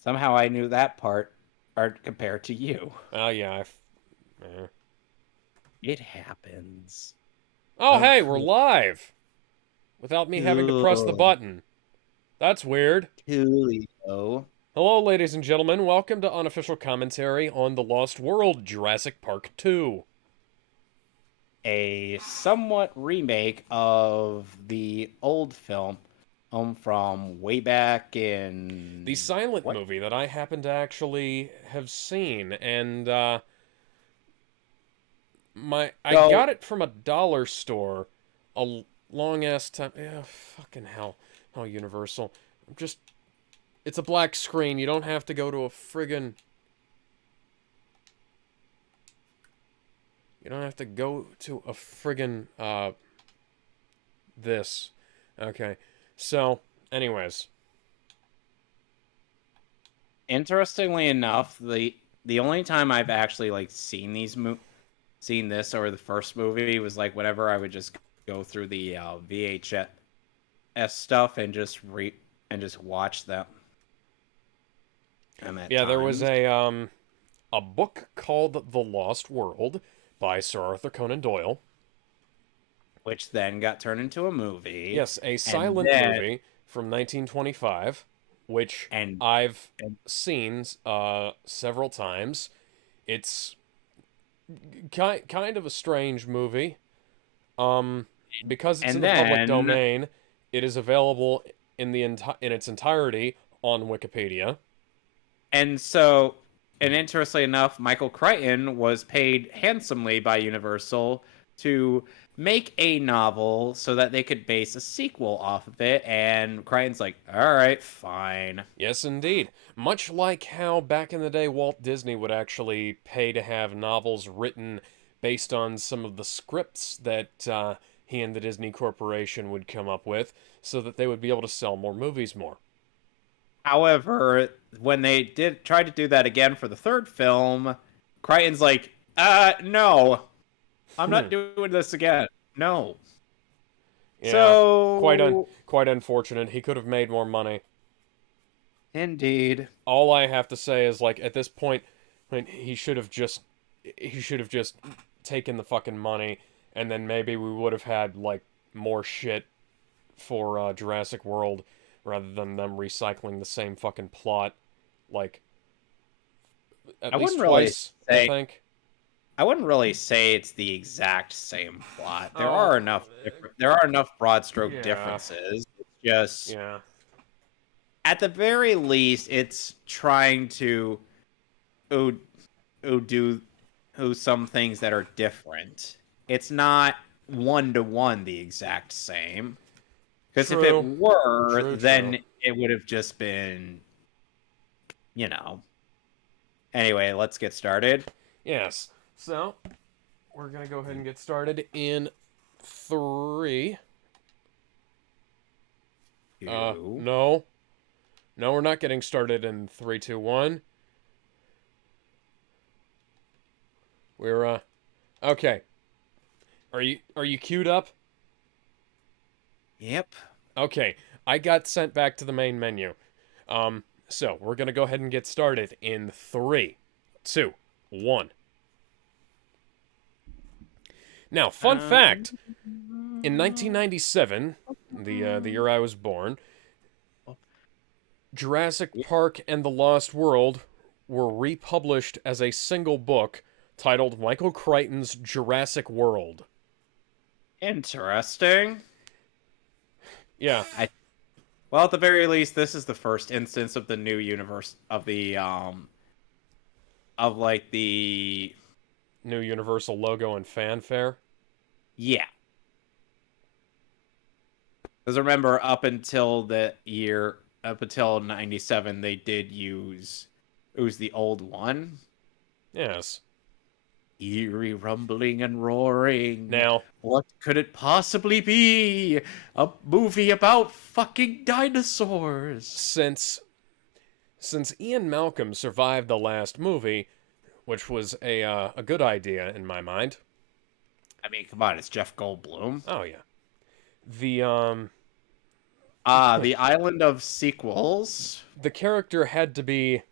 Somehow I knew that part compared to you. Oh, yeah. Eh. It happens. Oh, Oh, hey, we're cool. live without me having to press the Cool. button. That's weird. Coolio. Hello, ladies and gentlemen. Welcome to Unofficial Commentary on The Lost World Jurassic Park 2. A somewhat remake of the old film from way back The in silent what? movie that I happen to actually have seen, and I So got it from a dollar store a long ass time. Yeah, fucking hell. Oh, Universal. Just it's a black screen. You don't have to go to a friggin' You don't have to go to a friggin' this. Okay. So, anyways. interestingly enough, the only time I've actually like seen this or the first movie was like whenever I would just go through the VHS stuff and just watch them at Yeah, there was times, a book called The Lost World by Sir Arthur Conan Doyle. which then got turned into a movie, Yes, a and silent then movie from 1925, which and, I've and seen several times. It's kind of a strange movie. Um, because it's in and the public then domain, it is available in its entirety on Wikipedia. and so and interestingly enough, Michael Crichton was paid handsomely by Universal to make a novel so that they could base a sequel off of it, and Crichton's like, all right, fine. Yes, indeed. Much like how back in the day Walt Disney would actually pay to have novels written based on some of the scripts that he and the Disney Corporation would come up with so that they would be able to sell more movies more. However, when they did try to do that again for the third film, Crichton's like, no, I'm Hmm. not doing this again. No. Yeah. So, Quite unfortunate. He could have made more money. indeed. All I have to say is like at this point, I mean, he should have just taken the fucking money, and then maybe we would have had like more shit for Jurassic World rather than them recycling the same fucking plot like at I least wouldn't really twice, I say think. I wouldn't really say it's the exact same plot. Oh, There are enough broad stroke yeah, differences. It's just yeah. at the very least it's trying to oh, do some things that are different. It's not one to one the exact same. Because if it True, were, true. then it would have just been, you know. Anyway, let's get started. Yes. So we're gonna go ahead and get started in three. Two. No, no, we're not getting started in three, two, one. We're okay. Are you queued up? Yep. Okay, I got sent back to the main menu. So we're gonna go ahead and get started in three, two, one. Now, fun Um, fact: in 1997, the year I was born, Jurassic Park and the Lost World were republished as a single book titled Michael Crichton's Jurassic World. interesting. Yeah, I Well, at the very least, this is the first instance of the new universe of like the new Universal logo and fanfare. yeah. Because remember, up until '97, they did use it was the old one. Yes. Eerie rumbling and roaring. Now, What could it possibly be? A movie about fucking dinosaurs. since Ian Malcolm survived the last movie, which was a good idea in my mind. I mean, come on, it's Jeff Goldblum. Oh yeah. The The Island of Sequels. The character had to be,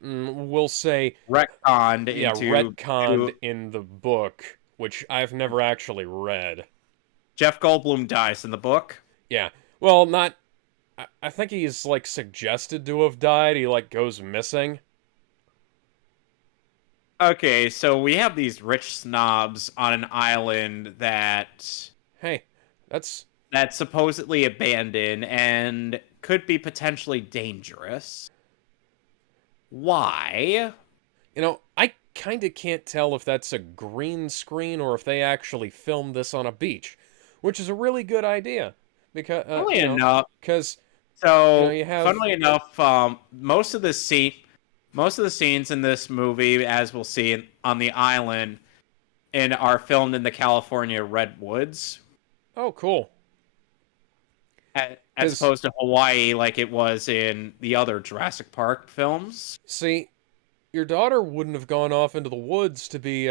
we'll say, Retconned yeah, into retconned in the book, which I've never actually read. Jeff Goldblum dies in the book. Yeah. Well, not. I think he's like suggested to have died. He like goes missing. Okay, so we have these rich snobs on an island Hey, that's that's supposedly abandoned and could be potentially dangerous. Why? I kind of can't tell if that's a green screen or if they actually filmed this on a beach, which is a really good idea because Funnily enough, because so you have funnily enough, most of the scenes in this movie, as we'll see on the island, and are filmed in the California redwoods, oh cool as because opposed to Hawaii, like it was in the other Jurassic Park films. see your daughter wouldn't have gone off into the woods to be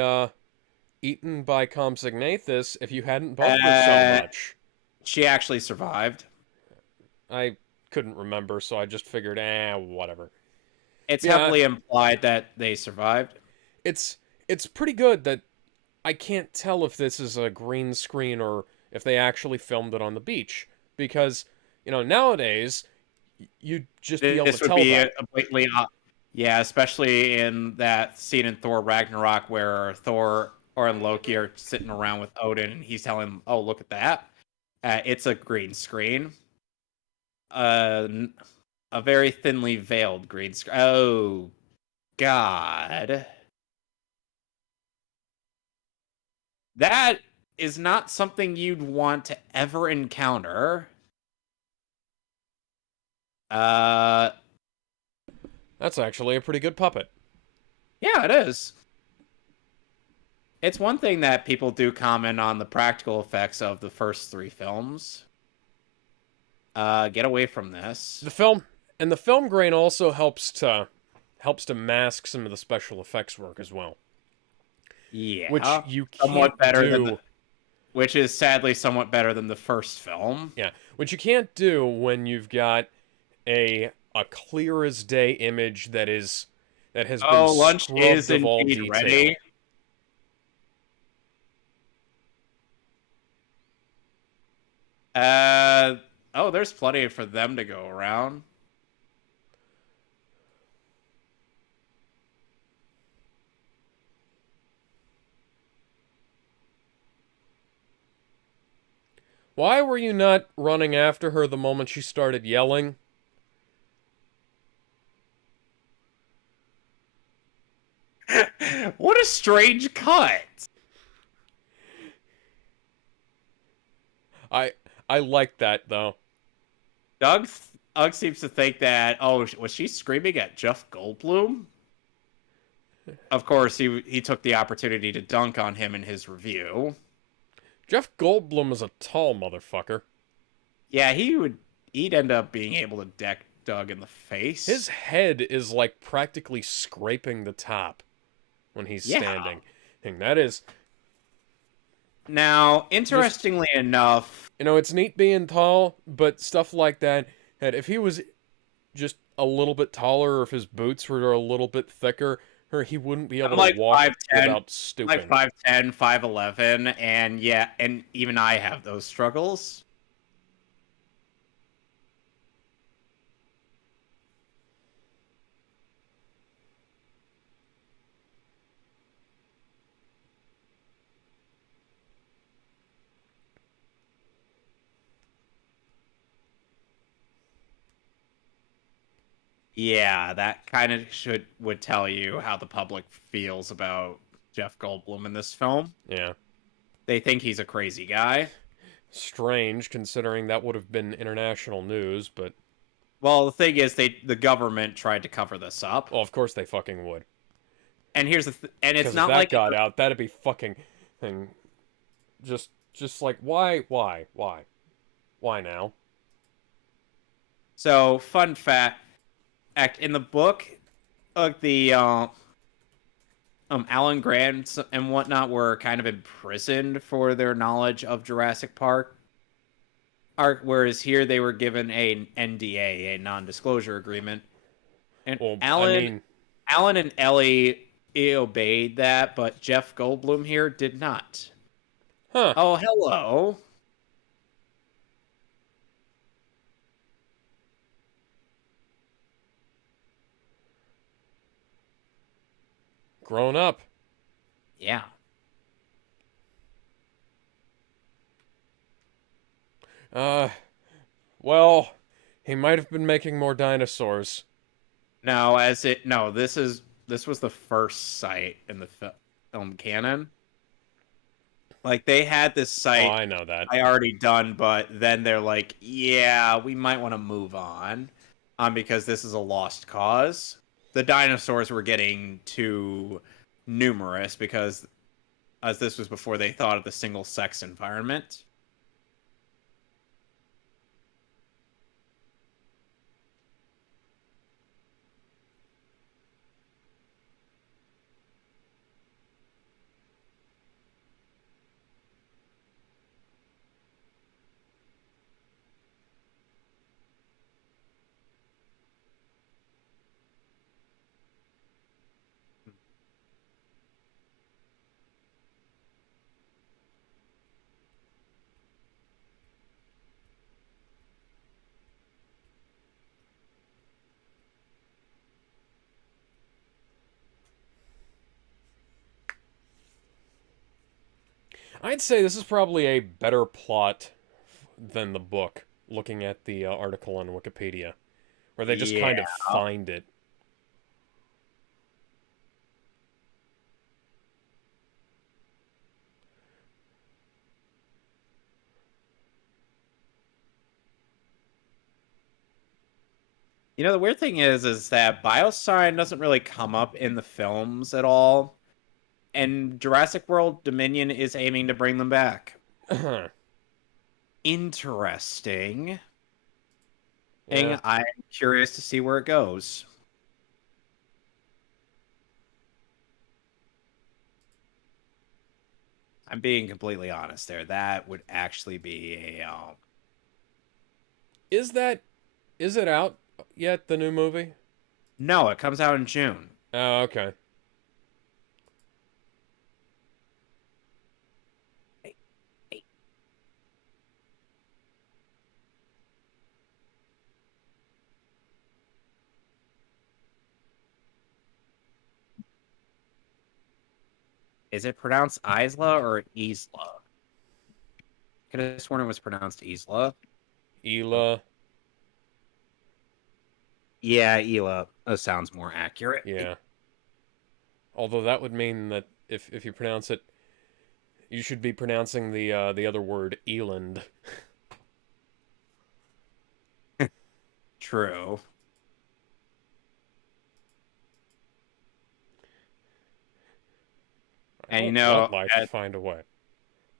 eaten by Compsognathus if you hadn't bugged her so much. She actually survived. I couldn't remember, so I just figured, whatever. It's Yeah, heavily implied that they survived. it's pretty good that I can't tell if this is a green screen or if they actually filmed it on the beach because nowadays you'd just be able This to would tell be that. a blatantly, yeah, especially in that scene in Thor Ragnarok where Thor and Loki are sitting around with Odin, and he's telling him, "Oh, look at that! It's a green screen, a very thinly veiled green screen." Oh God, that is not something you'd want to ever encounter. Uh, That's actually a pretty good puppet. yeah, it is. It's one thing that people do comment on the practical effects of the first three films. Get away from this. The film grain also helps to mask some of the special effects work as well, which Yeah, you somewhat can't better do. than which is sadly somewhat better than the first film. Yeah, which you can't do when you've got a clear as day image that has been Oh, lunch is scrubbed of all indeed detail. ready. Uh, oh, there's plenty for them to go around. Why were you not running after her the moment she started yelling? What a strange cut. I I like that though. Doug seems to think that, oh, was she screaming at Jeff Goldblum? Of course, he took the opportunity to dunk on him in his review. Jeff Goldblum is a tall motherfucker. Yeah, he'd end up being able to deck Doug in the face. His head is like practically scraping the top when he's Yeah. standing. And that is, Now, interestingly enough, it's neat being tall, but stuff like that, and if he was just a little bit taller or if his boots were a little bit thicker, or he wouldn't be I'm able like to walk 5'10", without stooping. like 5'10", 5'11", and yeah, and even I have those struggles. Yeah, that kind of would tell you how the public feels about Jeff Goldblum in this film. Yeah. They think he's a crazy guy. Strange, considering that would have been international news, but... Well, the thing is, the government tried to cover this up. Well, of course they fucking would. And here's and it's Because not if that like got out, that'd be fucking... thing. Just like, why now? So, fun fact, in the book, the Alan Grant and whatnot were kind of imprisoned for their knowledge of Jurassic Park. whereas here they were given a NDA, a non-disclosure agreement, and Well, I Alan mean, Alan and Ellie obeyed that, but Jeff Goldblum here did not. huh? Oh, hello. Grown up. Yeah. Uh, well, he might have been making more dinosaurs. No, this was the first site in the film canon. Like they had this Oh, site I know that. I already done, but then they're like, yeah, we might want to move on, because this is a lost cause. The dinosaurs were getting too numerous because as this was before they thought of the single sex environment. I'd say this is probably a better plot than the book. Looking at the article on Wikipedia, where they just Yeah. kind of find it. You know, the weird thing is that Biosign doesn't really come up in the films at all. And Jurassic World Dominion is aiming to bring them back. Interesting. Yeah. I'm curious to see where it goes. I'm being completely honest there. That would actually be a Is that is it out yet? The new movie? no, it comes out in June. Oh, okay. Hey, hey. Is it pronounced Isla or Isla? Could have sworn it was pronounced Isla. Ela. Yeah, Ela. That sounds more accurate. Yeah. Although that would mean that if you pronounce it, you should be pronouncing the other word eland. True. I And you don't know, want life to find a way.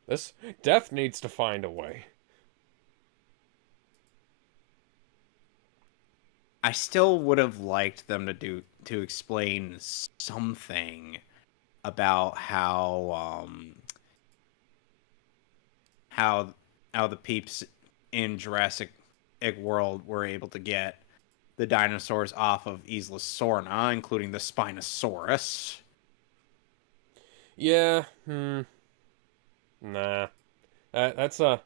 This death needs to find a way. I still would have liked them to explain something about how how the peeps in Jurassic World were able to get the dinosaurs off of Isla Sorna, including the Spinosaurus. Yeah. Nah. That's a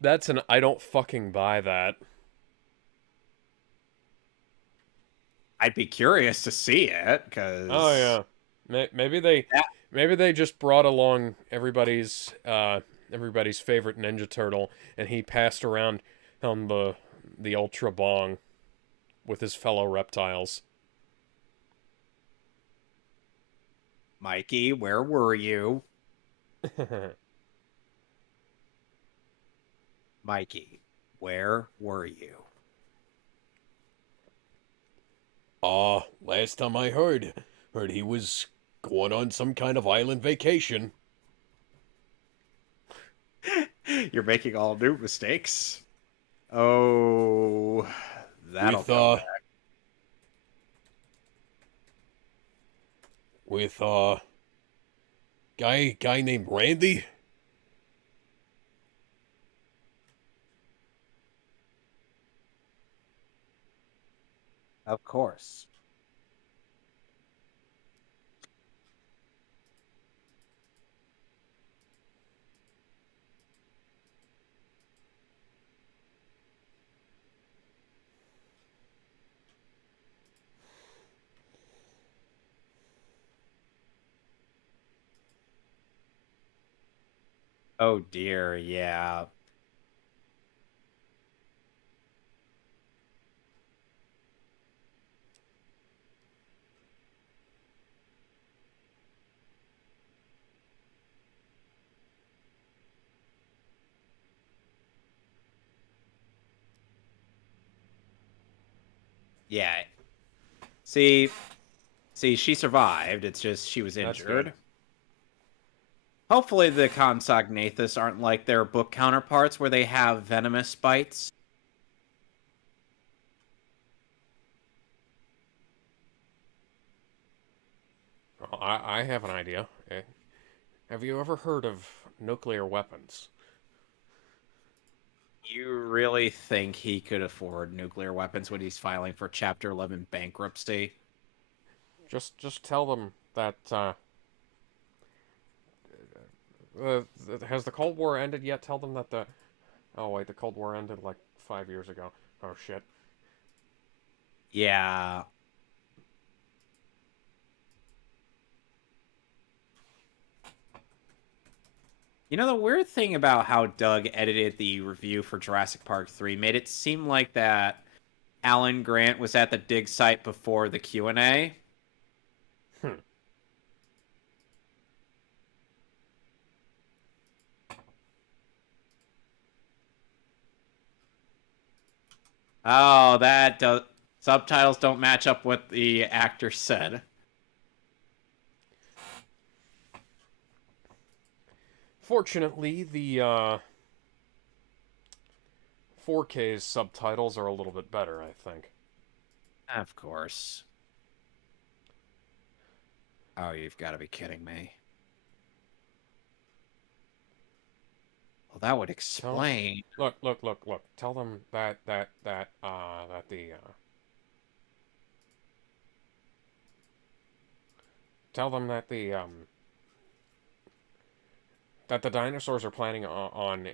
that's an I don't fucking buy that. I'd be curious to see it Oh because yeah. Maybe they just brought along everybody's favorite Ninja Turtle, and he passed around on the Ultra Bong with his fellow reptiles. Mikey, where were you? Mikey, where were you? Last time I heard he was going on some kind of island vacation. You're making all new mistakes. Oh, that'll with come uh back. with guy named Randy. Of course. Oh dear, yeah. Yeah. See, she survived. It's just she was That's good. injured. Hopefully the Consognathus aren't like their book counterparts where they have venomous bites. Well, I have an idea. Have you ever heard of nuclear weapons? You really think he could afford nuclear weapons when he's filing for Chapter 11 bankruptcy? Just tell them that has the Cold War ended yet? Tell them that the oh wait, the Cold War ended like 5 years ago. Oh shit. Yeah. You know, the weird thing about how Doug edited the review for Jurassic Park 3 made it seem like that Alan Grant was at the dig site before the Q&A. Hmm. Oh, that does subtitles don't match up what the actor said. Fortunately, the 4K's subtitles are a little bit better, I think. Of course. Oh, you've got to be kidding me. Well, that would Tell explain. look. Tell them that the tell them that the dinosaurs are planning on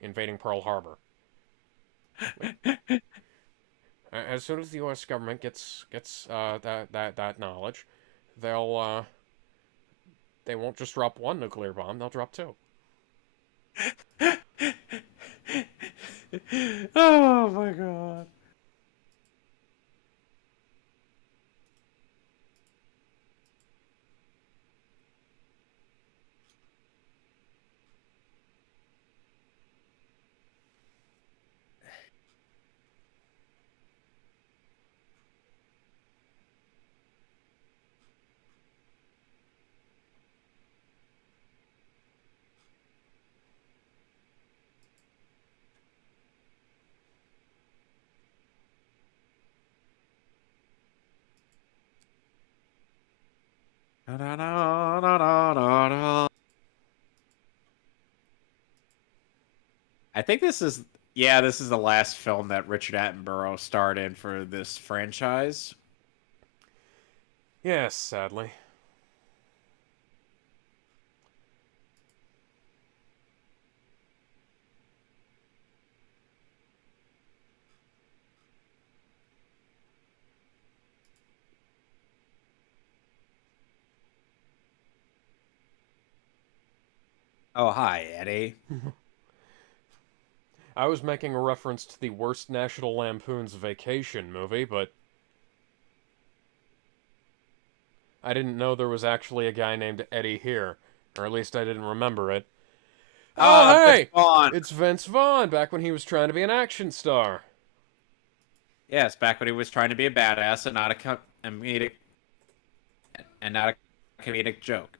invading Pearl Harbor. As soon as the U.S. government gets that knowledge, they'll they won't just drop one nuclear bomb; they'll drop two. Oh my god. I think this is yeah, this is the last film that Richard Attenborough starred in for this franchise. Yes, sadly. Oh, hi, Eddie. I was making a reference to the worst National Lampoon's Vacation movie, but I didn't know there was actually a guy named Eddie here, or at least I didn't remember it. Oh, Ah, Vince hey! Vaughn. It's Vince Vaughn, back when he was trying to be an action star. Yes, back when he was trying to be a badass and not not a comedic joke.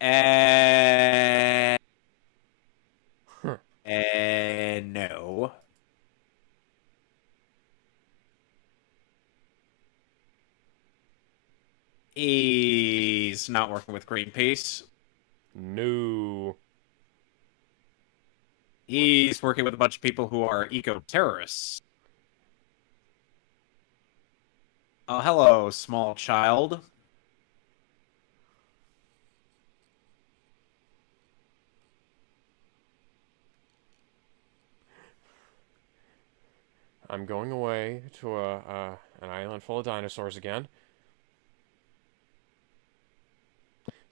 And no. He's not working with Greenpeace. No. He's working with a bunch of people who are eco-terrorists. Oh, hello, small child. I'm going away to an island full of dinosaurs again.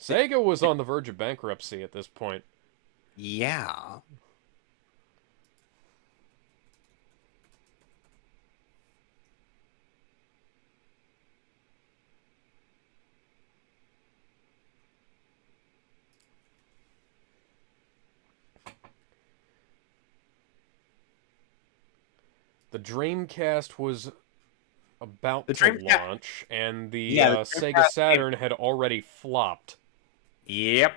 Sega was on the verge of bankruptcy at this point. Yeah. The Dreamcast was about The to Dreamcast. launch, and the Yeah, the Sega Dreamcast came. Saturn had already flopped. Yep.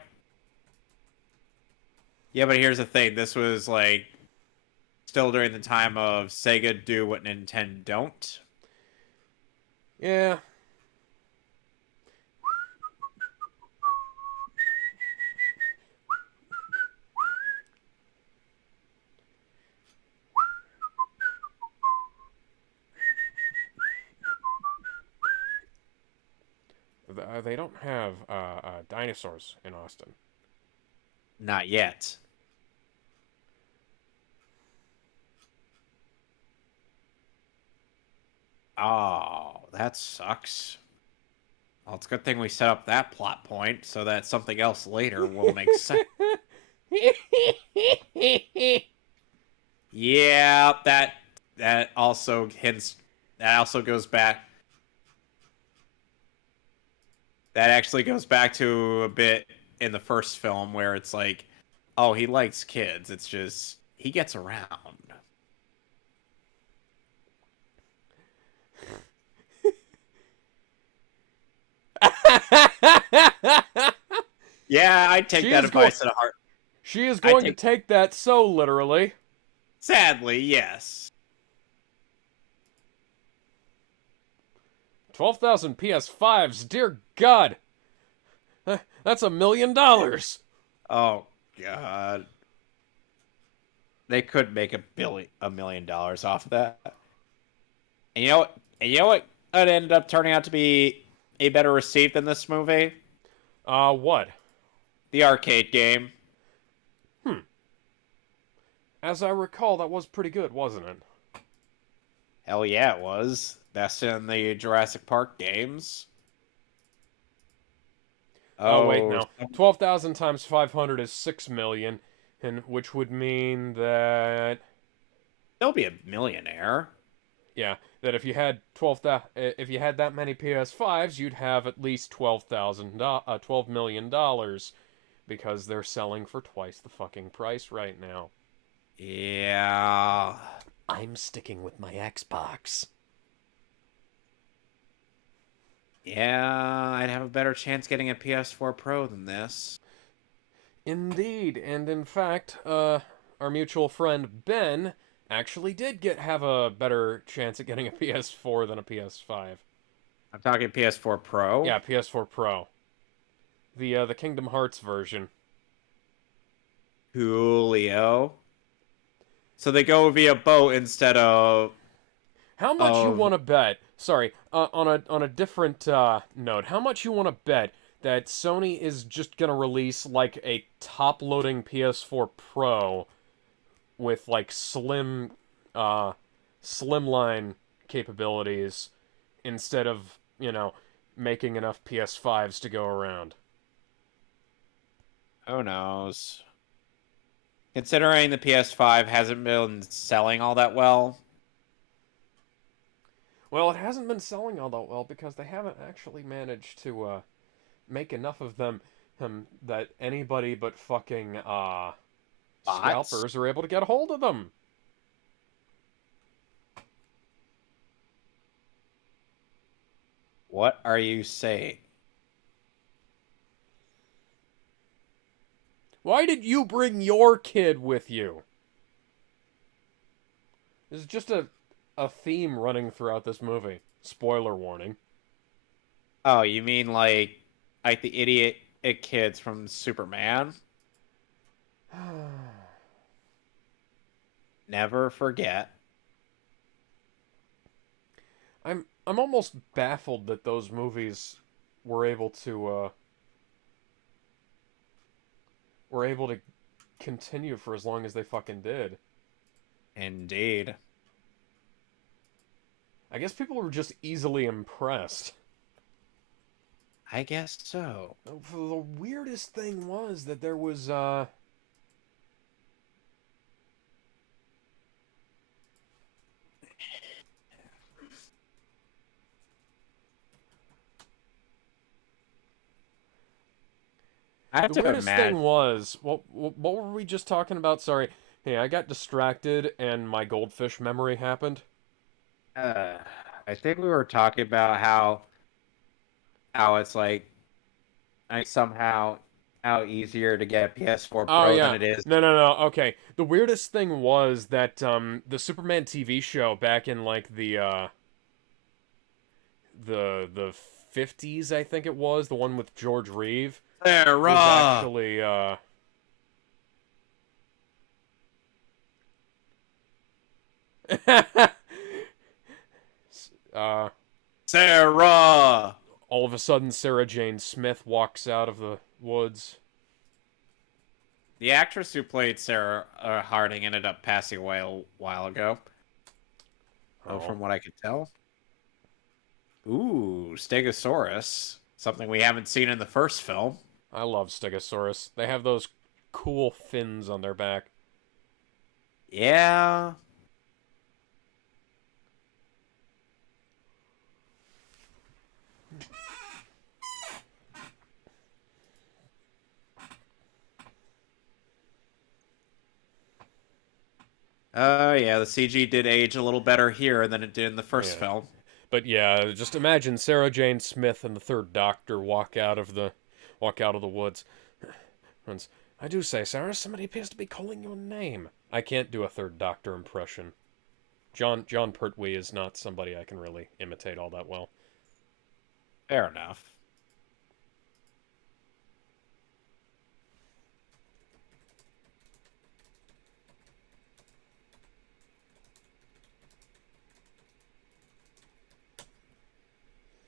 Yeah, but here's the thing. This was like still during the time of Sega do what Nintendo don't. Yeah. They don't have dinosaurs in Austin. Not yet. Oh, that sucks. Well, it's a good thing we set up that plot point so that something else later will make sense. Yeah, that also hints. That also goes back. That actually goes back to a bit in the first film where it's like, oh, he likes kids. It's just he gets around. Yeah, I take She that is going. advice to heart. She is I going to take. take that so literally. Sadly, yes. 12,000 PS5s. Dear God, that's $1 million. Oh God. They could make $1 million off of that. And you know what? And you know what? It ended up turning out to be a better receipt than this movie. What? The arcade game. As I recall, that was pretty good, wasn't it? Hell yeah, it was. Best in the Jurassic Park games. Oh, wait, Oh, no. 12,000 times 500 is 6 million, and which would mean that there'll be a millionaire. yeah, that if you had if you had that many PS5s, you'd have at least $12 million because they're selling for twice the fucking price right now. Yeah. I'm sticking with my Xbox. Yeah, I'd have a better chance getting a PS4 Pro than this. Indeed, and in fact, our mutual friend Ben actually did have a better chance at getting a PS4 than a PS5. I'm talking PS4 Pro. Yeah, PS4 Pro. The Kingdom Hearts version. Coolio. So they go via boat instead of How much you of want to bet? Sorry, on a different note, how much you want to bet that Sony is just gonna release like a top-loading PS4 Pro with like slimline capabilities instead of making enough PS5s to go around? who knows? Considering the PS5 hasn't been selling all that well. Well, it hasn't been selling all that well because they haven't actually managed to make enough of them that anybody but fucking Bots? scalpers are able to get a hold of them. What are you saying? Why did you bring your kid with you? This is just a theme running throughout this movie. Spoiler warning. Oh, you mean like the idiot kids from Superman? never forget. I'm almost baffled that those movies were able to were able to continue for as long as they fucking did. Indeed. I guess people were just easily impressed. I guess so. The weirdest thing was that there was I have the to weirdest thing imagine. was what were we just talking about? Sorry. Hey, I got distracted and my goldfish memory happened. Uh, I think we were talking about how it's like somehow how easier to get a PS4 Oh Pro than yeah. it is. No. Okay. The weirdest thing was that the Superman TV show back in like the 50s, I think it was, the one with George Reeve was Sarah, actually uh Sarah. all of a sudden Sarah Jane Smith walks out of the woods. The actress who played Sarah Harding ended up passing away a while ago. Oh, Oh, from what I could tell. Ooh, Stegosaurus. Something we haven't seen in the first film. I love Stegosaurus. They have those cool fins on their back. Yeah. Yeah, the CG did age a little better here than it did in the first Yeah. film. But yeah, just imagine Sarah Jane Smith and the Third Doctor walk out of the woods. Once, I do say, Sarah, somebody appears to be calling your name. I can't do a Third Doctor impression. John Pertwee is not somebody I can really imitate all that well. Fair enough.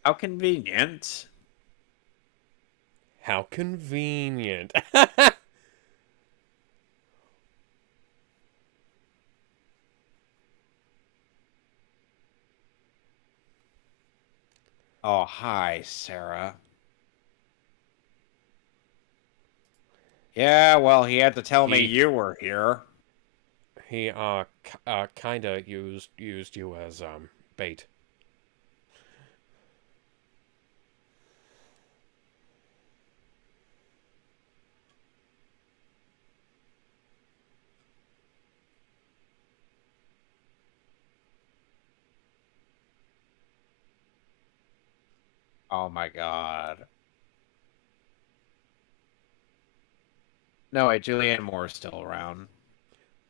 How convenient. How convenient. Oh, hi, Sarah. Yeah, well, he had to tell me he you were here. he kinda used you as bait. Oh my god. No, wait, Julianne Moore's still around.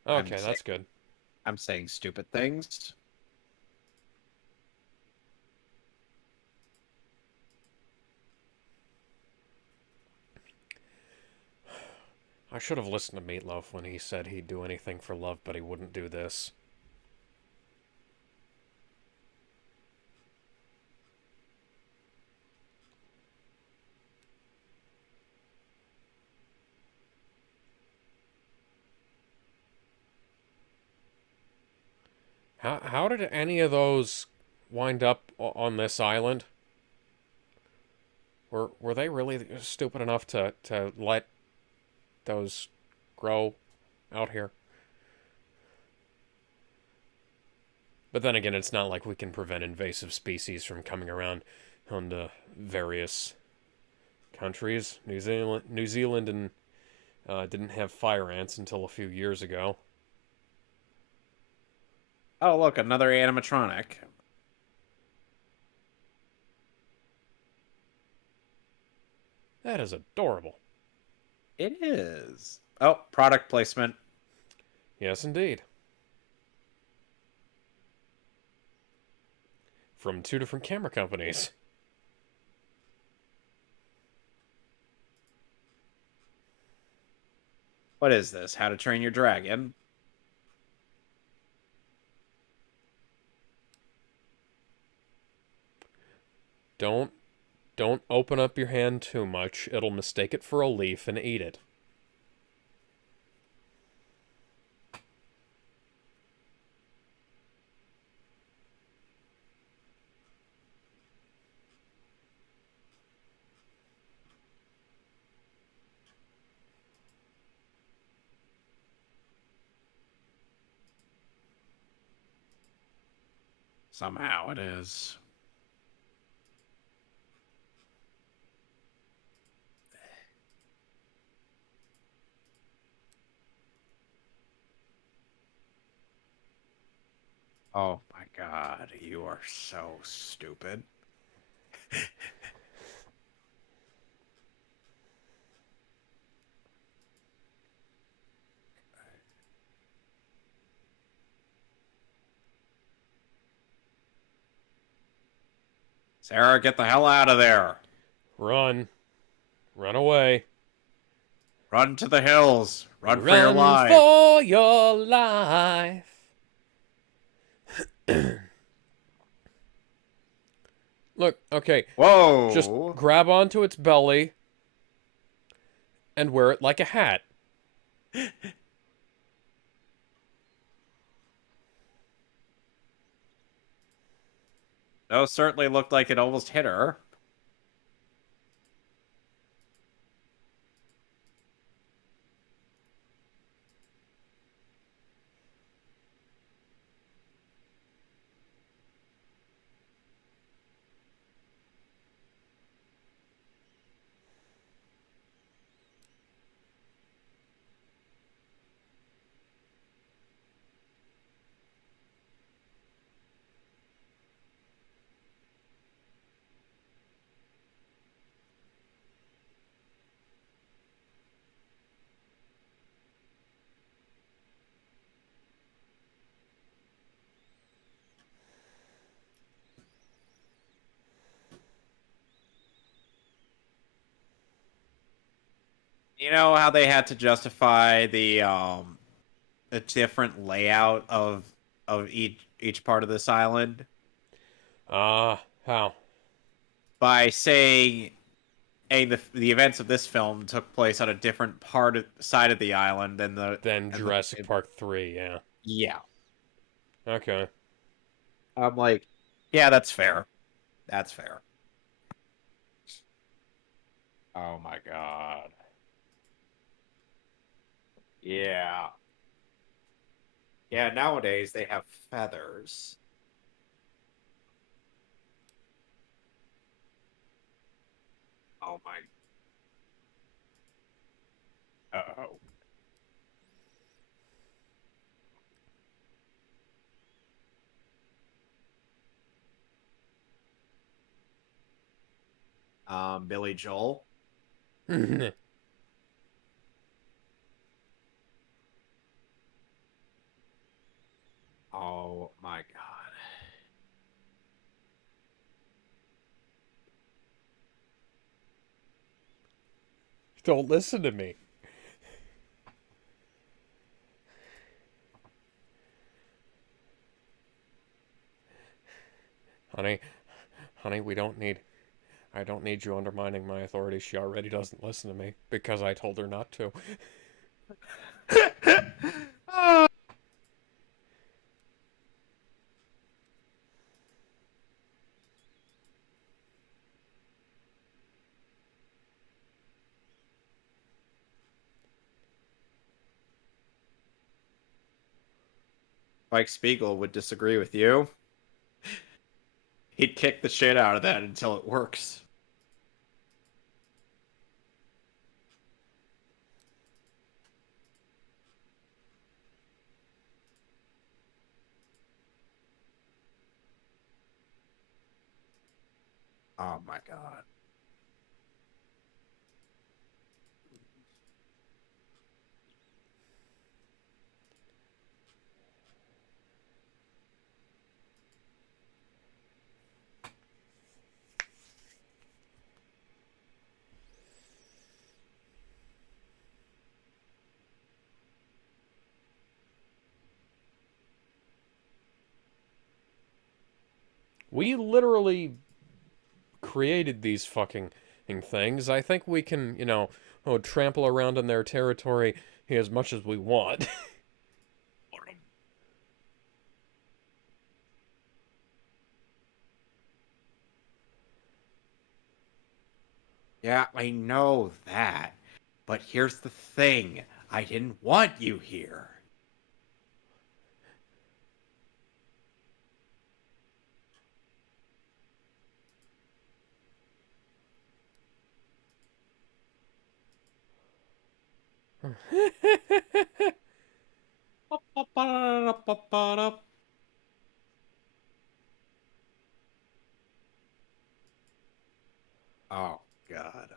I'm Okay, saying that's good. I'm saying stupid things. I should have listened to Meatloaf when he said he'd do anything for love, but he wouldn't do this. How did any of those wind up on this island? Were they really stupid enough to let those grow out here? But then again, it's not like we can prevent invasive species from coming around onto various countries. New Zealand, and didn't have fire ants until a few years ago. Oh, look, another animatronic. That is adorable. It is. Oh, product placement. Yes, indeed. From two different camera companies. What is this? How to Train Your Dragon? Don't don't open up your hand too much. It'll mistake it for a leaf and eat it. Somehow it is. Oh my god, you are so stupid. Sarah, get the hell out of there. Run. Run away. Run to the hills. Run for your Run life. for your life. Look, okay. Whoa. Just grab onto its belly and wear it like a hat. Those certainly looked like it almost hit her. You know how they had to justify the different layout of each part of this island How? by saying, hey, the events of this film took place on a different side of the island than Then Jurassic Park 3, yeah. yeah. Okay. I'm like, yeah, that's fair. That's fair. Oh my god. Yeah. Yeah, nowadays they have feathers. Oh my. Uh-oh. Billy Joel. Oh my god. Don't listen to me. Honey, honey, I don't need you undermining my authority. She already doesn't listen to me because I told her not to. Mike Spiegel would disagree with you. He'd kick the shit out of that until it works. Oh my god. We literally created these fucking things. I think we can, trample around in their territory as much as we want. Yeah, I know that. But here's the thing. I didn't want you here. Oh, God.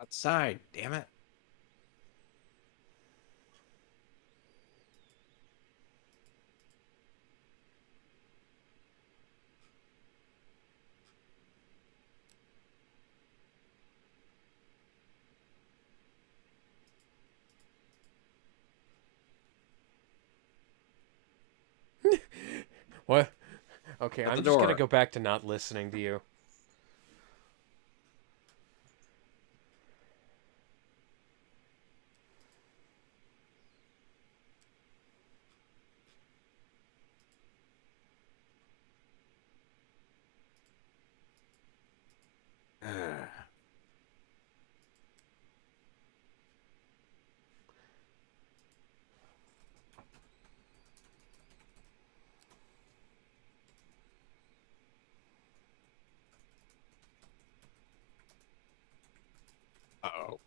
Outside, damn it. What? Okay, Shut the I'm just gonna door. go back to not listening to you. Uh-oh.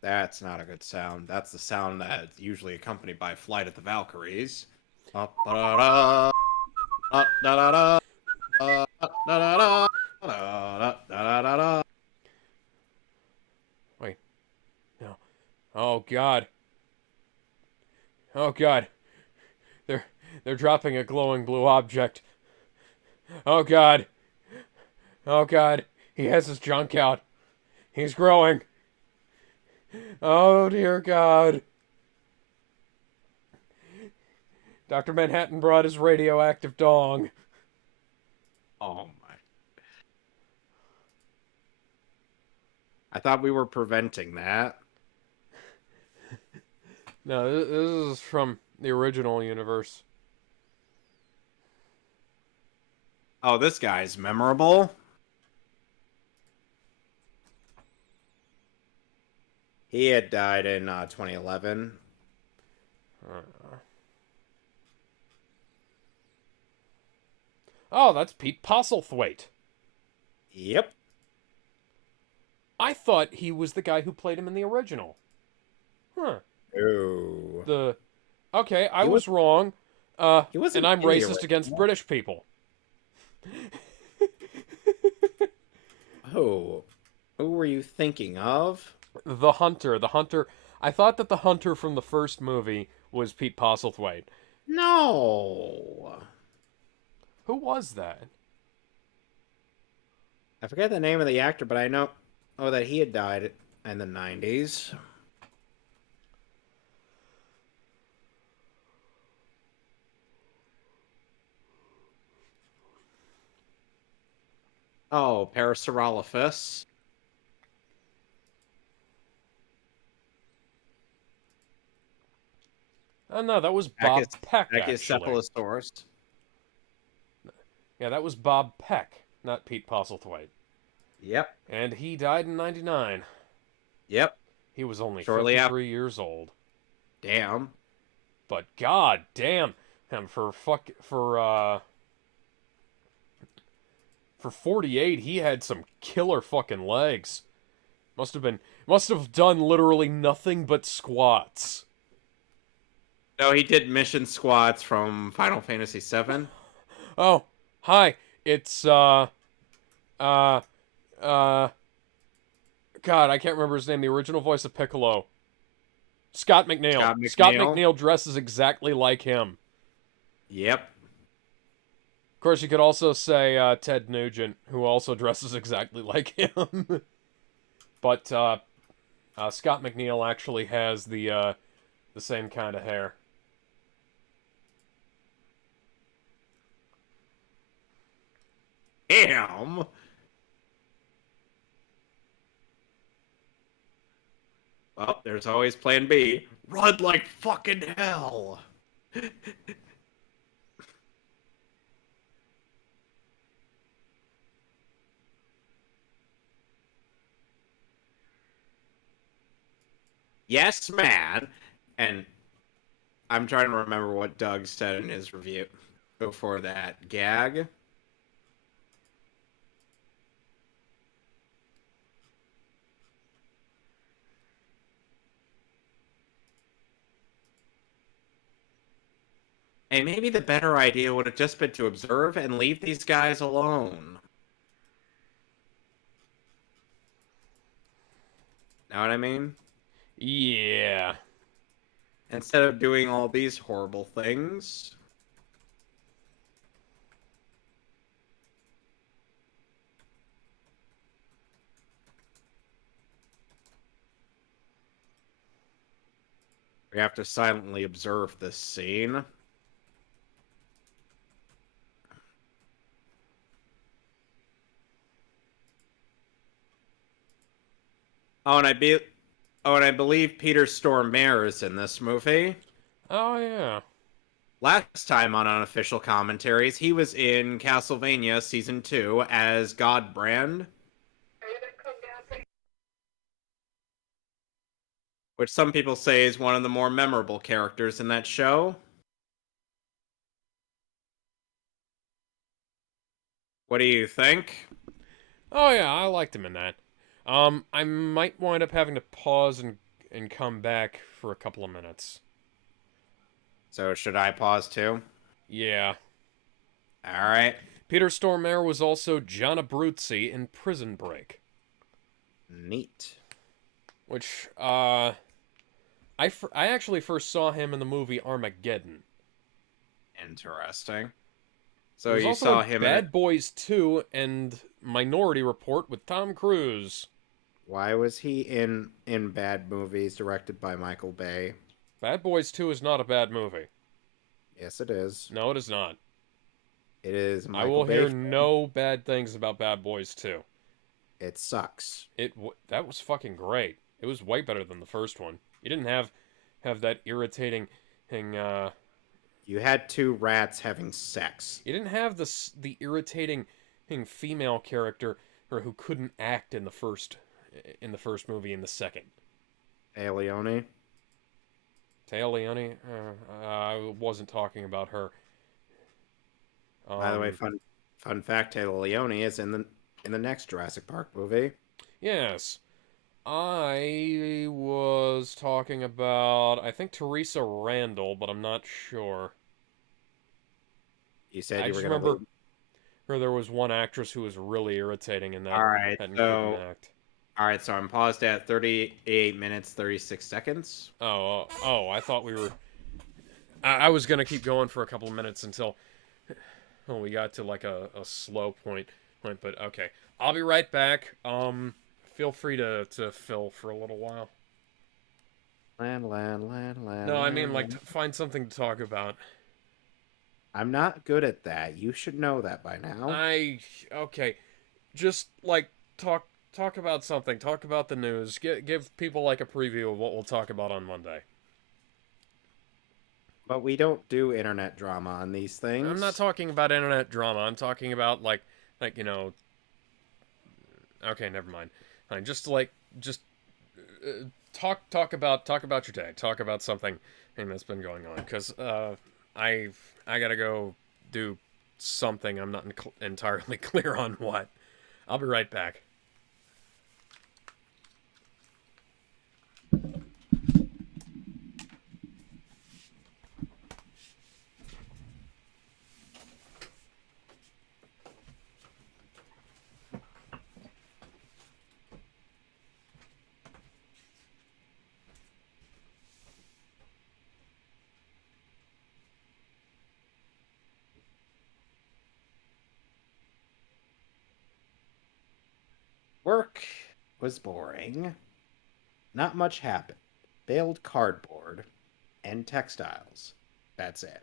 That's not a good sound. That's the sound that's usually accompanied by Flight of the Valkyries. Da-da-da, da-da-da, da-da-da, da-da-da. Wait, no. Oh God. Oh God. They're they're dropping a glowing blue object. Oh God. Oh God. He has his junk out. He's growing. Oh dear God. Dr. Manhattan brought his radioactive dong. Oh my. I thought we were preventing that. No, this is from the original universe. Oh, this guy's memorable. He had died in 2011. Oh, that's Pete Postlethwaite. Yep. I thought he was the guy who played him in the original. Huh. Ooh. Okay, I He was was wrong. he wasn't And I'm in the racist against original. British people. Oh. Who were you thinking of? The Hunter. I thought that the Hunter from the first movie was Pete Postlethwaite. No. Who was that? I forget the name of the actor, but I know that he had died in the 90s. Oh, Parasaurolophus. Oh no, that was Bob Peck, actually. Brachiocephalosaurus. Yeah, that was Bob Peck, not Pete Postlethwaite. Yep. And he died in 99. Yep. He was only Shortly after. 53 years old. Damn. But god damn him for 48, he had some killer fucking legs. Must have done literally nothing but squats. No, he did mission squats from Final Fantasy VII. Oh, hi. It's uh God, I can't remember his name. The original voice of Piccolo. Scott McNeil. Scott Scott McNeil. McNeil dresses exactly like him. Yep. Of course, you could also say Ted Nugent, who also dresses exactly like him. But Scott McNeil actually has the same kind of hair. Damn. Well, there's always plan B. Run like fucking hell. Yes, man. And I'm trying to remember what Doug said in his review before that gag. And maybe the better idea would have just been to observe and leave these guys alone. Know what I mean? Yeah. Instead of doing all these horrible things. We have to silently observe this scene. Oh, and I believe Peter Stormare is in this movie. Oh, yeah. Last time on Unofficial Commentaries, he was in Castlevania Season 2 as Godbrand, which some people say is one of the more memorable characters in that show. What do you think? Oh, yeah, I liked him in that. I might wind up having to pause and come back for a couple of minutes. So should I pause too? Yeah. Alright. Peter Stormare was also John Abruzzi in Prison Break. Neat. Which, I actually first saw him in the movie Armageddon. Interesting. So There's you also saw in him Bad Boys 2 and Minority Report with Tom Cruise. Why was he in bad movies directed by Michael Bay? Bad Boys 2 is not a bad movie. Yes, it is. No, it is not. It is I Michael will Bay. hear no bad things about Bad Boys 2. It sucks. That was fucking great. It was way better than the first one. You didn't have that irritating thing. You had two rats having sex. You didn't have the irritating female character or who couldn't act in the first movie in the second. Leone. Taya Leone. I wasn't talking about her. By the way, fun fact: Taylor Leone is in the next Jurassic Park movie. Yes. I was talking about, I think, Teresa Randall, but I'm not sure. You said I you just were going to remember there was one actress who was really irritating in that. All right, that so couldn't act. all right, so I'm paused at 38 minutes 36 seconds. Oh! I thought we were. I was gonna keep going for a couple of minutes until we got to like a slow point. But okay, I'll be right back. Feel free to fill for a little while. Land. No, I mean like find something to talk about. I'm not good at that. You should know that by now. Okay, just like talk about something. Talk about the news. Give people like a preview of what we'll talk about on Monday. But we don't do internet drama on these things. I'm not talking about internet drama. I'm talking about like you know. Okay, never mind. Fine. Just talk about your day. Talk about something that's been going on because I gotta go do something. I'm not entirely clear on what. I'll be right back. Work was boring. Not much happened. Baled cardboard and textiles. That's it.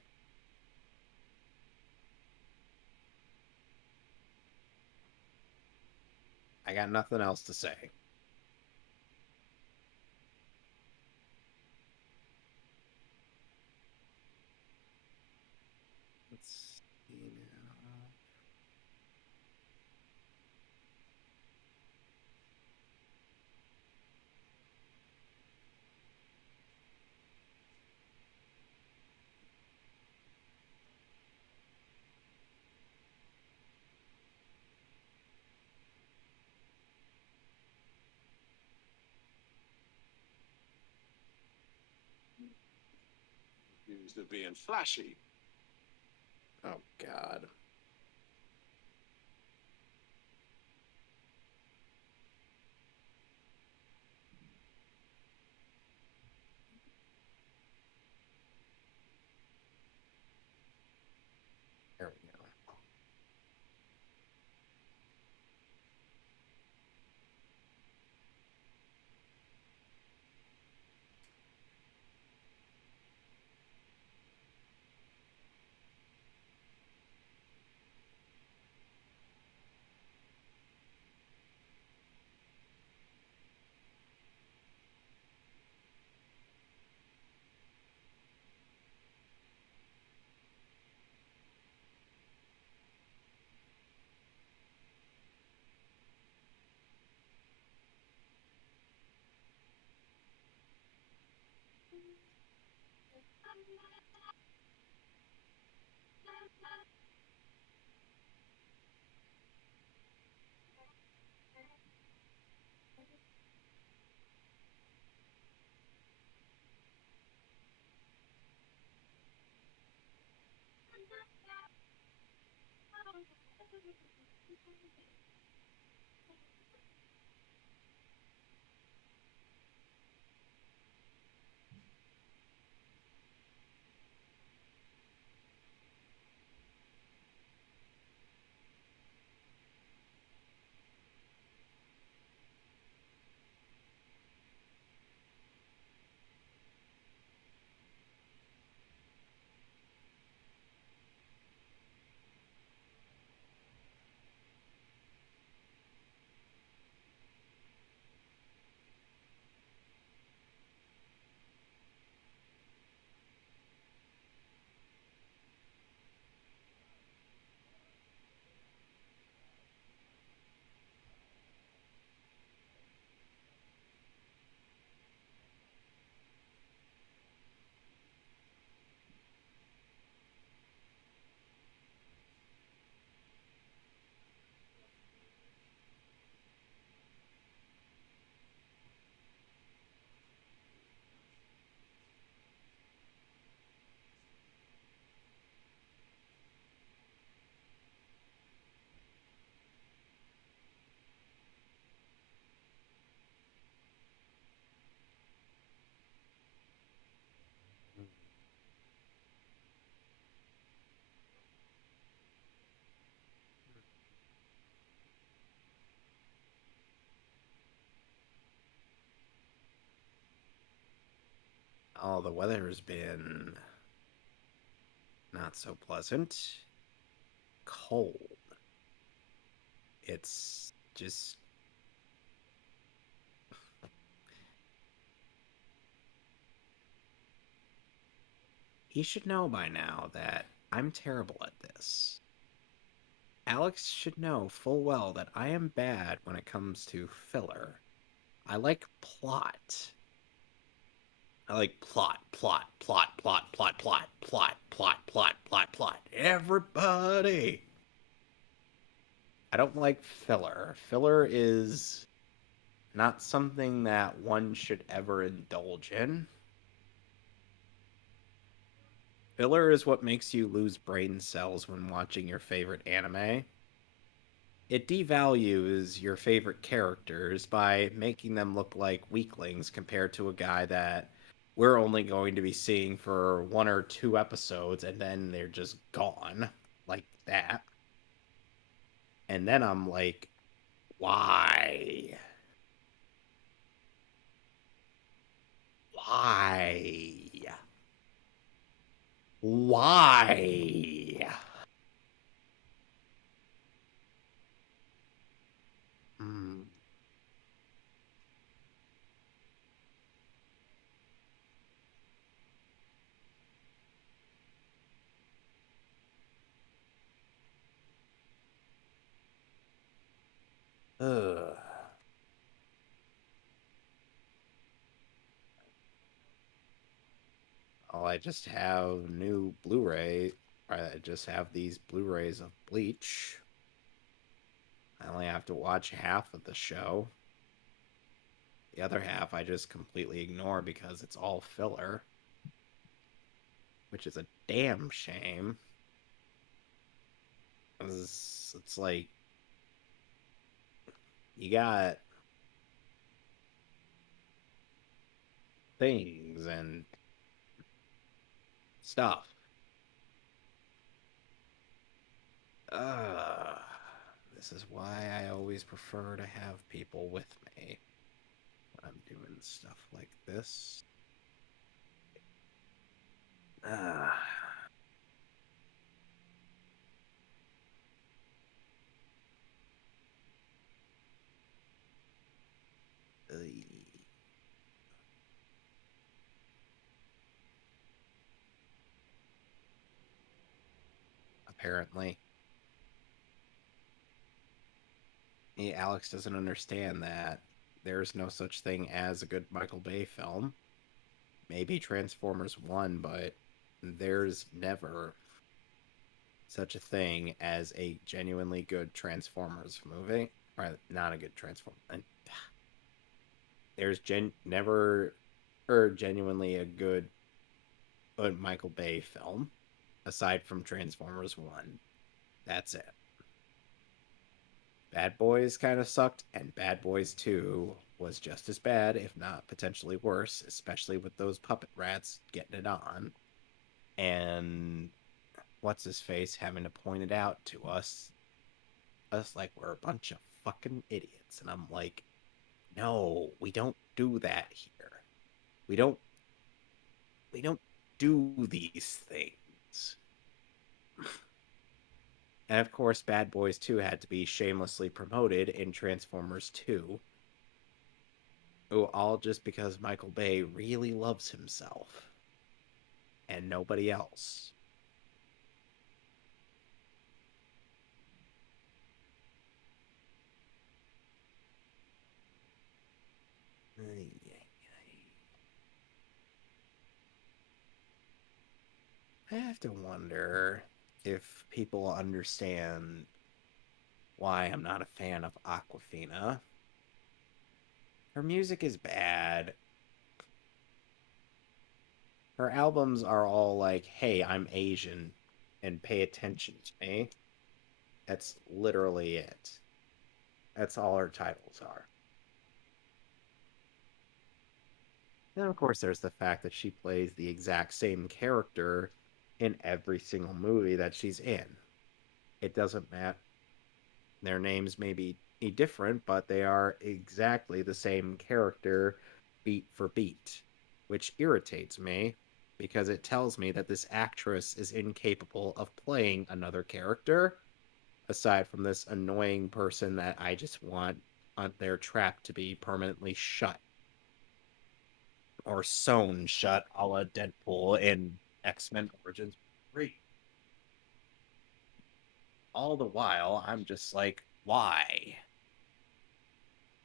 I got nothing else to say. Let's see now. Accused of being flashy. Oh, God. There we go. Oh, the weather has been not so pleasant. Cold. It's just. He should know by now that I'm terrible at this. Alex should know full well that I am bad when it comes to filler. I like plot. I like plot, plot, plot, plot, plot, plot, plot, plot, plot, plot, plot. Everybody. I don't like filler. Filler is not something that one should ever indulge in. Filler is what makes you lose brain cells when watching your favorite anime. It devalues your favorite characters by making them look like weaklings compared to a guy that we're only going to be seeing for 1 or 2 episodes and then they're just gone like that. And then I'm like, why? Why? Why? Why? Mm. Ugh. Oh, I just have new Blu-ray. I just have these Blu-rays of Bleach. I only have to watch half of the show. The other half I just completely ignore because it's all filler, which is a damn shame. It's like you got things and stuff. Uh, this is why I always prefer to have people with me when I'm doing stuff like this. Uh, apparently, Alex doesn't understand that there's no such thing as a good Michael Bay film. Maybe Transformers 1, but there's never such a thing as a genuinely good Transformers movie. Or not a good Transformers. There's never or genuinely a good Michael Bay film aside from Transformers 1. That's it. Bad Boys kind of sucked, and Bad Boys 2 was just as bad, if not potentially worse, especially with those puppet rats getting it on. And what's his face having to point it out to us like we're a bunch of fucking idiots. And I'm like, no, we don't do that here. We don't we don't do these things. And of course, Bad Boys 2 had to be shamelessly promoted in Transformers 2. All just because Michael Bay really loves himself and nobody else. I have to wonder if people understand why I'm not a fan of Aquafina. Her music is bad. Her albums are all like, hey, I'm Asian and pay attention to me. That's literally it. That's all her titles are. And of course, there's the fact that she plays the exact same character in every single movie that she's in. It doesn't matter. Their names may be different, but they are exactly the same character beat for beat, which irritates me because it tells me that this actress is incapable of playing another character aside from this annoying person that I just want on their trap to be permanently shut or sewn shut a la Deadpool in X-Men Origins 3. All the while, I'm just like, why?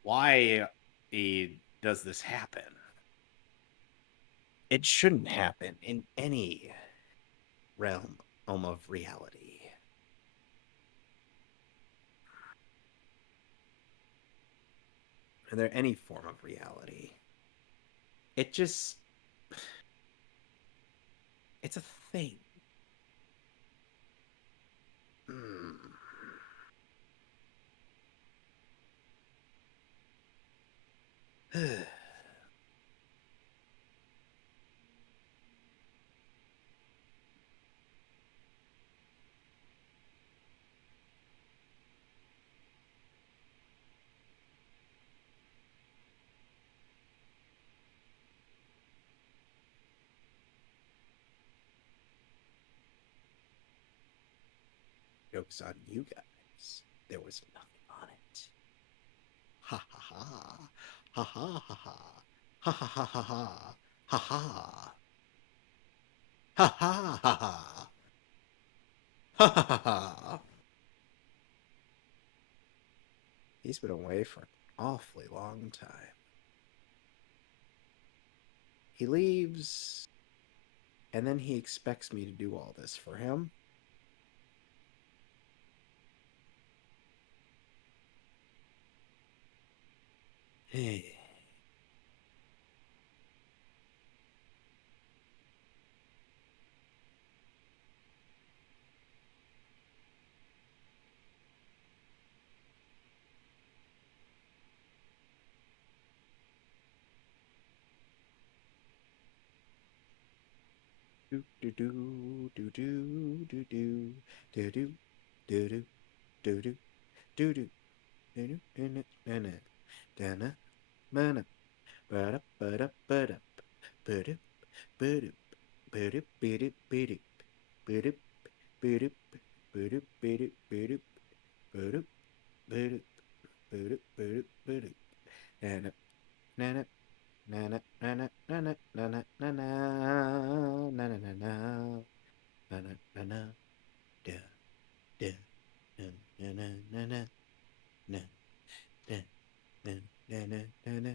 Why does this happen? It shouldn't happen in any realm of reality. Are there any form of reality? It just, it's a thing. Mm. Joke's on you guys. There was nothing on it. Ha ha ha. Ha ha ha ha. Ha ha ha ha ha. Ha ha. Ha ha ha ha. Ha ha ha ha. He's been away for an awfully long time. He leaves, and then he expects me to do all this for him. Hey. Do do do do do do do do do do do do do do do do do do dana mana bada bada bada bada bada bada bada bada bada bada bada bada bada bada bada bada bada bada nana nana nana nana nana nana nana nana nana nana nana da da na na na na na na na na na na na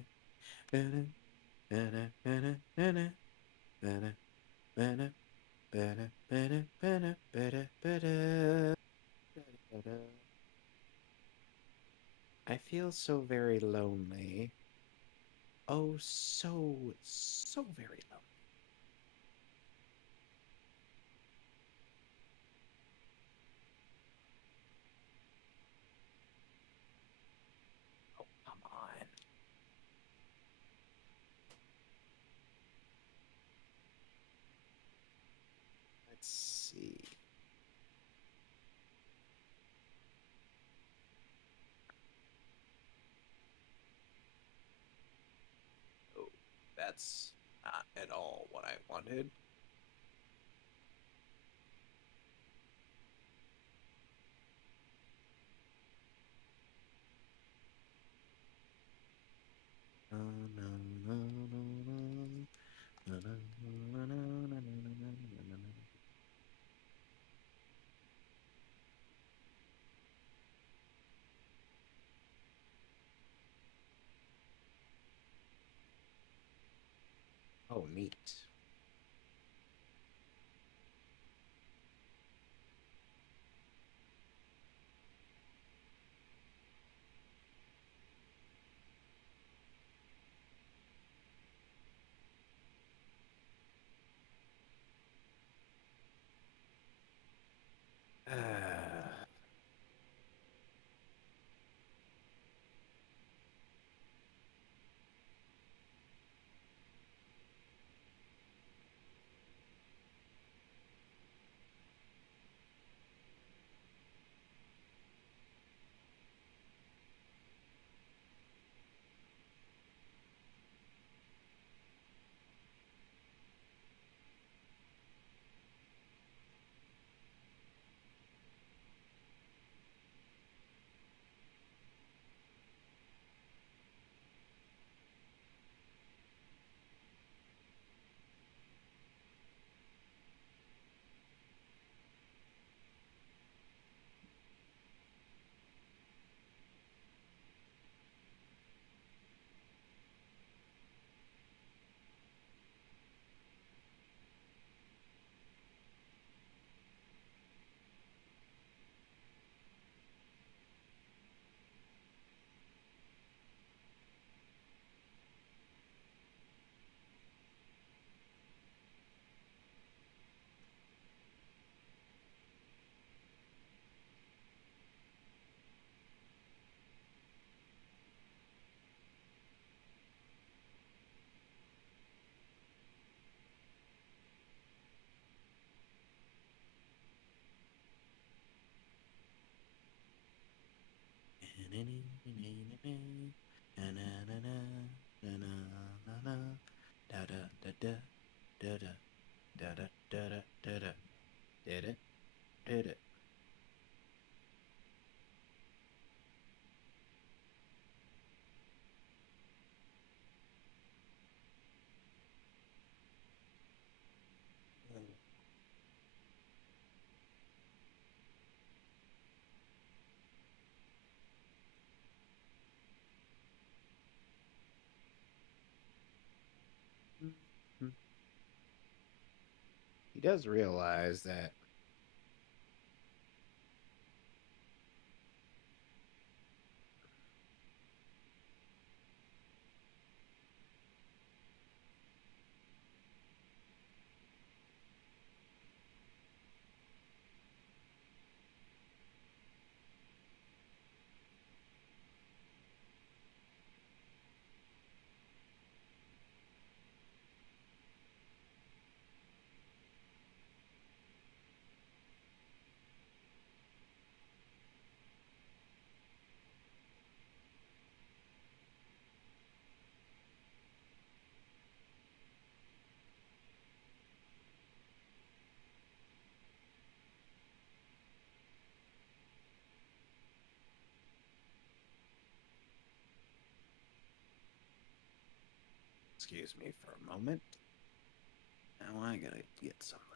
I feel so very lonely. Oh, so very lonely. Oh, come on. Let's see. Oh, that's not at all what I wanted. No, no, no, no, no. No, no, no, no, no, no, no, no, no, no. Oh, neat. he does realize that excuse me for a moment. Now I gotta get something.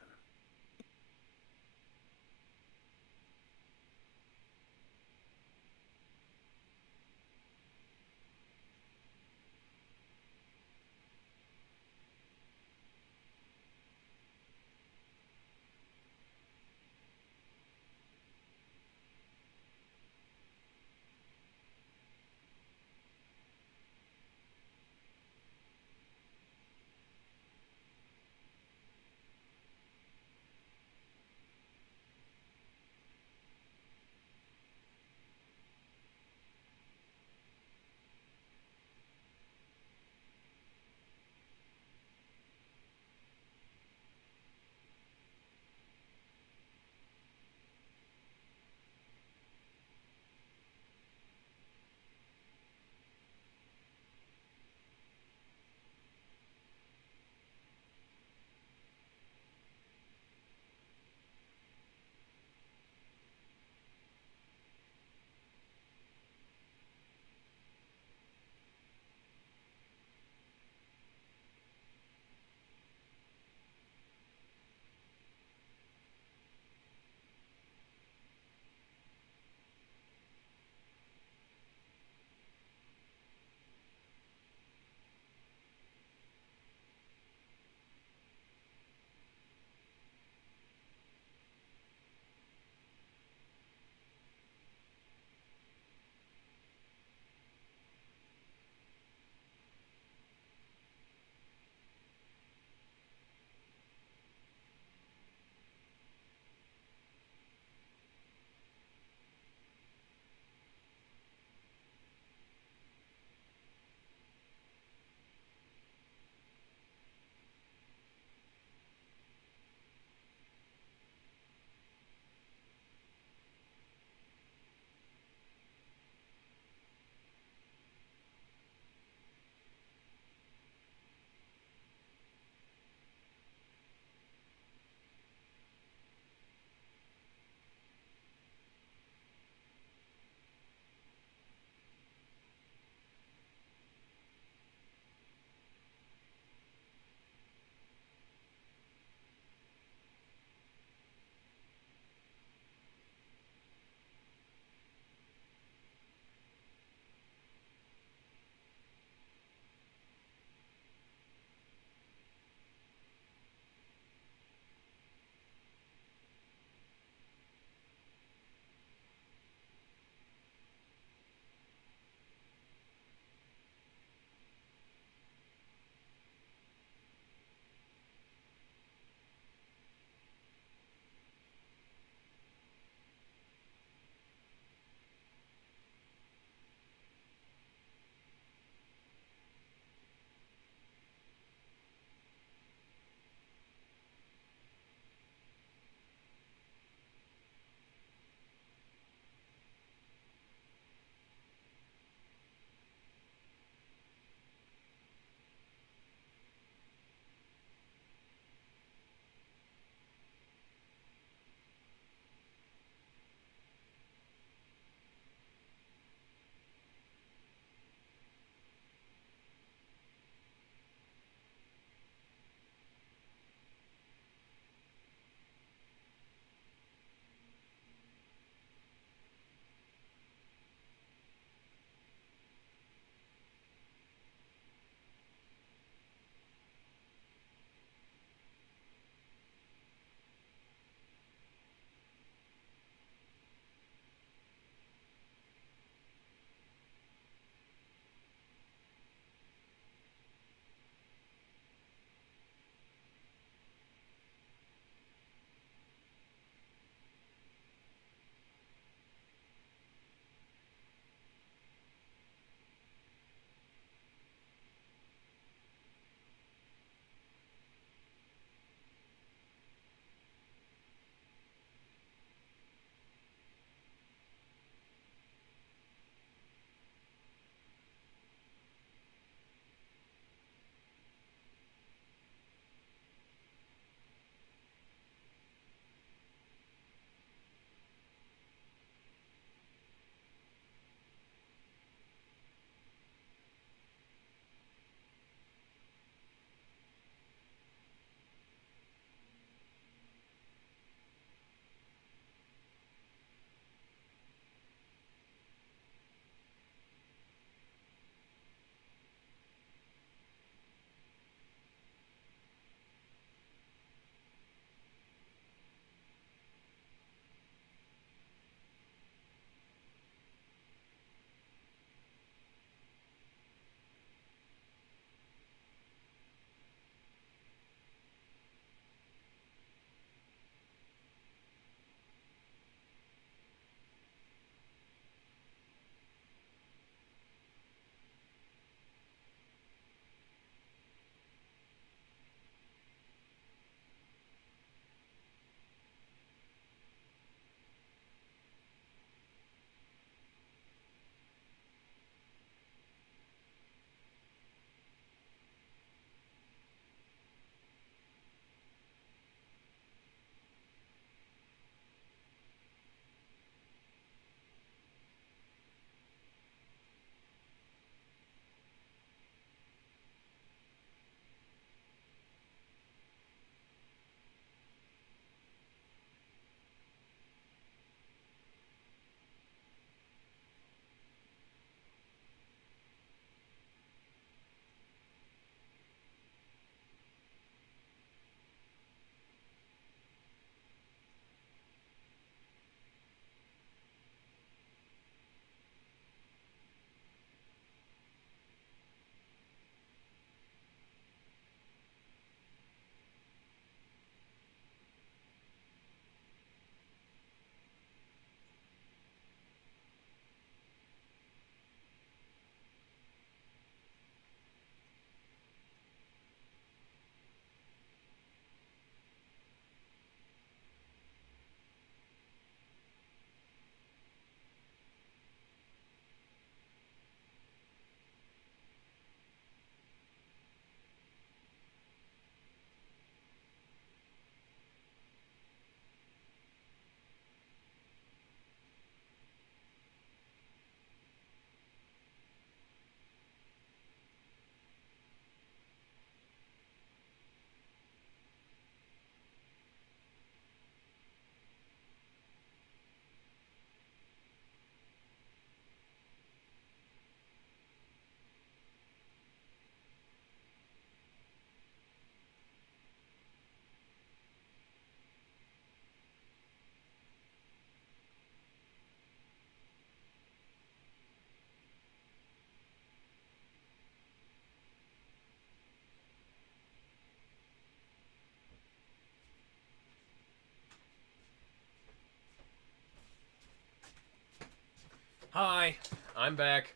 Hi, I'm back.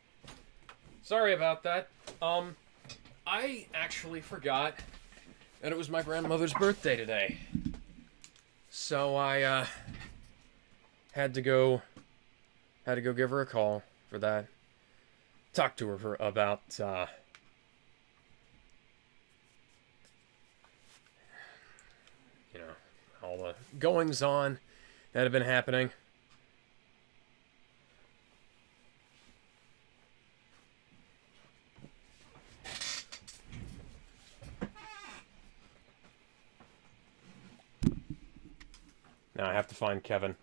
Sorry about that. I actually forgot that it was my grandmother's birthday today. So I had to go give her a call for that. Talk to her about you know, all the goings on that have been happening. Now I have to find Kevin.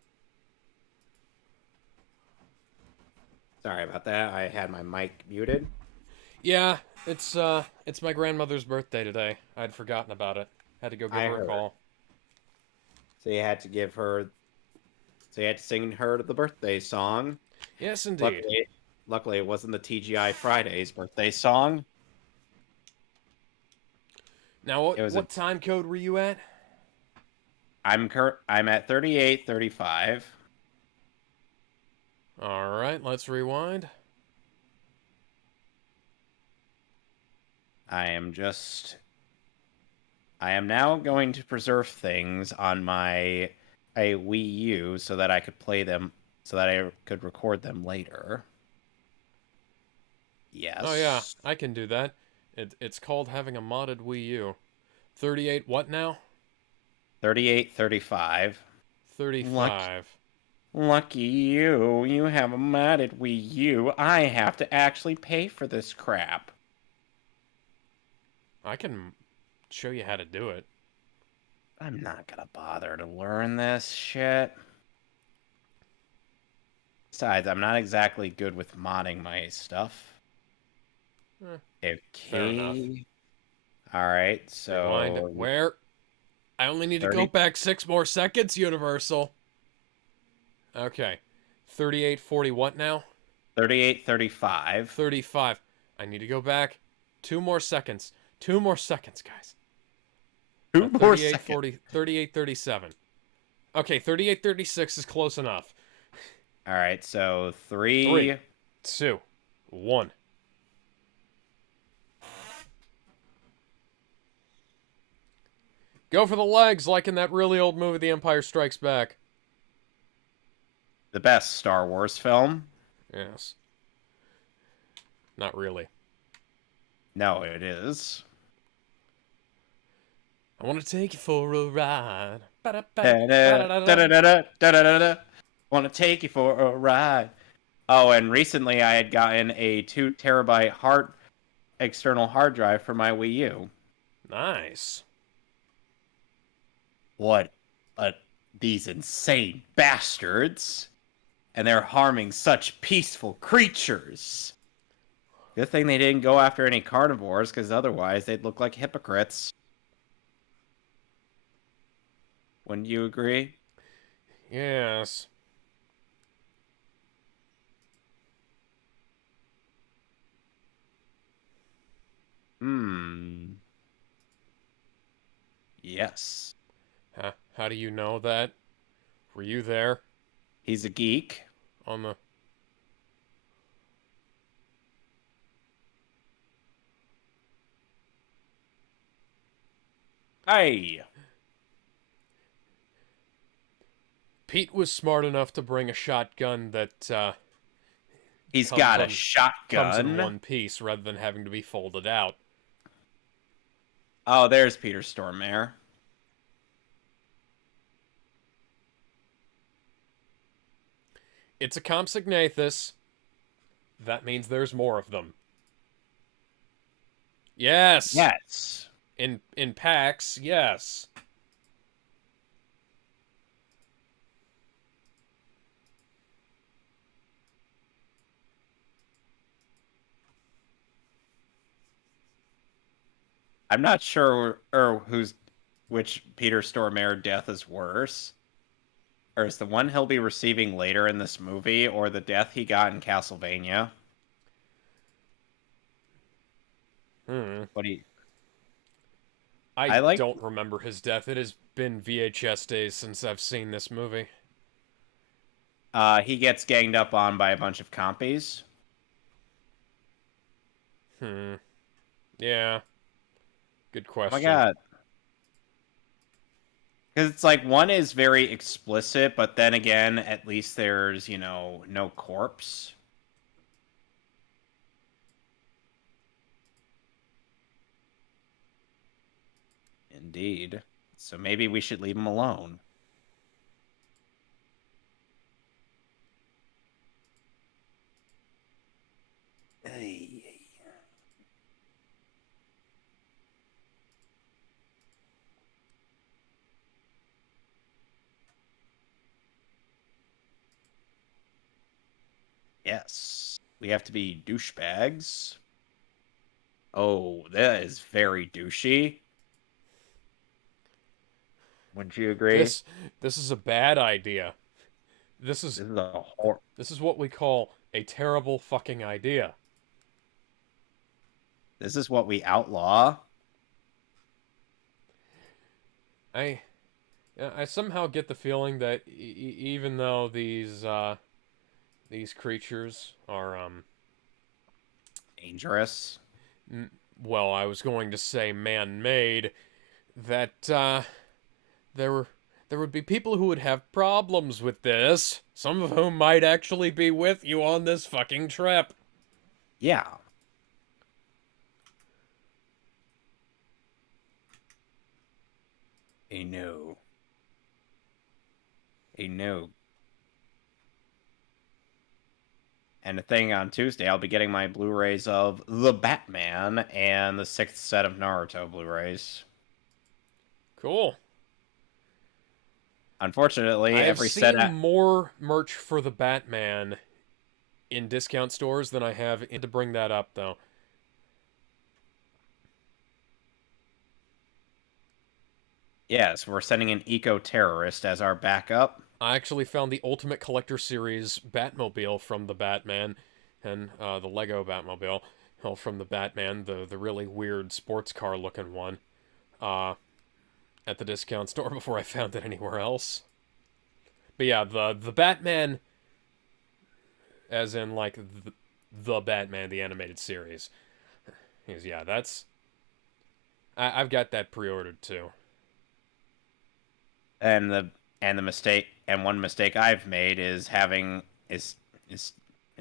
Sorry about that. I had my mic muted. Yeah, it's my grandmother's birthday today. I'd forgotten about it. Had to go give I her a heard. call. So you had to give her. So you had to sing her the birthday song. Yes, indeed. Luckily, luckily it wasn't the TGI Fridays birthday song. Now, It was a. what time code were you at? I'm at 38:35. All right, let's rewind. I am just. I am now going to preserve things on my a Wii U so that I could play them, so that I could record them later. Oh yeah, Yes. I can do that. It's called having a modded Wii U. 38 what now? 38:35. Lucky, 35. lucky you. You have a modded Wii U. I have to actually pay for this crap. I can show you how to do it. I'm not gonna bother to learn this shit. Besides, I'm not exactly good with modding my stuff. Fair enough. Okay. Alright, Rewind. so Where? I only need to go 30, back 6 more seconds, Universal. Okay. 38:40 what now? 38:35. 35. I need to go back 2 more seconds. 2 more seconds, guys. 2 more seconds. 38:37. Okay, 38:36 is close enough. Alright, so 3, 3. 2, 1. Go for the legs, like in that really old movie, The Empire Strikes Back. The best Star Wars film? Yes. Not really. No, it is. I want to take you for a ride. Da-da, da-da-da-da, da-da-da-da. Want to take you for a ride. Oh, and recently I had gotten a 2 terabyte external hard drive for my Wii U. Nice. What these insane bastards. And they're harming such peaceful creatures. Good thing they didn't go after any carnivores, because otherwise they'd look like hypocrites. Wouldn't you agree? Yes. Yes. How do you know that? Were you there He's a geek. on the... Hey. Pete was smart enough to bring a shotgun that He's comes got a on comes in shotgun. one piece rather than having to be folded out. Oh, there's Peter Stormare. It's a Compsognathus. That means there's more of them. Yes. Yes. In packs, yes. I'm not sure or which Peter Stormare death is worse. Or is the one he'll be receiving later in this movie, or the death he got in Castlevania? What do you? I I like. don't remember his death. It has been VHS days since I've seen this movie. He gets ganged up on by a bunch of compies. Yeah. Good Oh my question. god. Because it's like one is very explicit, but then again, at least there's, no corpse. Indeed. So maybe we should leave him alone. Yes. We have to be douchebags. Oh, that is very douchey. Wouldn't you agree? This is a bad idea. This is This is a hor- this is what we call a terrible fucking idea. This is what we outlaw. I I somehow get the feeling that even though these creatures are Dangerous. well, I was going to say man-made, that there there would be people who would have problems with this, some of whom might actually be with you on this fucking trip. Yeah. A no. A no. And the thing on Tuesday, I'll be getting my Blu-rays of The Batman and the 6th set of Naruto Blu-rays. Cool. Unfortunately, I have every set seen more merch for the Batman in discount stores than I have to bring that up, though. Yes, we're sending an eco-terrorist as our backup. I actually found the Ultimate Collector Series Batmobile from the Batman, and the Lego Batmobile, well, from the Batman, the really weird sports car looking one, uh, at the discount store before I found it anywhere else. But yeah, the Batman, as in like the Batman, the animated series, is yeah, that's I've got that pre-ordered too. And the mistake and one mistake I've made is having is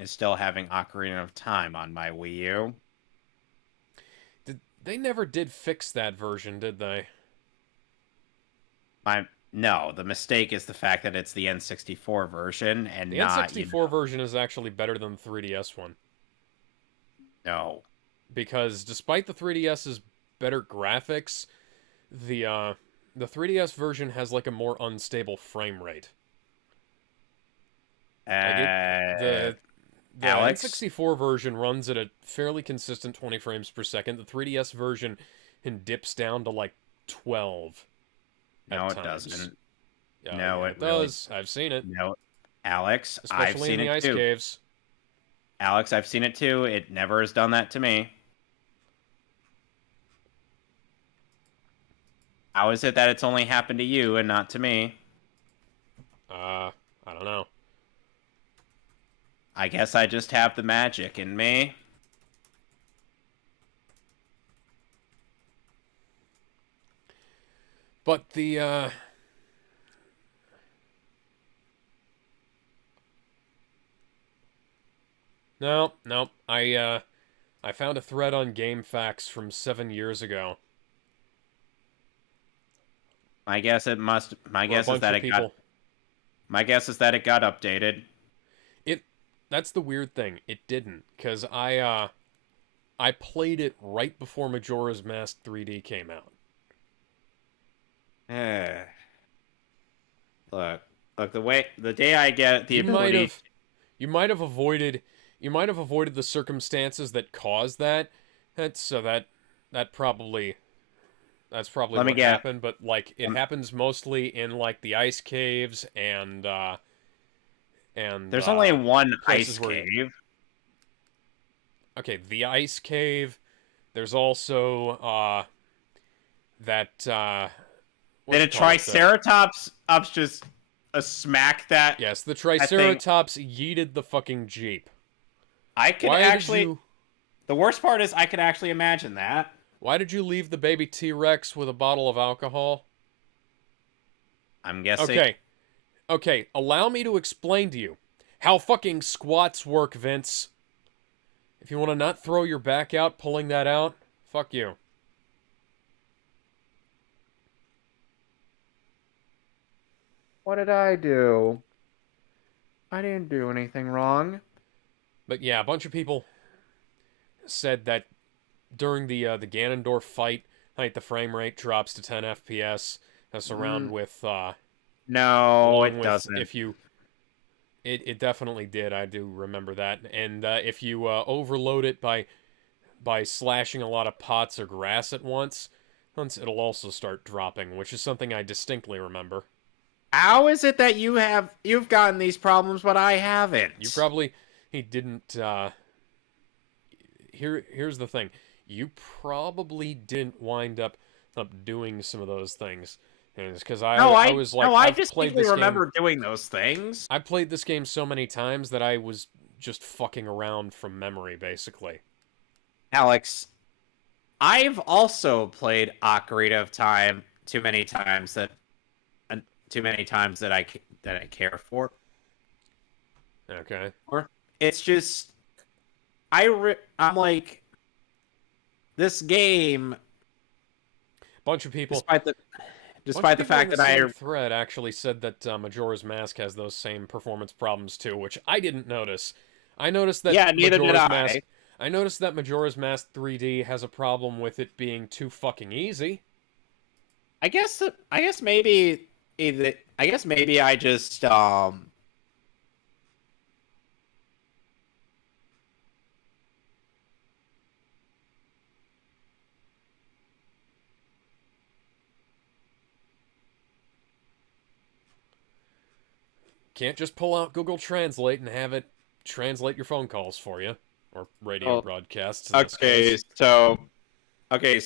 still having Ocarina of Time on my Wii U. They never did fix that version, did they? My No, the mistake is the fact that it's the N64 version and The not, N64 version is actually better than the 3DS one. no. Because despite the 3DS's better graphics, the 3DS version has like a more unstable frame rate. Like it Uh, the Alex? N64 version runs at a fairly consistent 20 frames per second. The 3DS version dips down to like 12 at No, it times. doesn't. No, Yeah, it it really. does. I've seen it, No, Alex, I've especially in seen the it ice too. caves. Alex, I've seen it too. It never has done that to me. How is it that it's only happened to you and not to me? I don't know. I guess I just have the magic in me. But the no, no. I found a thread on GameFAQs from 7 years ago My guess it must. My where a guess is bunch that of it got. people My guess is that it got updated. it that's the weird thing. It didn't cuz I played it right before Majora's Mask 3D came out. Eh. Look, look. The day I get the You might ability. have you might have avoided the circumstances that caused that. That probably that's probably Let me what get. happened, but like it um, happens mostly in like the ice caves and There's only one places ice where cave. okay, the ice cave. There's also that Did a the Triceratops ups just a smack that Yes, the I think Triceratops yeeted the fucking Jeep. I could Why did actually. you... The worst part is I could actually imagine that. Why did you leave the baby T-Rex with a bottle of alcohol? I'm guessing. Okay, okay, allow me to explain to you how fucking squats work, Vince. If you want to not throw your back out pulling that out, fuck you. What did I do? I didn't do anything wrong. But yeah, a bunch of people said that during the Ganondorf fight, like the frame rate drops to 10 FPS. That's around Mm, with no, along it with doesn't. if you it definitely did. I do remember that. And if you overload it by slashing a lot of pots or grass at once, it'll also start dropping, which is something I distinctly remember. How is it that you've gotten these problems, but I You haven't? probably he didn't. Here's the thing. You probably didn't wind up doing some of those things. And it's because I was like, I I've played distinctly this game. remember doing those things. I played this game so many times that I was just fucking around from memory, basically. Alex, I've also played Ocarina of Time too many times that I care for. Okay. Or it's just I'm like this game, Bunch of people despite the bunch of despite the people in fact the that I same thread actually said that Majora's Mask has those same performance problems too, which I didn't notice. I noticed that yeah, neither did Majora's Mask. I. I noticed that Majora's Mask 3D has a problem with it being too fucking easy. I guess maybe I guess maybe I just Can't just pull out Google Translate and have it translate your phone calls for you, or radio oh, broadcasts in this okay, case.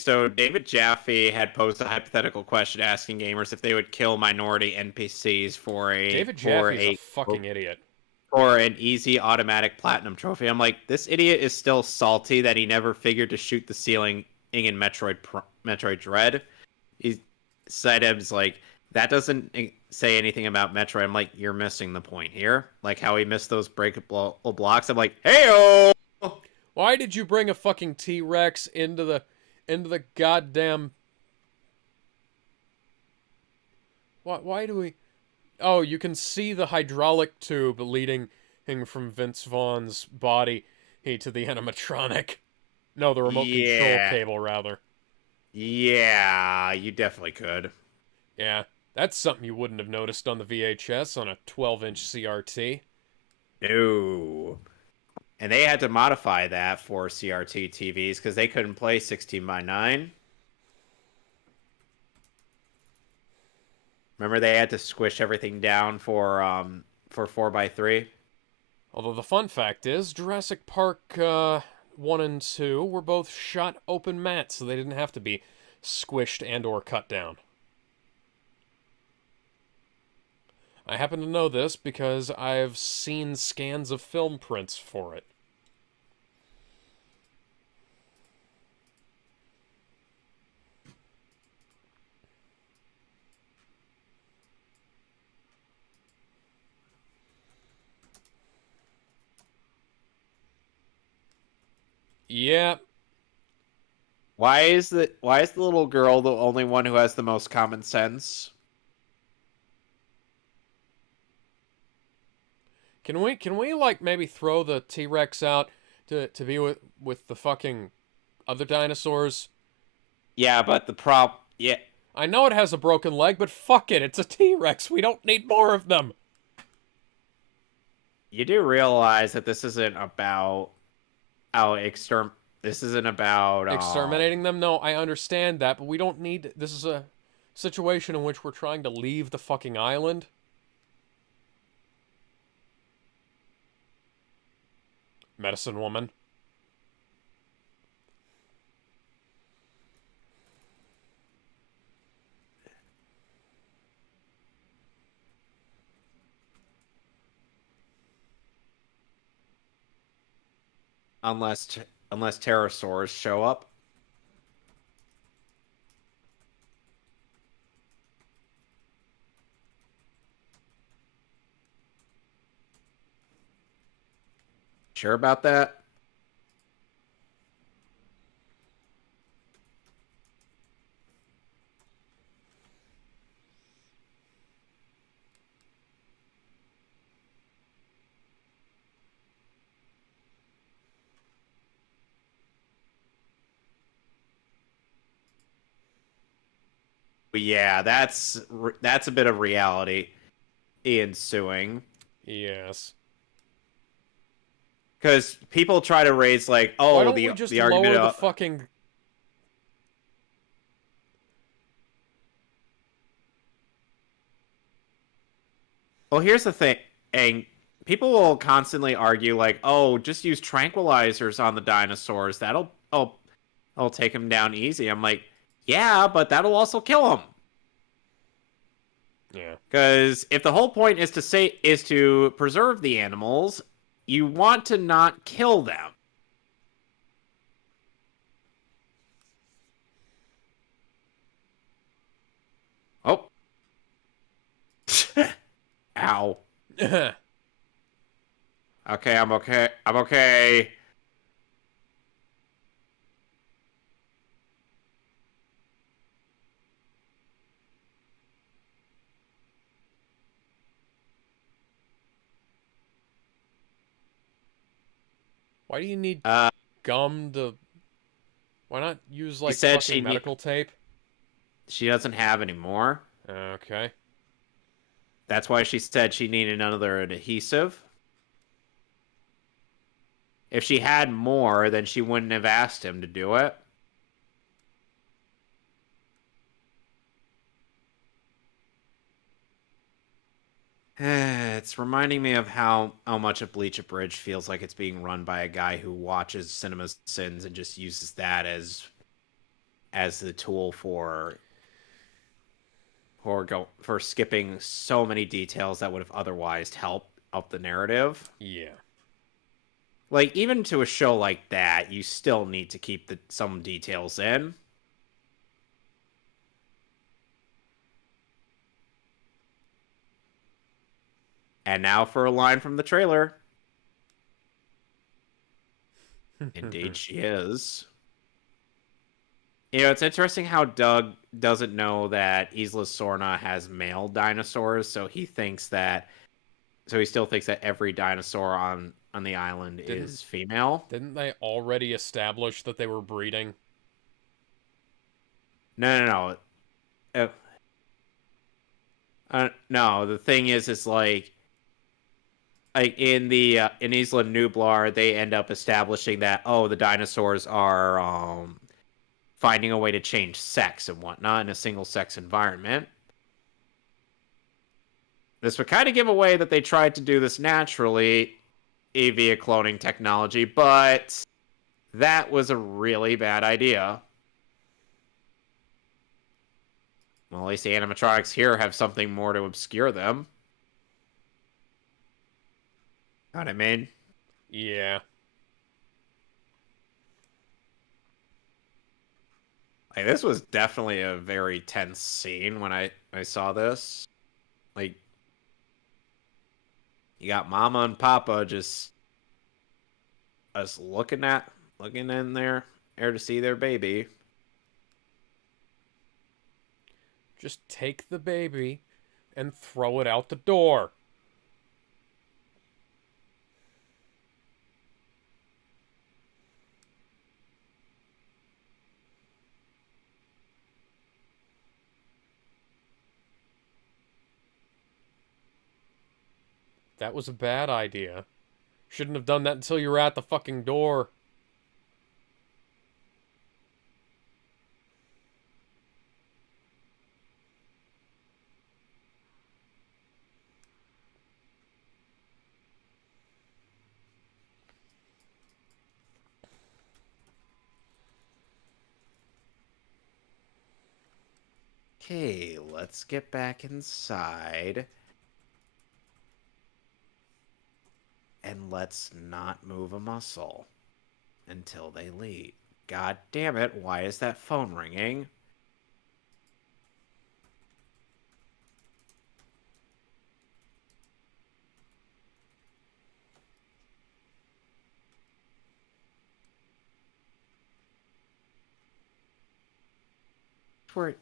so David Jaffe had posed a hypothetical question asking gamers if they would kill minority NPCs David Jaffe's a fucking idiot. for an easy automatic platinum trophy. I'm like, this idiot is still salty that he never figured to shoot the ceiling in Metroid Dread. He said him's like that doesn't say anything about Metroid. I'm like, you're missing the point here. Like how he missed those breakable blocks. I'm like, hey. Why did you bring a fucking T-Rex into the goddamn... Why do we... Oh, you can see the hydraulic tube leading from Vince Vaughn's body to the animatronic. No, the remote control Yeah. cable, rather. Yeah, you definitely could. Yeah, that's something you wouldn't have noticed on the VHS on a 12-inch CRT. No. And they had to modify that for CRT TVs because they couldn't play 16:9. Remember they had to squish everything down for 4:3. Although the fun fact is, Jurassic Park 1 and 2 were both shot open matte, so they didn't have to be squished and or cut down. I happen to know this because I've seen scans of film prints for it. Yeah. Why is the little girl the only one who has the most common sense? Can we like maybe throw the T-Rex out to be with the fucking other dinosaurs? Yeah, but yeah, I know it has a broken leg, but fuck it, it's a T-Rex. We don't need more of them. you do realize that this isn't about this isn't about Exterminating them? No, I understand that, but we don't need... This is a situation in which we're trying to leave the fucking island. Medicine woman. unless pterosaurs show up. Sure about that? But yeah, that's a bit of reality ensuing. Yes. Because people try to raise like, Why oh, don't we the just argument lower the of, fucking... well, here's the thing, and people will constantly argue like, oh, just use tranquilizers on the dinosaurs. I'll take them down easy. I'm like, yeah, but that'll also kill them. Yeah. Because if the whole point is to preserve the animals, you want to not kill them. Oh, ow. Okay, I'm okay. I'm okay. Why do you need Uh, gum to... Why not use, she like, said fucking medical tape? she doesn't have any more. Okay. That's why she said she needed another adhesive. If she had more, then she wouldn't have asked him to do it. It's reminding me of how much a Bleach Bridge feels like it's being run by a guy who watches Cinema Sins and just uses that as the tool for skipping so many details that would have otherwise helped up the narrative. Yeah. Like even to a show like that, you still need to keep some details in. And now for a line from the trailer. Indeed, she is. You know, it's interesting how Doug doesn't know that Isla Sorna has male dinosaurs, so he still thinks that every dinosaur on the island Didn't is female. didn't they already establish that they were breeding? No, no, no. No, the thing is like in Isla Nublar, they end up establishing that the dinosaurs are finding a way to change sex and whatnot in a single sex environment. This would kind of give away that they tried to do this naturally via cloning technology, but that was a really bad idea. Well, at least the animatronics here have something more to obscure them. Know what I mean? Yeah. Like this was definitely a very tense scene when I saw this. Like you got Mama and Papa just us looking in there to see their baby. Just take the baby and throw it out the door. That was a bad idea. Shouldn't have done that until you were at the fucking door. Okay, let's get back inside. And let's not move a muscle. until they leave. God damn it, why is that phone ringing? Where?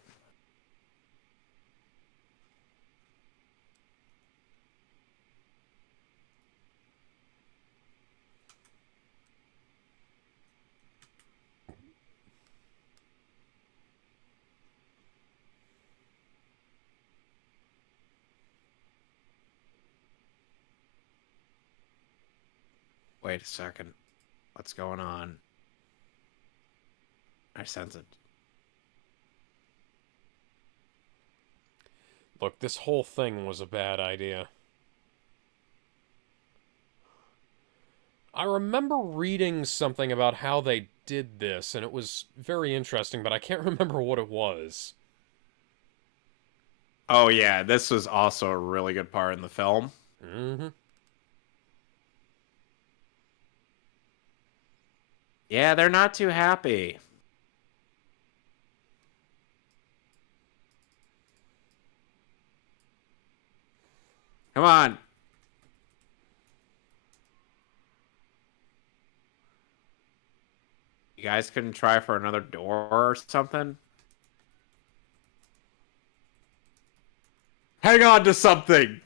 Wait a second. What's going on? I sense it. Look, this whole thing was a bad idea. I remember reading something about how they did this, and it was very interesting, but I can't remember what it was. Oh yeah, this was also a really good part in the film. Mm-hmm. Yeah, they're not too happy. Come on. You guys couldn't try for another door or something? Hang on to something!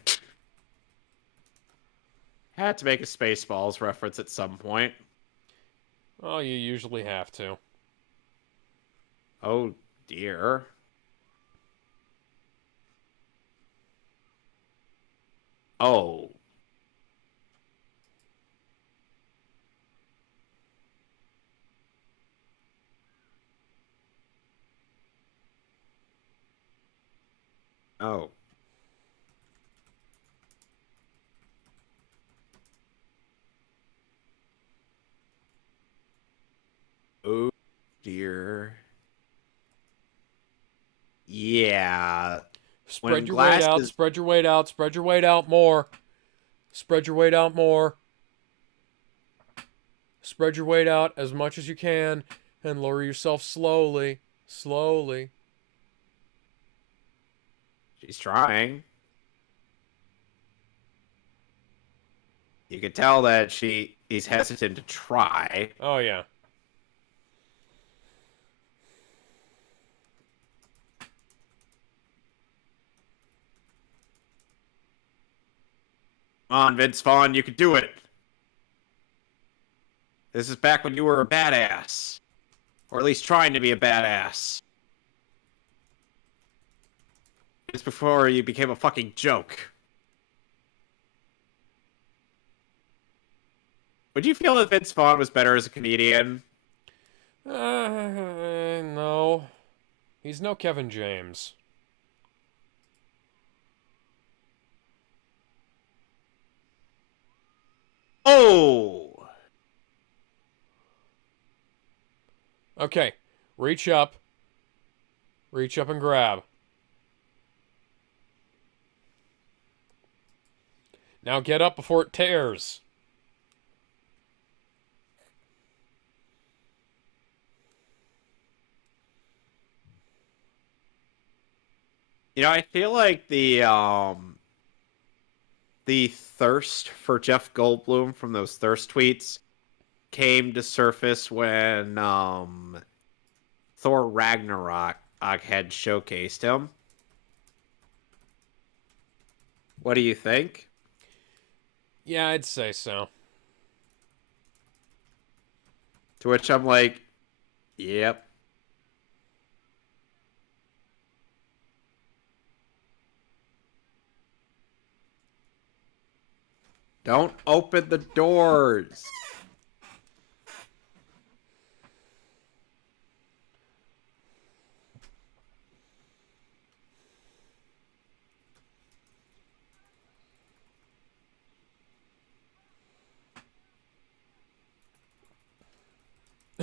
Had to make a Spaceballs reference at some point. Oh, you usually have to. Oh dear. Oh. Oh. Oh dear. Yeah. When Spread your weight glass out, is spread your weight out, spread your weight out more. Spread your weight out more. Spread your weight out as much as you can and lower yourself slowly. Slowly. she's trying. You could tell that he's hesitant to try. Oh, yeah. Come on, Vince Vaughn, you could do it. This is back when you were a badass. Or at least trying to be a badass. It's before you became a fucking joke. Would you feel that Vince Vaughn was better as a comedian? No. He's no Kevin James. Oh! Okay. Reach up. Reach up and grab. Now get up before it tears. You know, I feel like the thirst for Jeff Goldblum from those thirst tweets came to surface when Thor Ragnarok had showcased him. What do you think? Yeah, I'd say so. To which I'm like, yep. Don't open the doors.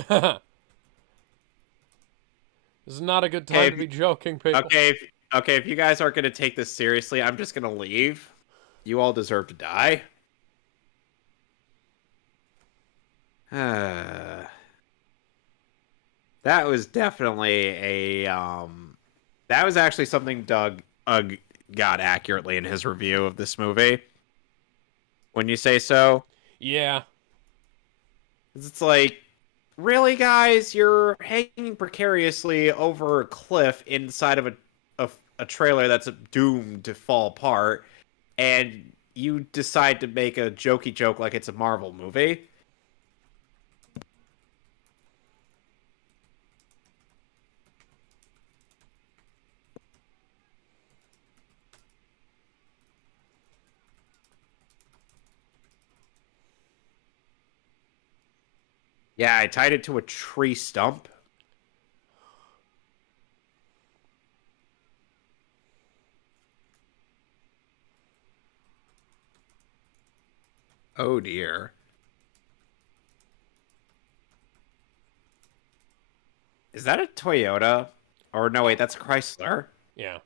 This is not a good Okay, time to be joking, people. if you guys aren't going to take this seriously, I'm just going to leave. You all deserve to die. That was definitely that was actually something Doug got accurately in his review of this movie. When you say so, Yeah. it's like, really, guys, you're hanging precariously over a cliff inside of a trailer that's doomed to fall apart, and you decide to make a jokey joke like it's a Marvel movie. Yeah, I tied it to a tree stump. Oh dear. Is that a Toyota? Or no, wait, that's a Chrysler. Yeah.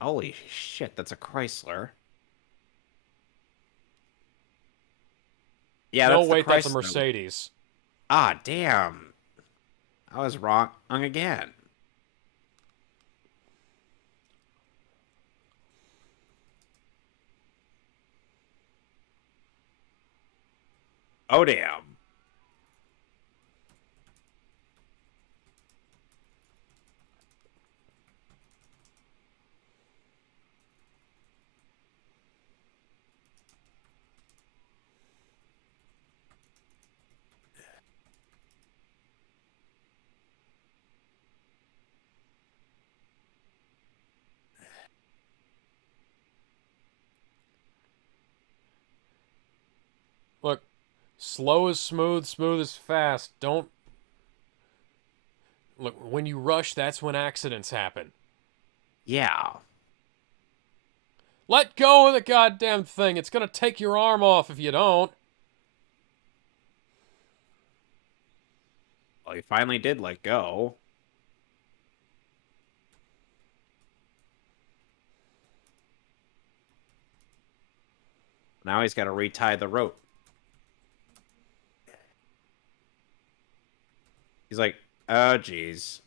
Holy shit, that's a Chrysler. Yeah, No, that's the wait, that's a Chrysler. Mercedes. Ah, damn. I was wrong again. Oh, damn. Look, slow is smooth, smooth is fast. Don't look when you rush. That's when accidents happen. Yeah. Let go of the goddamn thing. It's gonna take your arm off if you don't. Well, he finally did let go. Now he's got to retie the rope. He's like, oh, jeez.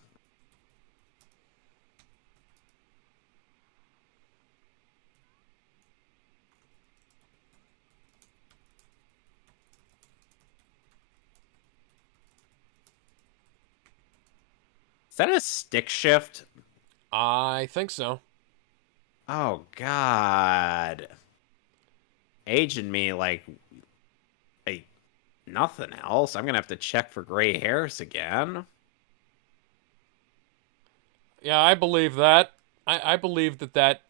Is that a stick shift? I think so. Oh, God. Aging me like nothing else. I'm going to have to check for gray hairs again. Yeah, I believe that. I believe that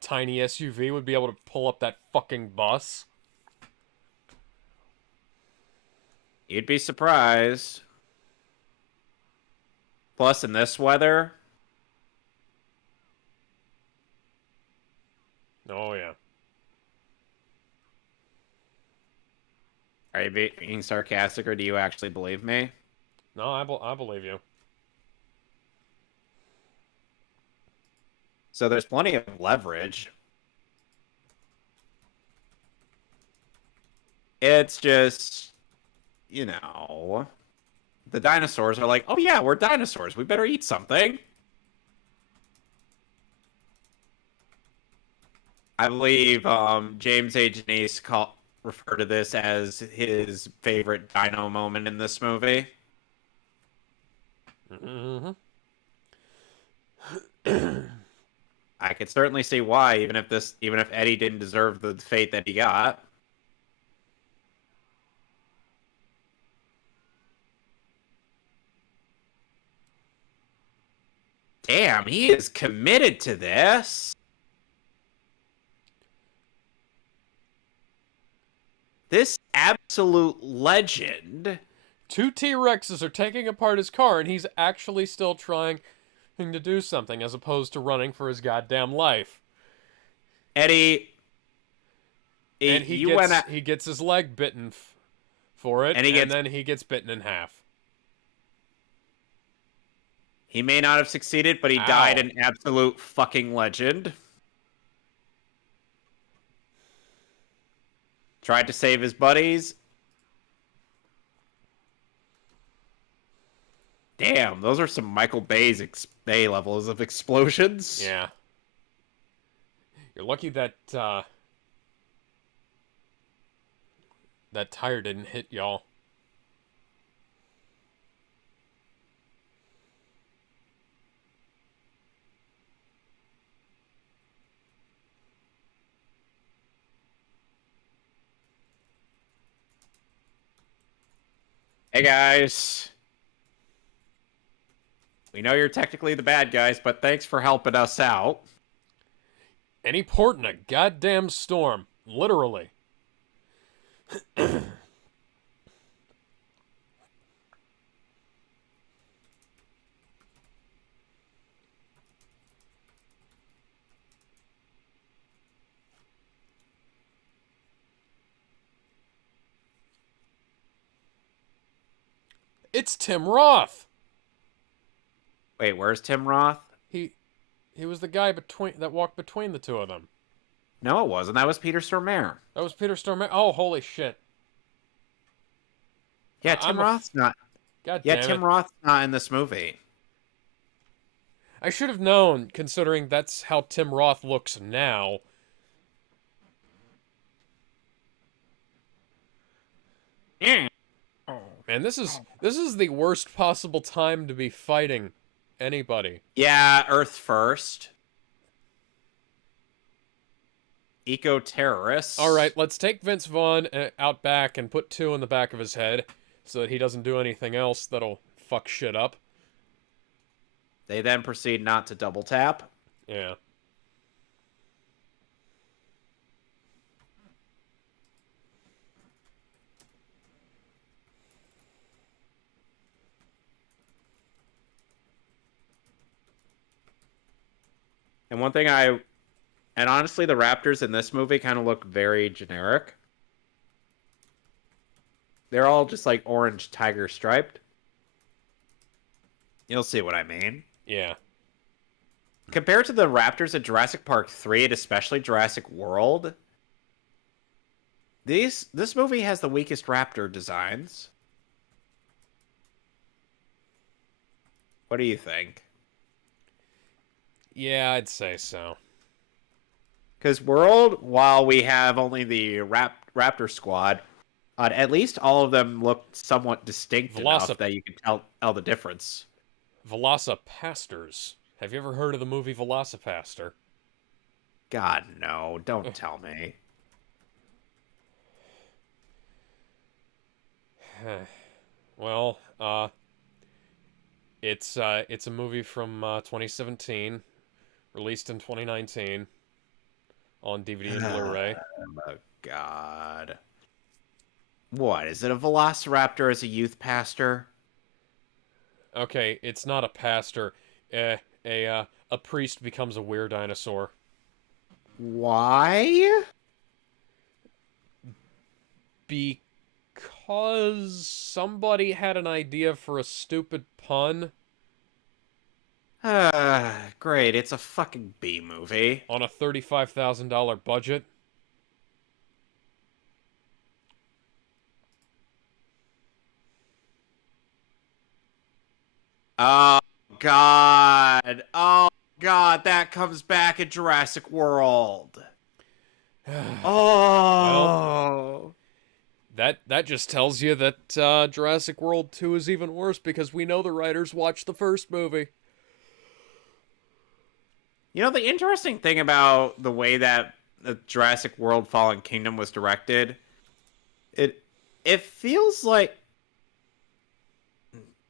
tiny SUV would be able to pull up that fucking bus. You'd be surprised. Plus, in this weather, Oh yeah. are you being sarcastic or do you actually believe me? No, I believe you. So there's plenty of leverage. It's just, you know, the dinosaurs are like, oh yeah, we're dinosaurs. We better eat something. I believe James A. Janice refer to this as his favorite dino moment in this movie. Mm-hmm. I could certainly see why, even if Eddie didn't deserve the fate that he got. Damn, he is committed to this. This absolute legend. Two T-Rexes are taking apart his car, and he's actually still trying to do something as opposed to running for his goddamn life. Eddie, And you went at, he gets his leg bitten for it, and and then he gets bitten in half. he may not have succeeded, but he died Ow. an absolute fucking legend. Tried to save his buddies. Damn, those are some Michael Bay levels of explosions. Yeah. You're lucky that that tire didn't hit y'all. Hey guys. We know you're technically the bad guys, but thanks for helping us out. Any port in a goddamn storm. Literally. It's Tim Roth. Wait, where's Tim Roth? He he was the guy that walked between the two of them. No, it wasn't. That was Peter Stormare. That was Peter Stormare. Oh, holy shit. Yeah, Tim Roth's not. God Yeah, damn Tim it. Roth's not in this movie. I should have known, considering that's how Tim Roth looks now. Yeah. Man, this is the worst possible time to be fighting anybody. Yeah, Earth first. Eco-terrorists. All right, let's take Vince Vaughn out back and put 2 in the back of his head so that he doesn't do anything else that'll fuck shit up. They then proceed not to double tap. Yeah. And one thing and honestly, the Raptors in this movie kind of look very generic. They're all just like orange tiger striped. You'll see what I mean. Yeah. Compared to the Raptors in Jurassic Park 3 and especially Jurassic World, this movie has the weakest raptor designs. What do you think? Yeah, I'd say so. Because World, while we have only the Raptor squad, at least all of them look somewhat distinct enough that you can tell the difference. Velocipastors. Have you ever heard of the movie Velocipastor? God, no. Don't tell me. Well, it's a movie from 2017, released in 2019 on DVD and Blu-ray. Oh, God. What, is it a velociraptor as a youth pastor? Okay, it's not a pastor. A priest becomes a weird dinosaur. Why? Because somebody had an idea for a stupid pun. Great, it's a fucking B movie. On a $35,000 budget. Oh, God. Oh, God, that comes back in Jurassic World. Oh. Well, that just tells you that Jurassic World 2 is even worse because we know the writers watched the first movie. You know, the interesting thing about the way that the Jurassic World Fallen Kingdom was directed, it feels like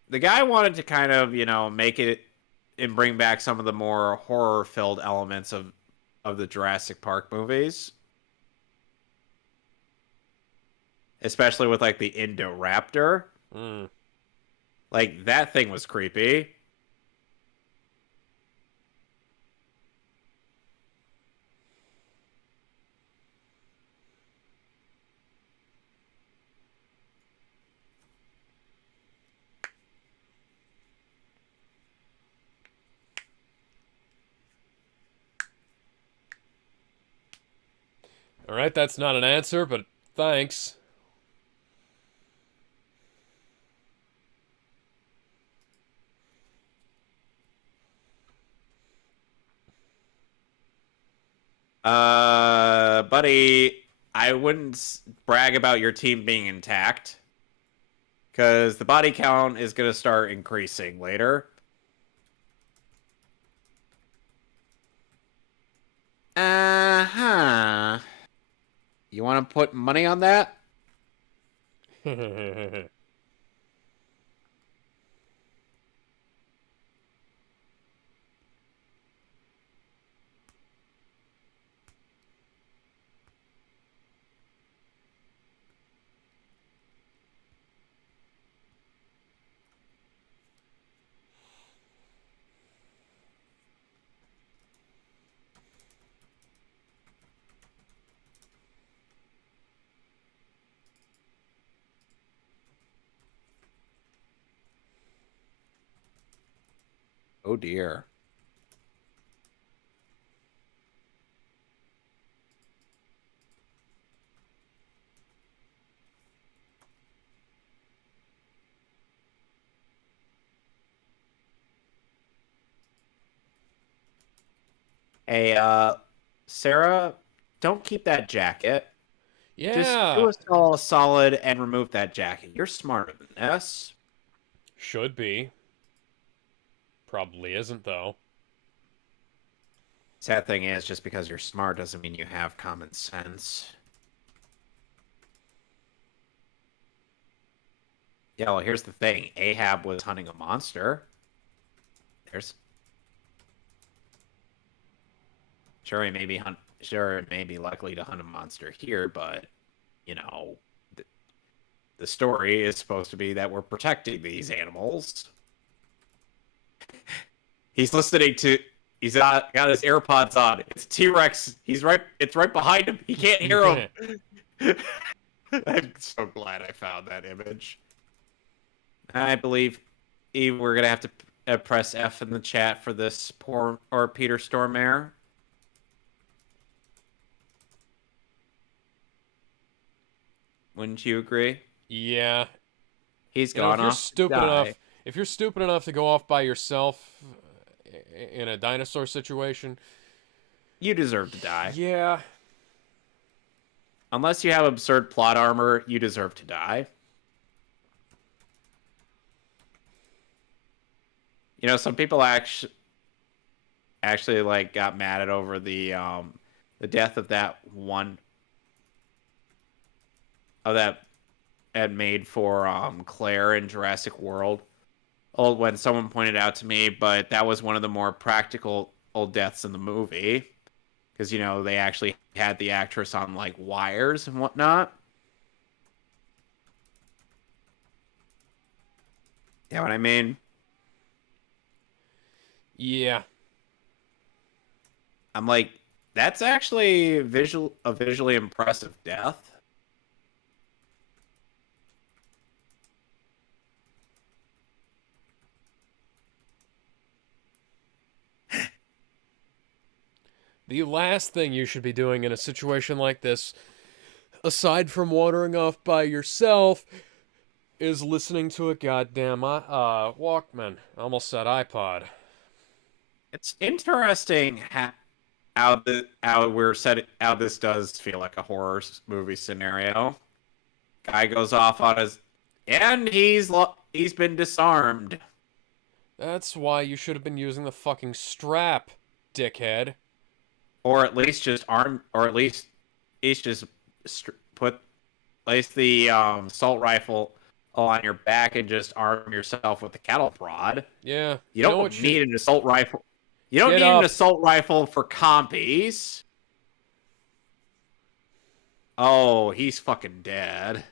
the guy wanted to kind of, make it and bring back some of the more horror-filled elements of the Jurassic Park movies. Especially with, like, the Indoraptor. Mm. Like, that thing was creepy. Alright, that's not an answer, but thanks. Buddy, I wouldn't brag about your team being intact because the body count is going to start increasing later. Uh-huh. You want to put money on that? Oh dear. Hey, Sarah, don't keep that jacket. Just Yeah, do us all a solid and remove that jacket. You're smarter than this. should be. Probably isn't, though. Sad thing is, just because you're smart doesn't mean you have common sense. Yeah, well, here's the thing. Ahab was hunting a monster. There's sure it may be likely to hunt a monster here, but you know, the story is supposed to be that we're protecting these animals. He's listening to. Got his AirPods on. It's T-Rex. He's right. It's right behind him. He can't hear him. I'm so glad I found that image. I believe we're gonna have to press F in the chat for this poor or Peter Stormare. Wouldn't you agree? Yeah. He's You know, gone off to die. if you're stupid enough to go off by yourself in a dinosaur situation, You deserve to die. yeah. Unless you have absurd plot armor, you deserve to die. You know, some people actually like got mad at over the death of that one of that had made for Claire in Jurassic World. Old when someone pointed out to me, but that was one of the more practical old deaths in the movie because you know they actually had the actress on like wires and whatnot. You know what I mean? Yeah. I'm like, that's actually a visually impressive death. The last thing you should be doing in a situation like this, aside from wandering off by yourself, is listening to a goddamn Walkman. I almost said iPod. It's interesting how this does feel like a horror movie scenario. Guy goes off on his and he's been disarmed, That's why you should have been using the fucking strap, dickhead. or at least just arm, or at least he's just place the assault rifle on your back and just arm yourself with the cattle prod. Yeah, You you know don't what need should... an assault rifle. You don't Get need an up. assault rifle for compies. Oh, he's fucking dead.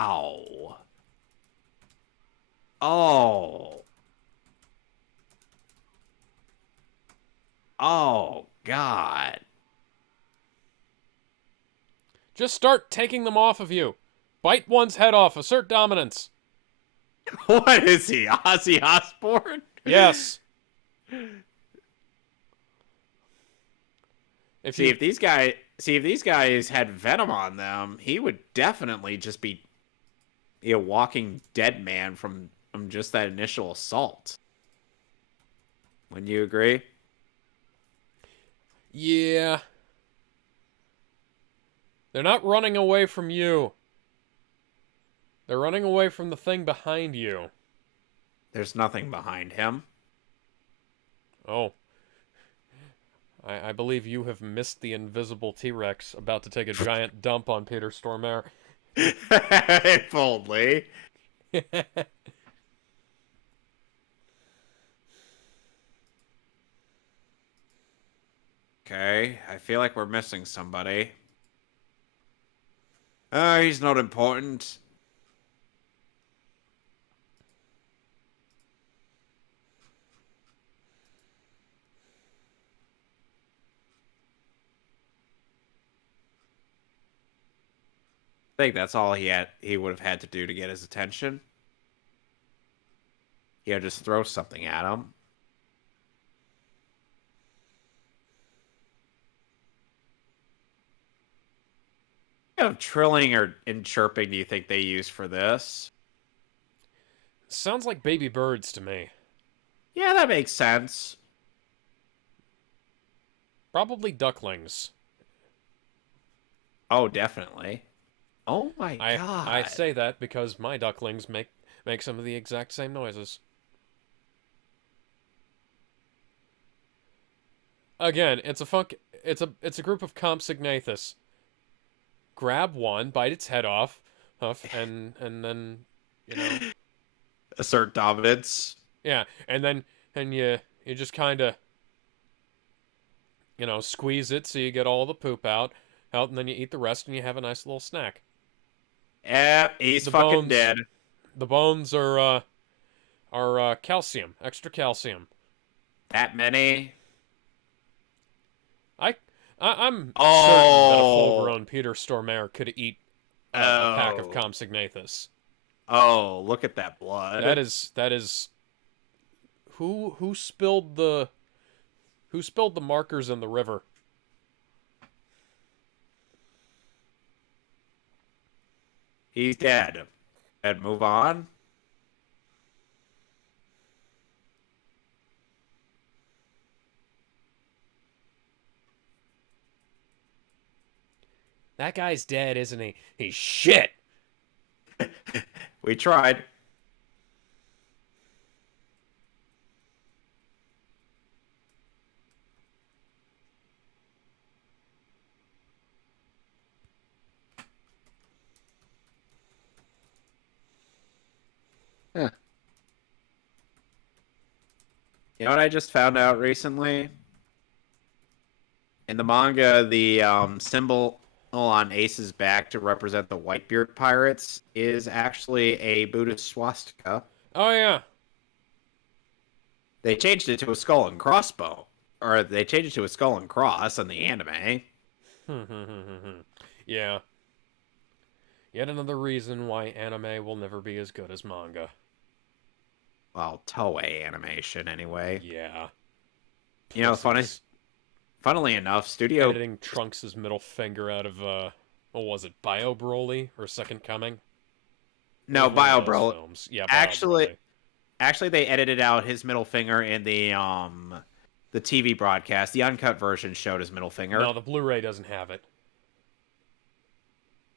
Ow. Oh. Oh, God. Just start taking them off of you. Bite one's head off. Assert dominance. What is he, Ozzy Osbourne? Yes. If these guys had venom on them, he would definitely just be a walking dead man from just that initial assault. Wouldn't you agree? Yeah. They're not running away from you. They're running away from the thing behind you. There's nothing behind him. Oh. I believe you have missed the invisible T-Rex about to take a giant dump on Peter Stormare. If only. Okay, I feel like we're missing somebody. He's not important. I think that's all he would have had to do to get his attention. Just throw something at him. What kind of trilling or and chirping do you think they use for this? Sounds like baby birds to me. Yeah, that makes sense. Probably ducklings. Oh, definitely. Oh my I god. say that because my ducklings make some of the exact same noises. Again, it's a group of Compsognathus. Grab one, bite its head off, and then Assert dominance. yeah, and then you just kind of squeeze it so you get all the poop out, and then you eat the rest and you have a nice little snack. Yeah, he's The fucking bones, dead. the bones are calcium, extra calcium. That many? I, I'm certain that a Oh. full-grown Peter Stormare could eat a pack of Oh. Compsognathus. Oh, look at that blood. That is who spilled the markers in the river? He's dead. And move on. That guy's dead, isn't he? He's shit. We tried. Huh. You know what I just found out recently? In the manga, the symbol on Ace's back to represent the Whitebeard pirates is actually a Buddhist swastika. Oh yeah. They changed it to a skull and crossbow. Or they changed it to a skull and cross in the anime. Yeah. Yet another reason why anime will never be as good as manga. Well, Toei animation, anyway. Yeah. You know, funnily enough, Studio... Editing Trunks' middle finger out of, what was it, Bio Broly? Or Second Coming? No, Bio Broly. Films. Yeah, Bio Actually, Broly. actually, they edited out his middle finger in the TV broadcast. The uncut version showed his middle finger. No, the Blu-ray doesn't have it.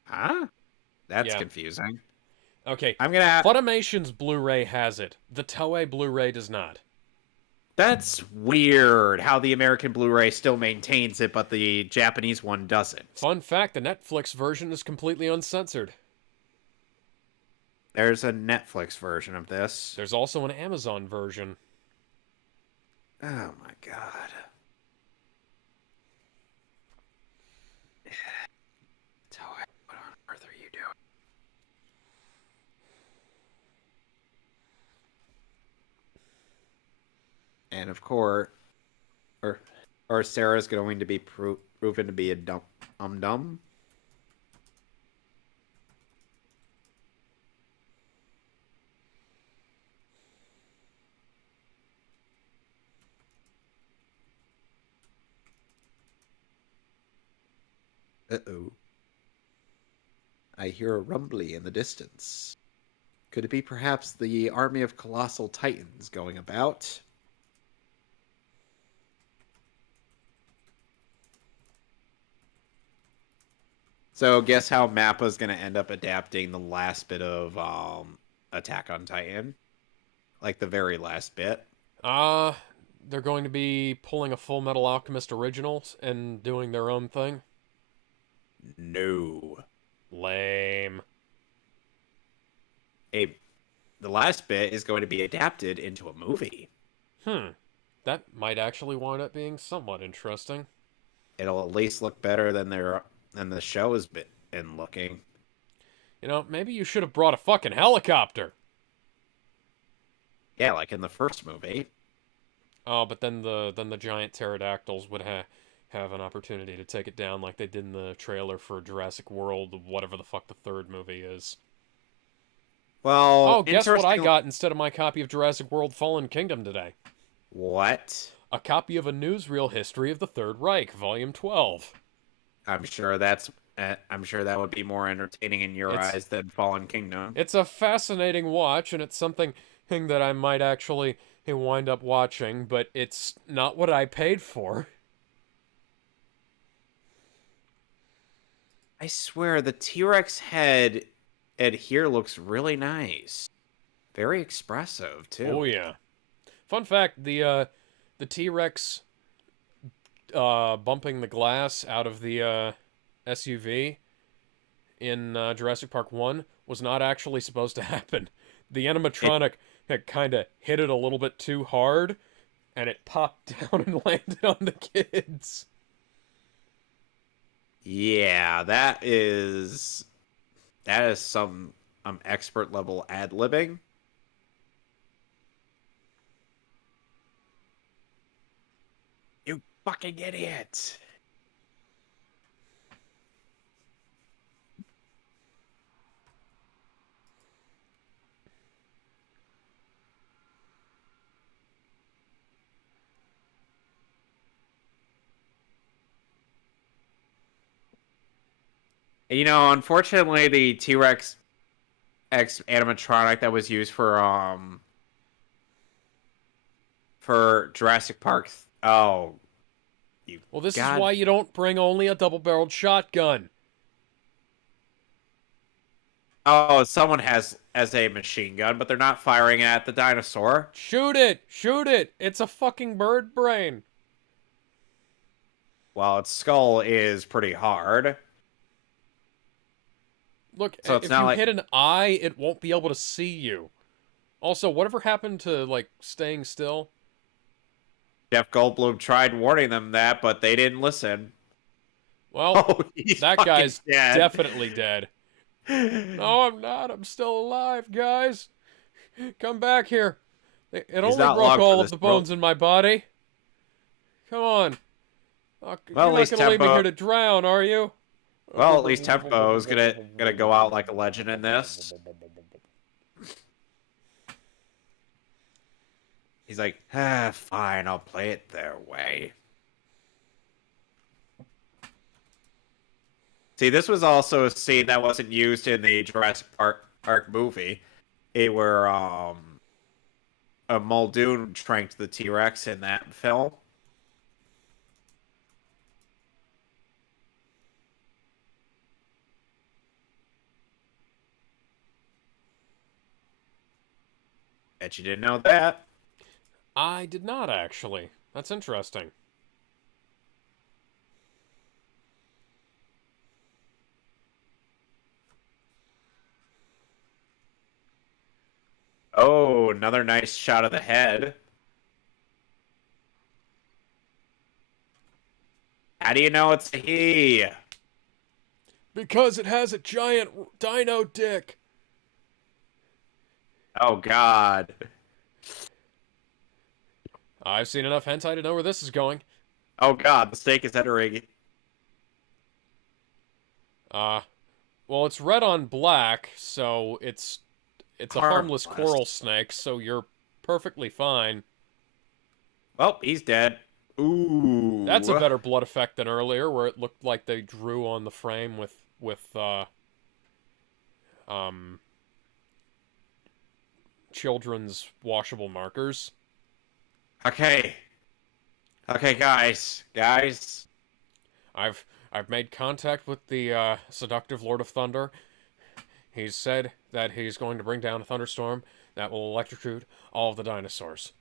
Huh? That's Yeah. confusing. Okay, I'm gonna... Funimation's Blu-ray has it. The Toei Blu-ray does not. That's weird how the American Blu-ray still maintains it, but the Japanese one doesn't. Fun fact, the Netflix version is completely uncensored. There's a Netflix version of this. There's also an Amazon version. Oh my god. Toei, what on earth are you doing? And of course, or Sarah's going to be proven to be a dumb. Uh-oh. I hear a rumbly in the distance. Could it be perhaps the army of colossal titans going about? So guess how Mappa's gonna end up adapting the last bit of Attack on Titan, like the very last bit. Uh, they're going to be pulling a Full Metal Alchemist originals and doing their own thing. No, Lame. a the last bit is going to be adapted into a movie. Hmm. That might actually wind up being somewhat interesting. It'll at least look better than the show has been looking. You know, maybe you should have brought a fucking helicopter. Yeah, like in the first movie. Oh, but then the giant pterodactyls would have an opportunity to take it down like they did in the trailer for Jurassic World, whatever the fuck the third movie is. Well, Oh, guess what I interesting. got instead of my copy of Jurassic World Fallen Kingdom today? What? A copy of A Newsreel History of the Third Reich, Volume 12. I'm sure that's. I'm sure that would be more entertaining in your It's eyes than Fallen Kingdom. it's a fascinating watch, and it's something that I might actually wind up watching, but it's not what I paid for. I swear the T-Rex head here looks really nice. Very expressive Oh too. yeah. Fun fact: the T-Rex bumping the glass out of the SUV in Jurassic Park 1 was not actually supposed to happen. The It animatronic had kind of hit it a little bit too hard, and it popped down and landed on the kids. yeah, that is some expert level ad libbing. You fucking idiot. You know, unfortunately, the T-Rex X animatronic that was used for Jurassic Park. Oh, you Well, this is god. why you don't bring only a double-barreled shotgun. Oh, someone has a machine gun, but they're not firing at the dinosaur. Shoot it! Shoot it! It's a fucking bird brain. Well, its skull is pretty hard, Look, so it's if not you like hit an eye, it won't be able to see you. Also, whatever happened to, like, staying still? Jeff Goldblum tried warning them that, but they didn't listen. Well, Oh, he's that fucking guy's dead. definitely dead. No, I'm not. I'm still alive, guys. Come back here. It He's only not broke long for all of this the world. bones in my body. Come on. Oh, Well, you're at not least going to leave me here Tempo. to drown, are you? Well, at least Tempo is gonna go out like a legend in this. He's like, fine, I'll play it their way. See, this was also a scene that wasn't used in the Jurassic Park movie. It where a Muldoon tranked the T-Rex in that film. Bet you didn't know that. I did not, actually. That's interesting. Oh, another nice shot of the head. How do you know it's a he? Because it has a giant dino dick. Oh God. I've seen enough hentai to know where this is going. Oh God, the snake is entering. Uh, well, it's red on black, so it's a harmless Harmless. coral snake, so you're perfectly fine. Well, he's dead. That's a Ooh. better blood effect than earlier, where it looked like they drew on the frame with um children's washable markers. Okay. Okay, guys. Guys. I've I've made contact with the seductive Lord of Thunder. He's said that he's going to bring down a thunderstorm that will electrocute all of the dinosaurs.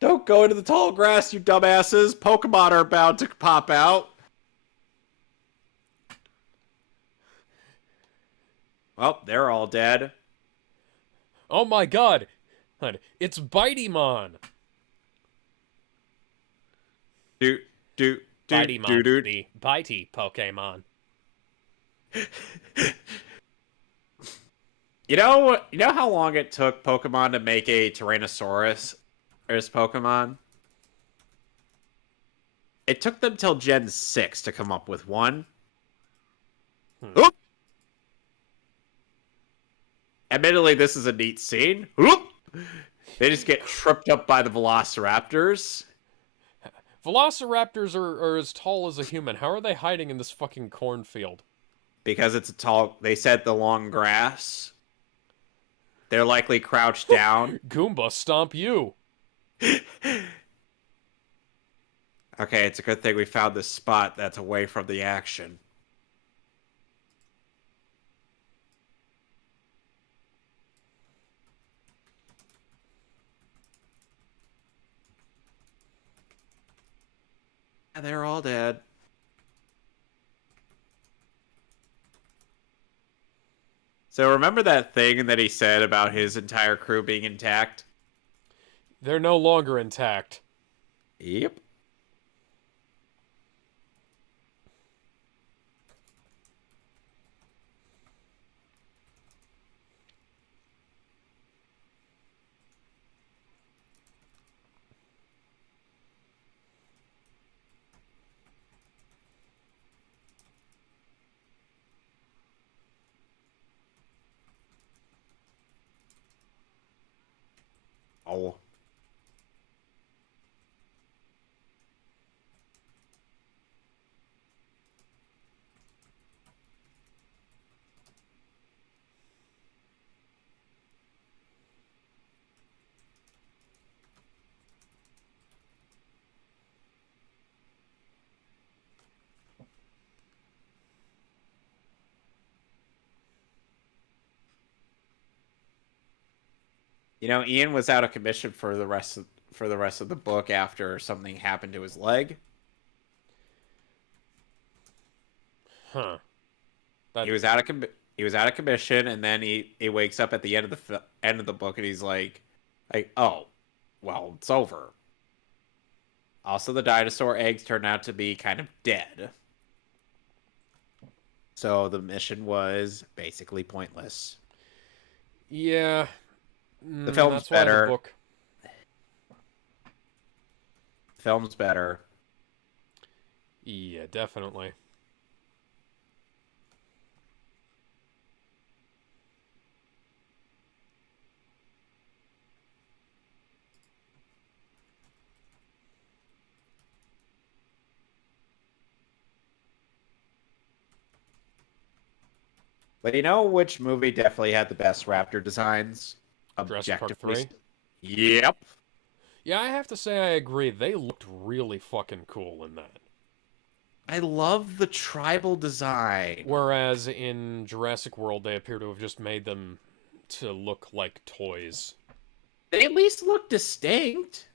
Don't go into the tall grass, you dumbasses. Pokemon are about to pop out. Well, they're all dead. Oh my god! It's Bitymon! Do, do, do, do, Bitymon, do. the bitey Pokemon. You know how long it took Pokemon to make a Tyrannosaurus as Pokemon? It took them till Gen 6 to come up with one. Oop! Admittedly, this is a neat scene. Oop! They just get tripped up by the Velociraptors. Velociraptors are as tall as a human. How are they hiding in this fucking cornfield? Because it's a tall... They said the long grass. They're likely crouched down. Goomba, stomp you! Okay, it's a good thing we found this spot that's away from the action. And they're all dead. So remember that thing that he said about his entire crew being intact? They're no longer intact. Yep. Oh. You know, Ian was out of commission for the rest of the book after something happened to his leg. Huh. He was out of commission, and then he wakes up at the end of the book, and he's like, oh, well, it's over. Also, the dinosaur eggs turned out to be kind of dead, so the mission was basically pointless. Yeah. The film's that's why better. the book... The film's better. Yeah, definitely. But you know which movie definitely had the best raptor designs? Jurassic Park Objectively. 3? Yep. Yeah, I have to say I agree. They looked really fucking cool in that. I love the tribal design. Whereas in Jurassic World, they appear to have just made them to look like toys. They at least look distinct.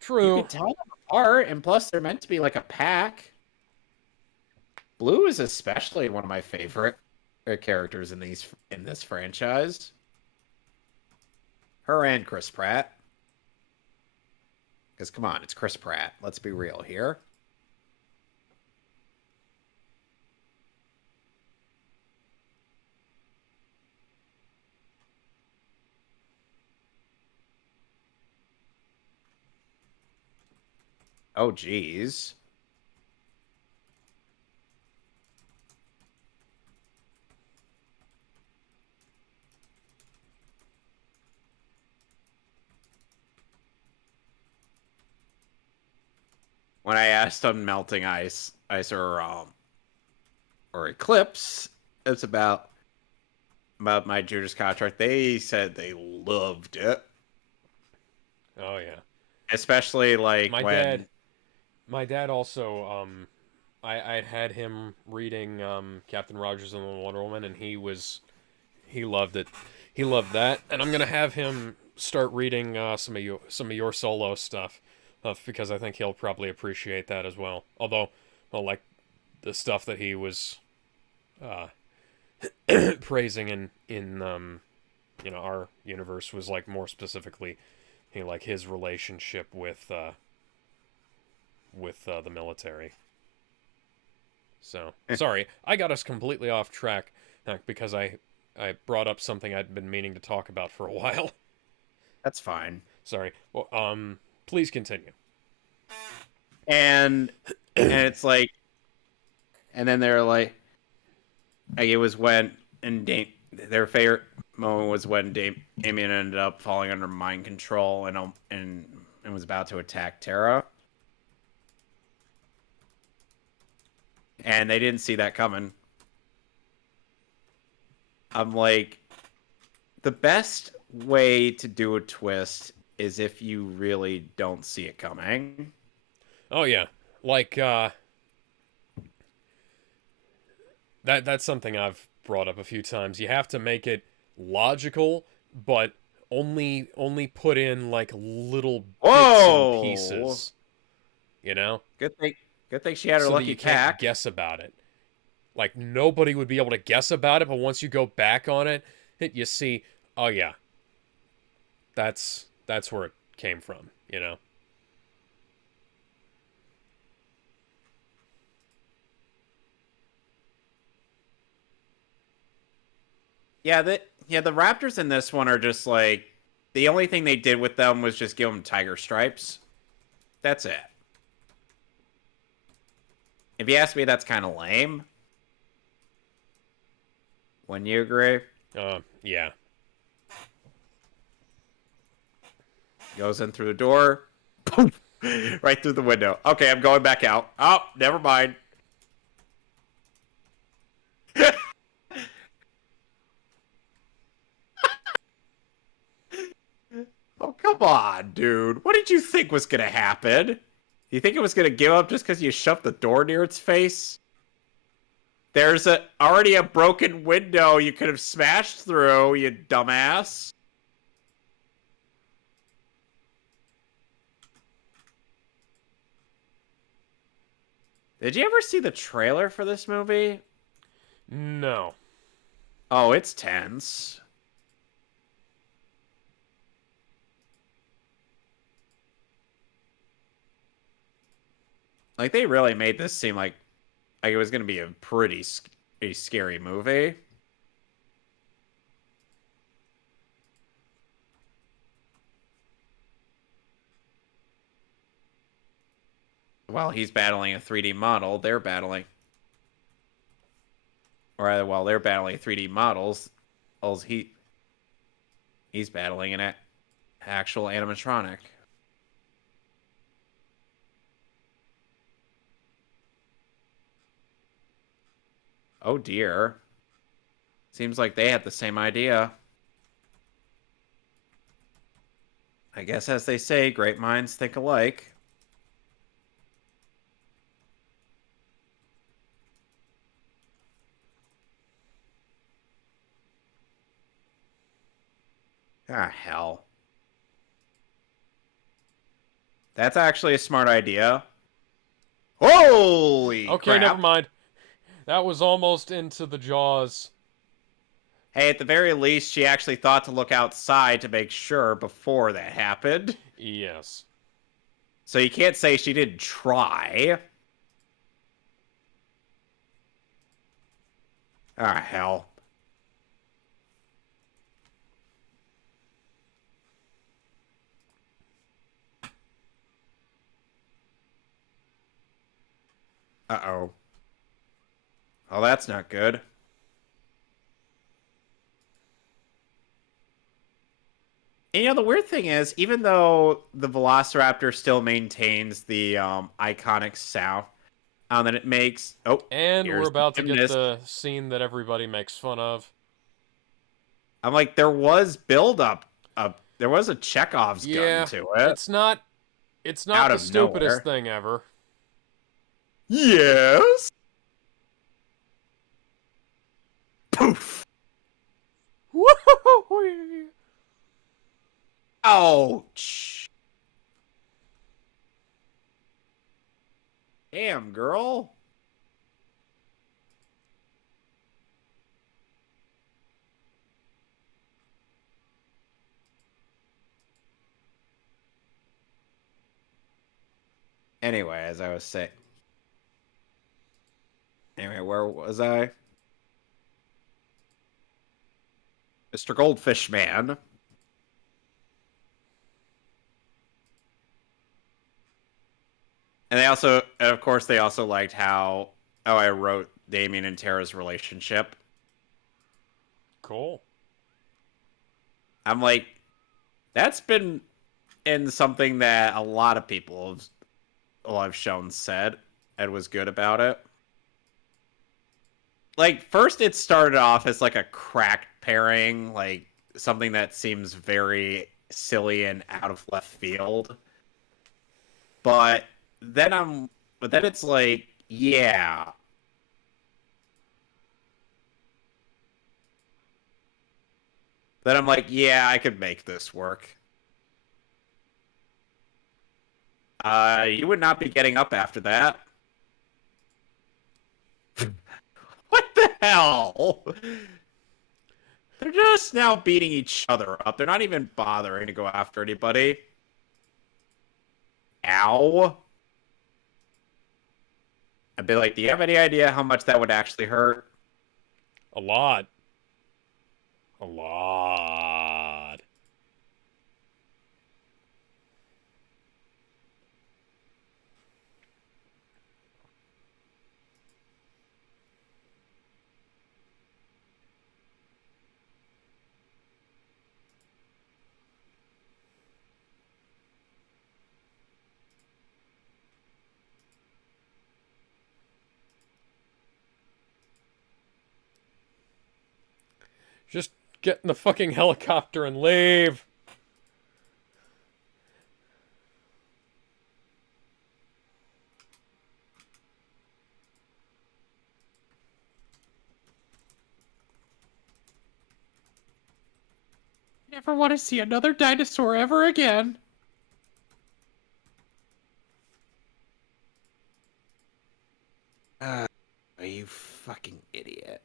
True. You can tell them apart, and plus they're meant to be like a pack. Blue is especially one of my favorite characters in this franchise. Her and Chris Pratt. Because come on, it's Chris Pratt. Let's be real here. Oh, geez. When I asked on melting ice or eclipse, it's about my Judas contract. They said they loved it. Oh, yeah. especially like My dad, when my dad also, I'd had him reading Captain Rogers and the Wonder Woman, and he loved it. He loved that, and I'm gonna have him start reading some of your solo stuff, because I think he'll probably appreciate that as well. Although, well, like the stuff that he was uh, praising in our universe was like more specifically, like his relationship with the military. So sorry, I got us completely off track because I brought up something I'd been meaning to talk about for a while. that's fine. Sorry. Well, please continue. And it's like, and then they're like it was when and their favorite moment was when Damien ended up falling under mind control and was about to attack Tara, and they didn't see that coming. I'm like, the best way to do a twist is if you really don't see it coming. Oh yeah, like that's something I've brought up a few times. You have to make it logical, but only put in like little bits and Whoa! pieces, you know, Good thing, good thing she had her so that lucky you can't tack. guess about it. Like nobody would be able to guess about it, but once you go back on it, you see, oh yeah, that's where it came from, you know. The Raptors in this one are just like, the only thing they did with them was just give them tiger stripes. That's it. If you ask me, that's kind of lame. Wouldn't you agree? Yeah. Goes in through the door, poof, right through the window. Okay, I'm going back out. Oh, never mind. Oh, come on, dude. What did you think was gonna happen? You think it was gonna give up just because you shoved the door near its face? There's already a broken window you could have smashed through, you dumbass. Did you ever see the trailer for this movie? No. Oh, it's tense. Like, they really made this seem like it was going to be a scary movie. While he's battling a 3D model, they're battling, or rather, while they're battling 3D models, he's battling an actual animatronic. Oh dear. Seems like they had the same idea. I guess, as they say, great minds think alike. Ah, hell. That's actually a smart idea. Holy Okay, crap. never mind. That was almost into the jaws. Hey, at the very least, she actually thought to look outside to make sure before that happened. Yes. So you can't say she didn't try. Ah, hell. Uh-oh. Oh, that's not good. And the weird thing is, even though the Velociraptor still maintains the iconic sound that it makes. Oh, And we're here's the about to get gymnast. the scene that everybody makes fun of. I'm like, there was build up. There was a Chekhov's gun Yeah, to it. it's not It's not out the of stupidest nowhere. thing ever. Yes. Poof. Woo-hoo-hoo-hoo. Ouch. Damn, girl. Anyway, as I was saying. Anyway, where was I? Mr. Goldfish Man. And of course, they also liked how I wrote Damien and Tara's relationship. Cool. I'm like, that's been in something that a lot of people I've shown said and was good about it. Like, first it started off as like a cracked pairing, like something that seems very silly and out of left field. But then it's like, yeah. Then I'm like, yeah, I could make this work. You would not be getting up after that. What the hell? They're just now beating each other up. They're not even bothering to go after anybody. Ow. I'd be like, do you have any idea how much that would actually hurt? A lot. A lot. Just get in the fucking helicopter and leave. Never want to see another dinosaur ever again. You fucking idiot.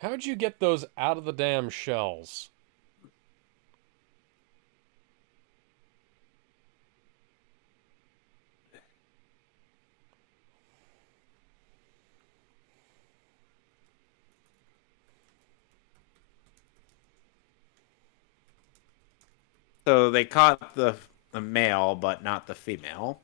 How'd you get those out of the damn shells? So they caught the male, but not the female.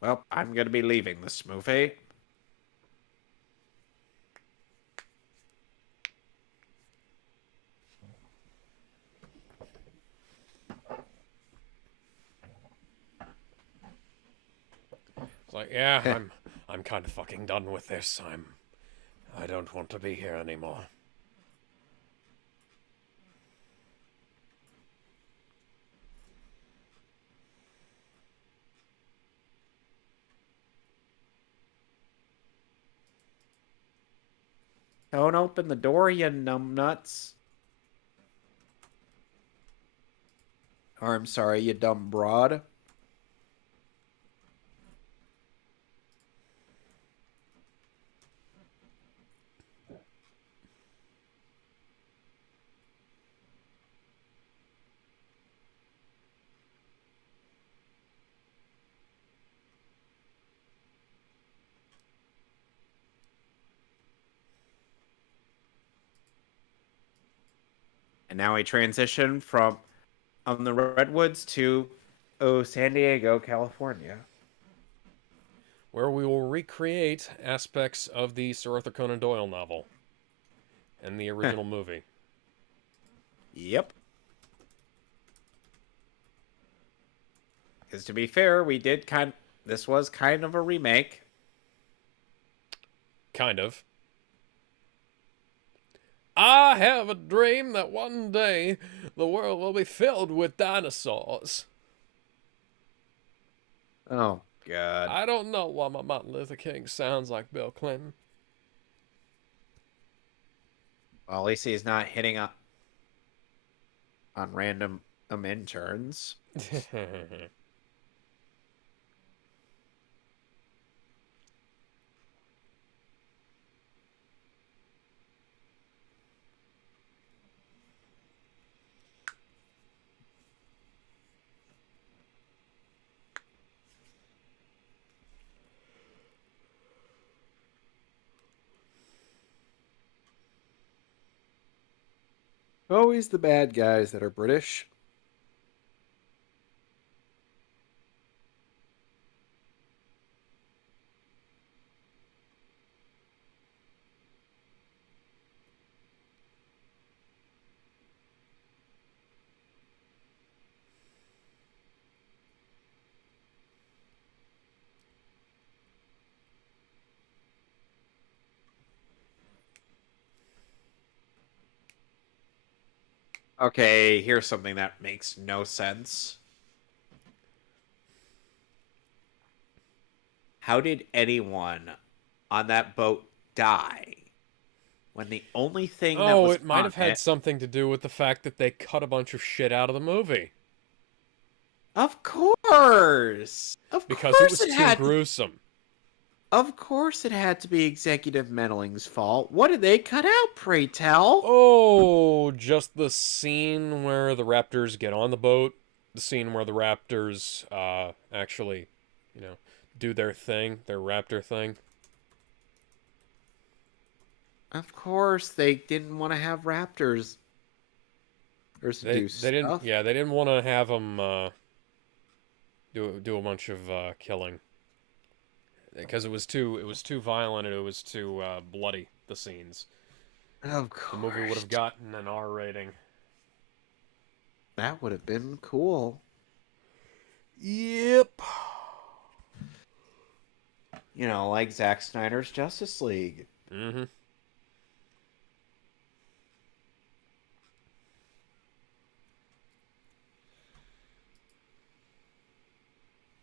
Well, I'm gonna be leaving this movie. It's like, yeah, I'm kind of fucking done with this. I don't want to be here anymore. Don't open the door, you numbnuts. Or I'm sorry, you dumb broad. And now we transition from the redwoods to Oh, San Diego, California. where we will recreate aspects of the Sir Arthur Conan Doyle novel and the original movie. Yep. Because to be fair, we did this was kind of a remake. Kind of. I have a dream that one day the world will be filled with dinosaurs. Oh, God. I don't know why my Martin Luther King sounds like Bill Clinton. Well, at least he's not hitting on random interns. Always the bad guys that are British. Okay, here's something that makes no sense. How did anyone on that boat die when the only thing that Oh, was it might on have had it? something to do with the fact that they cut a bunch of shit out of the movie. Of course. Of Because it course was it too had to. gruesome. Of course it had to be executive meddling's fault. What did they cut out, pray tell? Oh, just the scene where the raptors get on the boat. The scene where the raptors actually, you know, do their thing, their raptor thing. Of course they didn't want to have raptors or to do They didn't, stuff. yeah, they didn't want to have them do a bunch of killing because it was too violent and it was too bloody, the scenes. Of The movie would course. have gotten an R rating. That would have been cool. Yep. Like Zack Snyder's Justice League. Mm-hmm.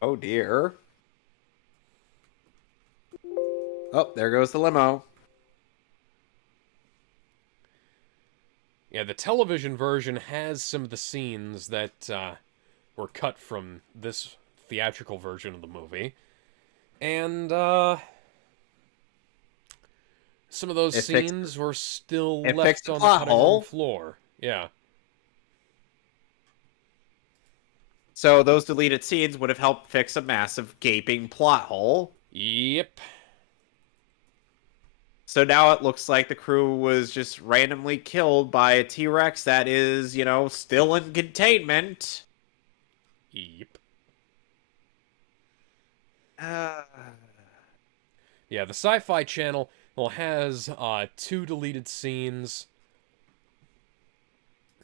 Oh dear. Oh, there goes the limo. Yeah, the television version has some of the scenes that were cut from this theatrical version of the movie. And some of those It fixed scenes were still it fixed left the on the plot cutting room hole. floor. Yeah. So those deleted scenes would have helped fix a massive gaping plot hole. Yep. So now it looks like the crew was just randomly killed by a T-Rex that is, still in containment. Yep. Uh, Yeah, the Sci-Fi Channel has two deleted scenes,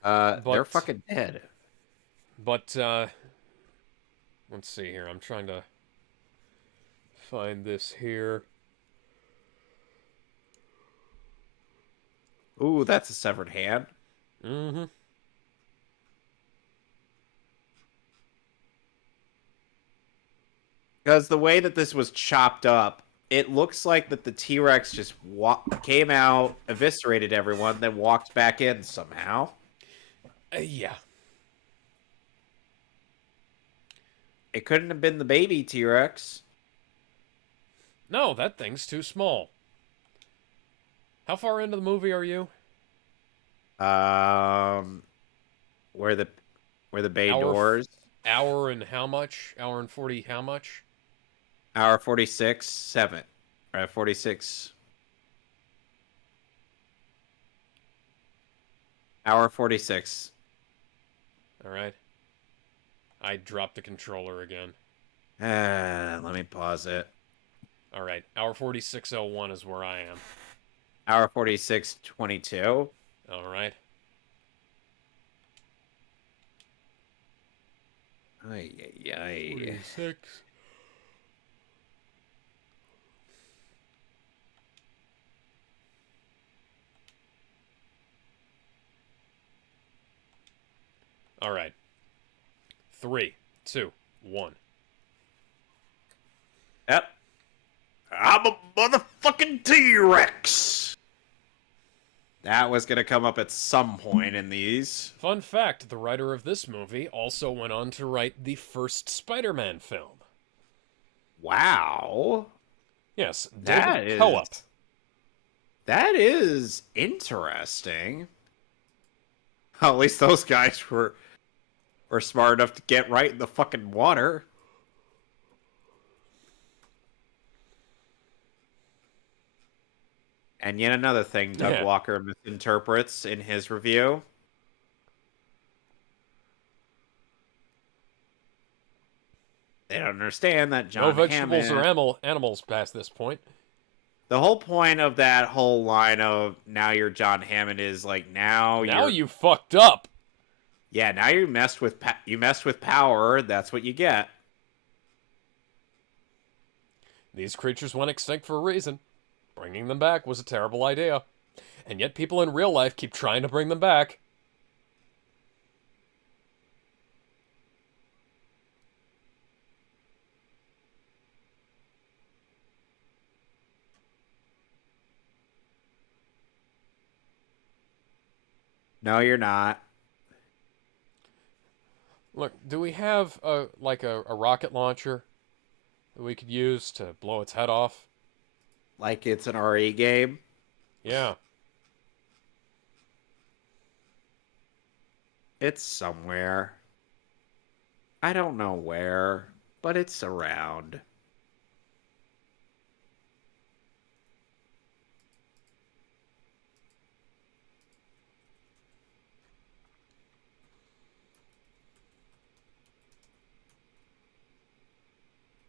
they're but fucking dead. but let's see here. I'm trying to find this here. Ooh, that's a severed hand. Mm-hmm. Because the way that this was chopped up, it looks like that the T-Rex just came out, eviscerated everyone, then walked back in somehow. Yeah. It couldn't have been the baby T-Rex. No, that thing's too small. How far into the movie are you? Um, where the bay Hour, doors. hour and how much? Hour and 40 how much? Hour 46, 7. 46. Hour 46. All right. I dropped the controller again. Let me pause it. All right, hour 46:01 is where I am. Hour 46:22. All right. Ay, ay, ay. 46. All right. 3, 2, 1. Yep. I'm a motherfucking T-Rex. That was going to come up at some point in these. Fun fact, the writer of this movie also went on to write the first Spider-Man film. Wow. Yes, That David Co-op. That is interesting. Well, at least those guys were smart enough to get right in the fucking water. And yet another thing Doug Walker misinterprets in his review. They don't understand that John No vegetables Hammond... or animals past this point. The whole point of that whole line of now you're John Hammond is like now you fucked up. Yeah, now you messed with power. That's what you get. These creatures went extinct for a reason. Bringing them back was a terrible idea. And yet people in real life keep trying to bring them back. No, you're not. Look, do we have a rocket launcher that we could use to blow its head off? Like it's an RE game? Yeah. It's somewhere. I don't know where, but it's around.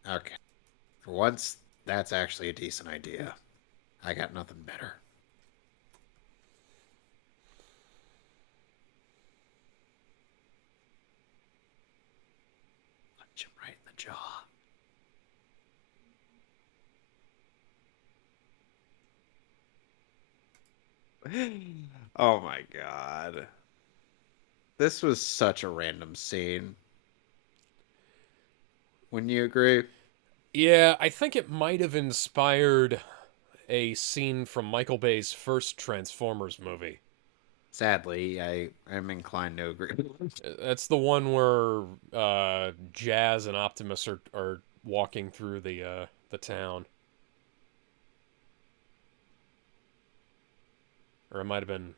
Okay. For once, that's actually a decent idea. I got nothing better. Punch him right in the jaw. Oh my god. This was such a random scene. Wouldn't you agree? Yeah, I think it might have inspired a scene from Michael Bay's first Transformers movie. Sadly, I am inclined to agree. That's the one where Jazz and Optimus are walking through the town. Or it might have been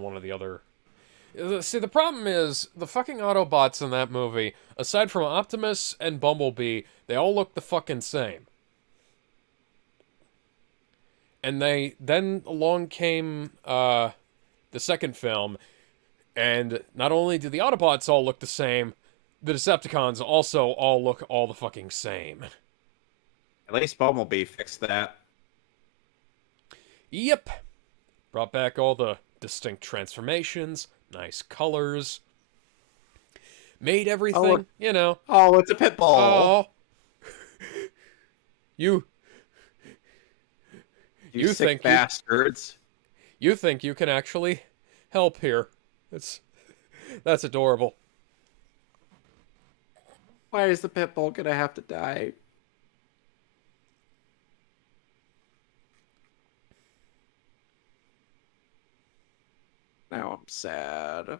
one of the other. See, the problem is the fucking Autobots in that movie, aside from Optimus and Bumblebee, they all look the fucking same. And then along came the second film, and not only do the Autobots all look the same, the Decepticons also all look all the fucking same. At least Bumblebee fixed that. Yep. Brought back all the distinct transformations, nice colors. Made everything, you know. Oh, it's a pit bull. Oh. You sick think bastards. You think you can actually help here. That's adorable. Why is the pit bull gonna have to die? Now I'm sad.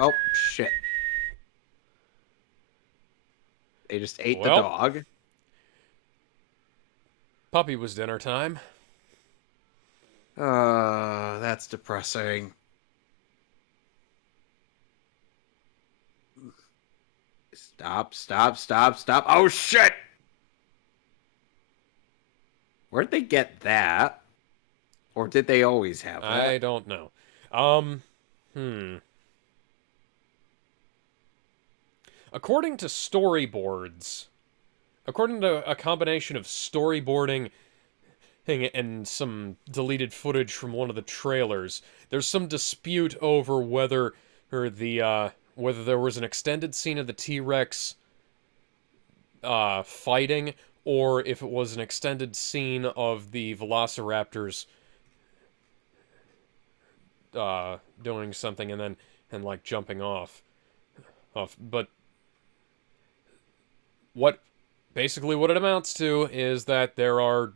Oh, shit. They just ate the dog. Puppy was dinner time. That's depressing. Stop, stop, stop, stop. Oh, shit! Where'd they get that? Or did they always have I that? don't know. Hmm. According to storyboards, according to a combination of storyboarding and some deleted footage from one of the trailers, there's some dispute over whether whether there was an extended scene of the T-Rex fighting, or if it was an extended scene of the Velociraptors doing something and like jumping off. But what basically what it amounts to is that there are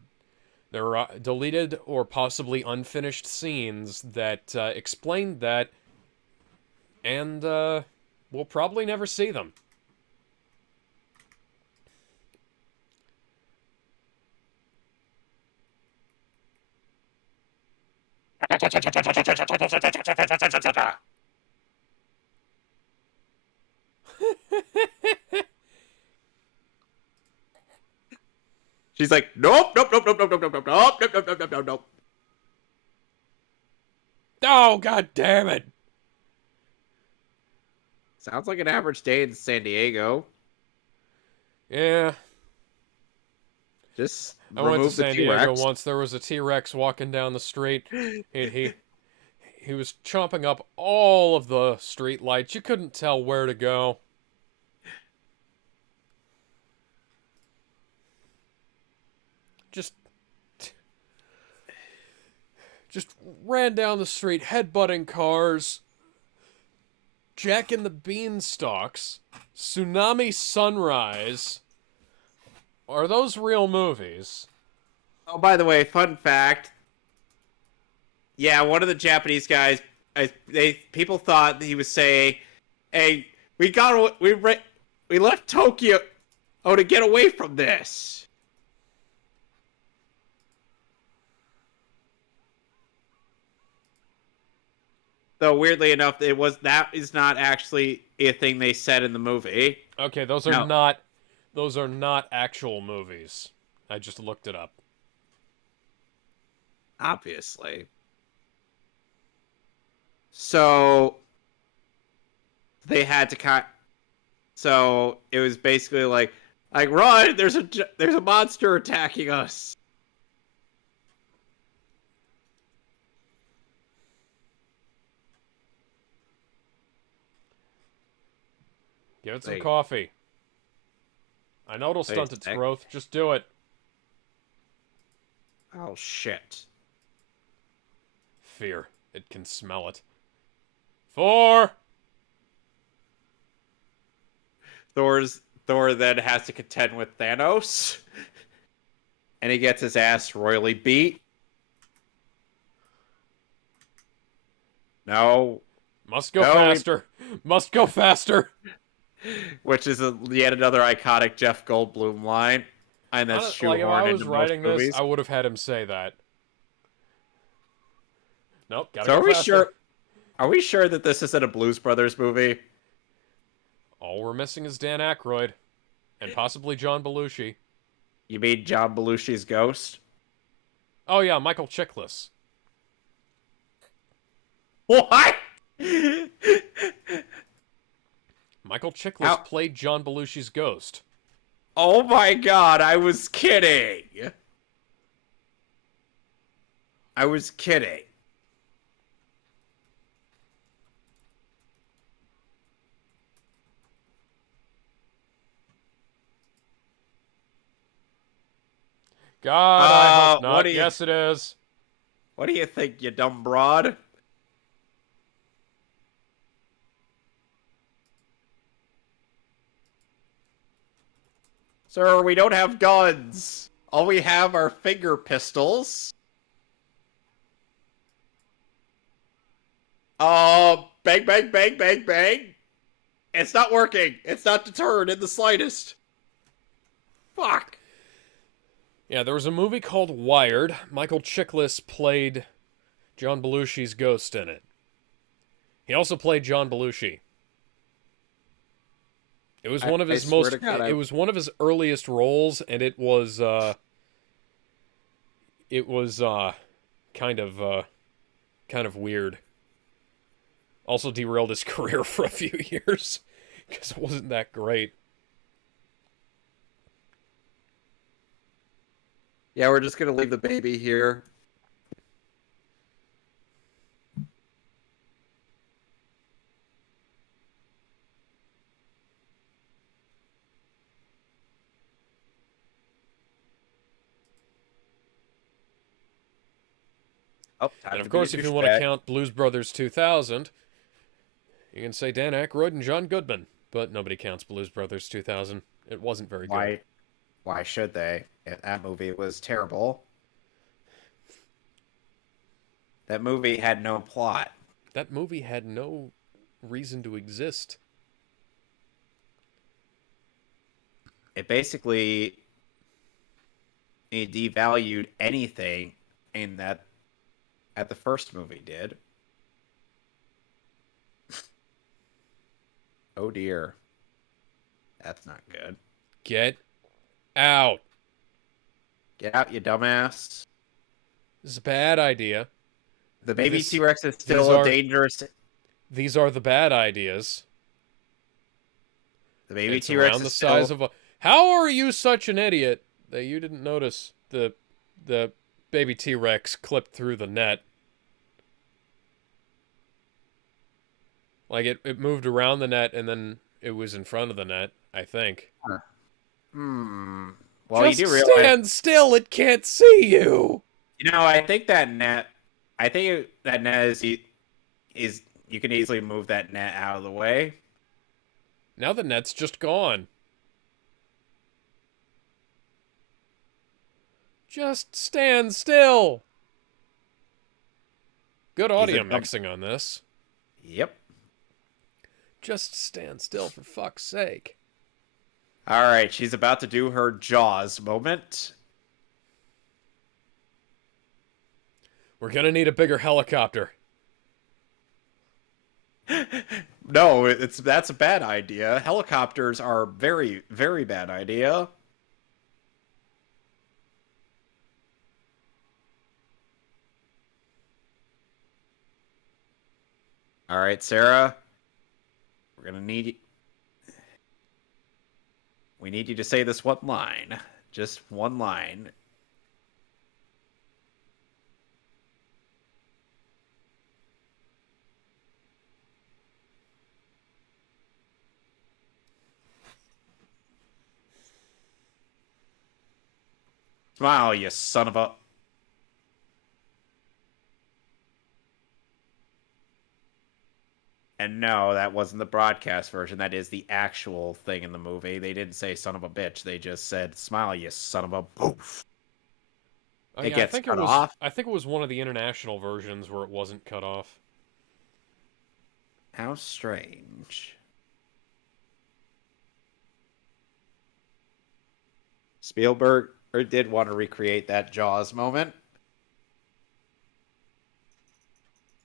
deleted or possibly unfinished scenes that explain that, and we'll probably never see them. She's like, nope, nope, nope, nope, nope, nope, nope, nope, nope, nope, nope, nope, nope, nope, nope. Oh, god damn it! Sounds like an average day in San Diego. Yeah, Just I went to remove the San Diego T-Rex. once. There was a T-Rex walking down the street. He was chomping up all of the street lights. You couldn't tell where to go. Just ran down the street, headbutting cars, Jack and the Beanstalks, Tsunami Sunrise. Are those real movies? Oh, by the way, fun fact. Yeah, one of the Japanese guys, people thought he was saying, "Hey, we left Tokyo, to get away from this." Though weirdly enough, that is not actually a thing they said in the movie. Okay, those are No. not actual movies. I just looked it up. Obviously. So they had to cut. So it was basically like run! There's a monster attacking us. Give it some Wait. coffee. I know it'll Wait a stunt its sec. growth. Just do it. Oh shit! Fear. It can smell it. 4. Thor then has to contend with Thanos, and he gets his ass royally beat. No, Must go No, faster. Must go faster. which is yet another iconic Jeff Goldblum line, and that's Like, if I shoehorned was into most writing this, movies. I would have had him say that. Nope, gotta So go are we faster. sure? Are we sure that this isn't a Blues Brothers movie? All we're missing is Dan Aykroyd. And possibly John Belushi. You mean John Belushi's ghost? Oh yeah, Michael Chiklis. What? Michael Chiklis How- played John Belushi's ghost. Oh my god, I was kidding. I was kidding. God, I hope what not. do you- Yes, it is. What do you think, you dumb broad? Sir, we don't have guns. All we have are finger pistols. Bang, bang, bang, bang, bang. It's not working. It's not deterred in the slightest. Fuck. Yeah, there was a movie called Wired. Michael Chiklis played John Belushi's ghost in it. He also played John Belushi. It was one of I his swear most. to God, It was one of his earliest roles, and it was. It was kind of kind of weird. Also derailed his career for a few years because it wasn't that great. yeah, we're just gonna leave the baby here. Oh, And time of to be a course, if you want to douchebag. count Blues Brothers 2000, you can say Dan Aykroyd and John Goodman. But nobody counts Blues Brothers 2000. It wasn't very good. Why? Why should they? That movie was terrible. That movie had no plot. That movie had no reason to exist. It basically it devalued anything in that the first movie did. Oh dear. That's not good. Get out. Get out, you dumbass. This is a bad idea. The baby This- T-Rex is these still a are- dangerous. These are the bad ideas. The baby It's T-Rex around is the still. size of a. How are you such an idiot that you didn't notice the baby T-Rex clipped through the net? Like it moved around the net and then it was in front of the net, I think. Hmm. Well, Just you do realize. stand still, it can't see you. You know, I think that net. I think that net is you can easily move that net out of the way. Now the net's just gone. Just stand still. Good He's a audio dumb- mixing on this. Yep. Just stand still for fuck's sake. All right, she's about to do her Jaws moment. We're gonna need a bigger helicopter. No, that's a bad idea. Helicopters are very, very bad idea. All right, Sarah. We're gonna need. We need you to say this one line. Just one line. Smile, you son of a. And no, that wasn't the broadcast version. That is the actual thing in the movie. They didn't say son of a bitch. They just said, smile, you son of a poof. Oh, It yeah, gets I think cut it was. off. I think it was one of the international versions where it wasn't cut off. How strange. Spielberg did want to recreate that Jaws moment.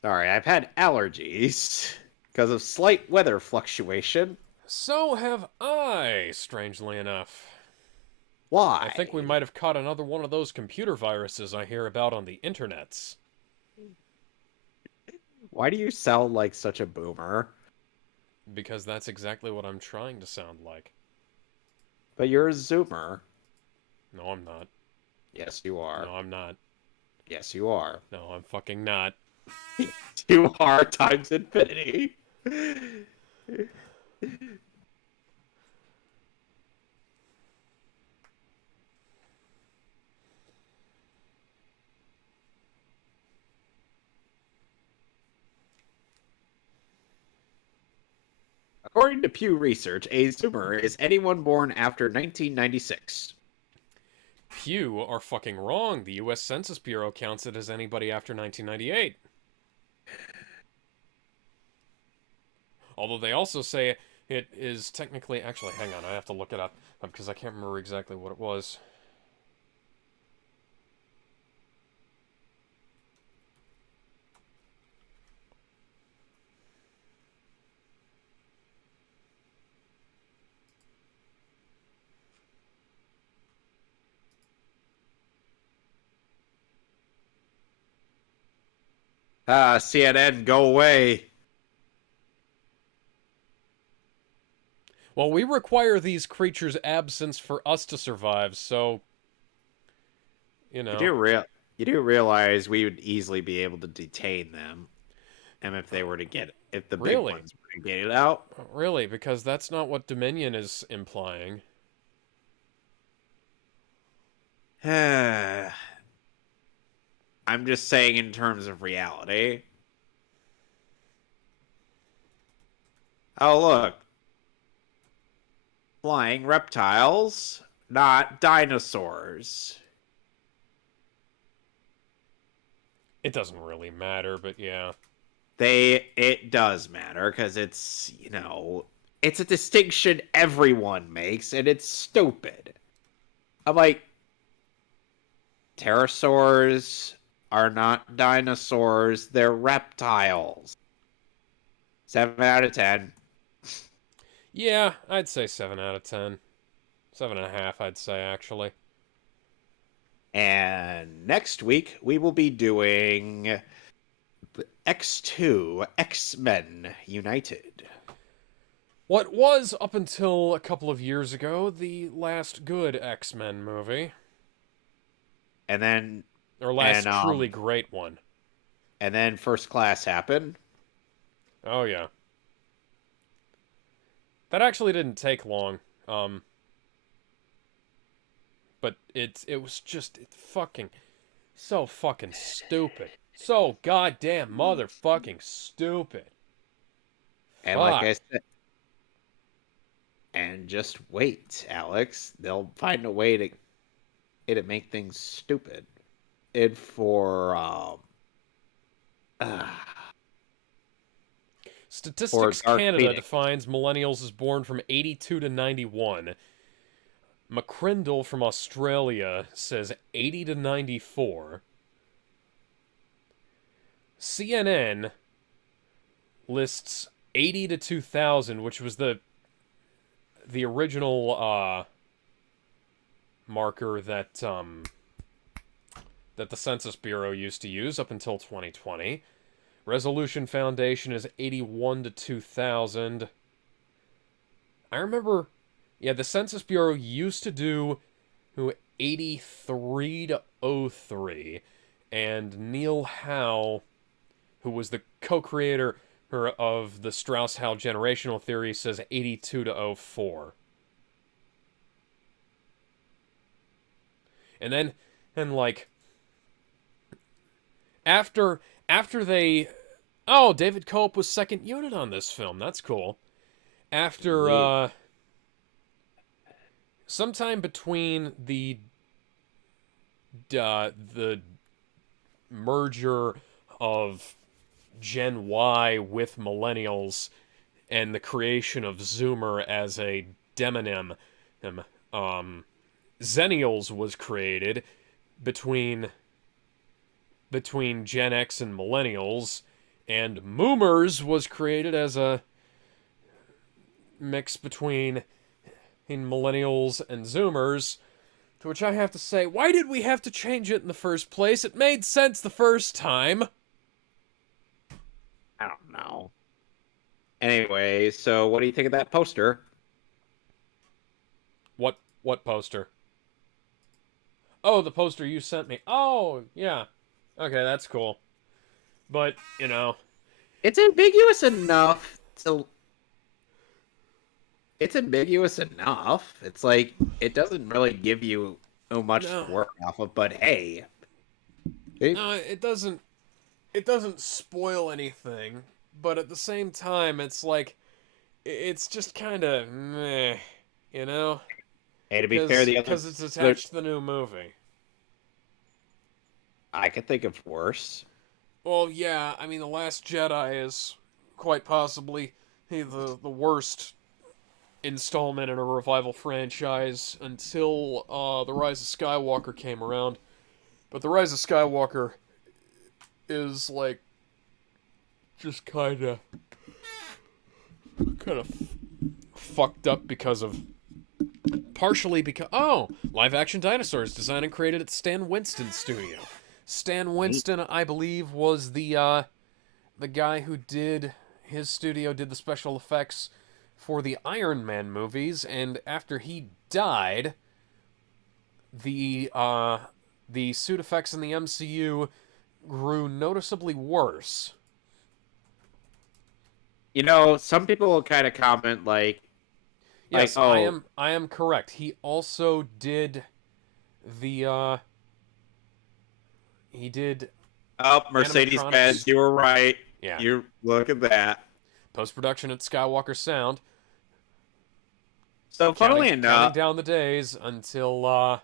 Sorry, I've had allergies because of slight weather fluctuation. So have I, strangely enough. Why? I think we might have caught another one of those computer viruses I hear about on the internets. Why do you sound like such a boomer? Because that's exactly what I'm trying to sound like. But you're a zoomer. No, I'm not. Yes, you are. No, I'm not. Yes, you are. No, I'm fucking not. You are times infinity. According to Pew Research, a Zoomer is anyone born after 1996. Pew are fucking wrong. The U.S. Census Bureau counts it as anybody after 1998. Although they also say it is technically... Actually, hang on. I have to look it up because I can't remember exactly what it was. CNN, go away. Well, we require these creatures' absence for us to survive, so you You know. do real you do realize we would easily be able to detain them, and if the big Really? ones were to get it out. Really, because that's not what Dominion is implying. I'm just saying in terms of reality. Oh look, flying reptiles, not dinosaurs. It doesn't really matter, but yeah. It does matter because it's a distinction everyone makes, and it's stupid. I'm like, pterosaurs are not dinosaurs, they're reptiles. 7 out of 10. Yeah, I'd say 7 out of 10. 7.5, I'd say, actually. And next week we will be doing X2, X-Men United. What was, up until a couple of years ago, the last good X-Men movie. And then Or last truly great one. And then First Class happened. Oh, yeah. That actually didn't take long. But it was just fucking so fucking stupid. So goddamn motherfucking stupid. And Fuck. like I said, and just wait, Alex. They'll find a way to make things stupid. And for Statistics Dark Canada Phoenix. defines millennials as born from 82 to 91. McCrindle from Australia says 80 to 94. CNN lists 80 to 2000, which was the original marker that that the Census Bureau used to use up until 2020. Resolution Foundation is 81 to 2000. I remember, yeah, the Census Bureau used to do 83 to 03, and Neil Howe, who was the co-creator of the Strauss-Howe generational theory, says 82 to 04. And like after they, oh, David Cope was second unit on this film. That's cool. After sometime between the merger of Gen Y with millennials and the creation of Zoomer as a demonym, Zennials was created between Gen X and millennials, and Moomers was created as a mix between millennials and Zoomers, to which I have to say, why did we have to change it in the first place? It made sense the first time. I don't know. Anyway, so what do you think of that poster? What poster? Oh, the poster you sent me. Oh, yeah. Okay, that's cool. But, It's ambiguous enough to... It's ambiguous enough. It's like, it doesn't really give you so much to work off of, but hey. No, it doesn't spoil anything, but at the same time, it's like, it's just kind of meh, Hey, to be fair, because it's attached to the new movie. I could think of worse. Well, yeah, I mean, The Last Jedi is quite possibly the worst installment in a revival franchise until The Rise of Skywalker came around. But The Rise of Skywalker is, like, just kind of fucked up partially because, live action dinosaurs designed and created at Stan Winston Studio. Stan Winston, I believe, was the the guy who did his studio did the special effects for the Iron Man movies, and after he died, the suit effects in the MCU grew noticeably worse. You know, some people will kind of comment Yes, oh, I am correct. He also did the he did oh, Mercedes-Benz, animatronics. you were right. Yeah, You look at that. post production at Skywalker Sound. So, funnily Counting enough, down the days until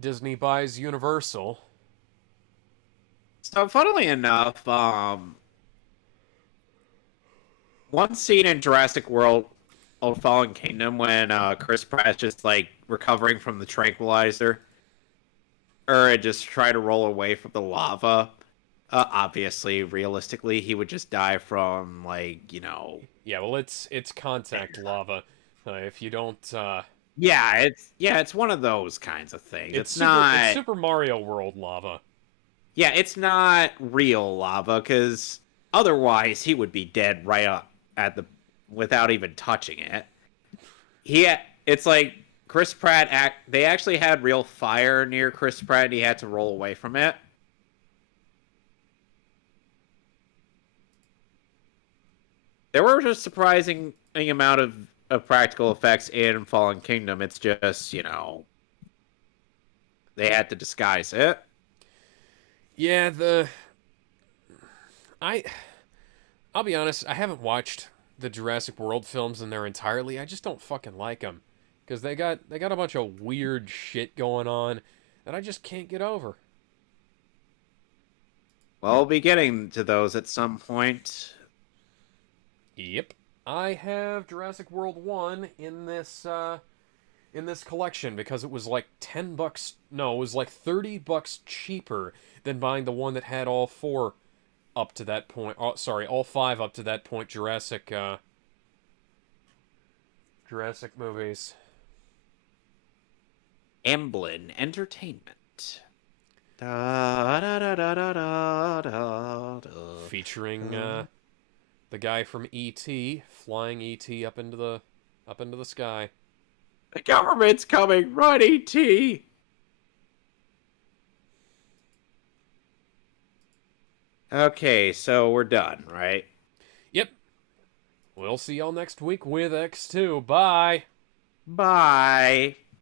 Disney buys Universal. one scene in Jurassic World of Fallen Kingdom when Chris Pratt's just like recovering from the tranquilizer, or just try to roll away from the lava. Obviously, realistically, he would just die from Yeah, well, it's contact lava. If you don't, it's one of those kinds of things. It's it's not, Super Mario World lava. yeah, it's not real lava because otherwise he would be dead right up at the without even touching it. It's like Chris Pratt they actually had real fire near Chris Pratt and he had to roll away from it. There were just surprising amount of practical effects in Fallen Kingdom. It's just, they had to disguise it. Yeah, I I'll be honest, I haven't watched the Jurassic World films in their entirety. I just don't fucking like them because they got a bunch of weird shit going on that I just can't get over. Well, we'll be getting to those at some point. Yep. I have Jurassic World 1 in this collection because it was like $10. No, it was like $30 cheaper than buying the one that had all four up to that point. Oh, sorry, all five up to that point Jurassic movies. Amblin Entertainment. Da, da, da, da, da, da, da, da. Featuring the guy from E.T. flying E.T. up into the sky. The government's coming! Run, E.T.! Okay, so we're done, right? Yep. We'll see y'all next week with X2. Bye. Bye!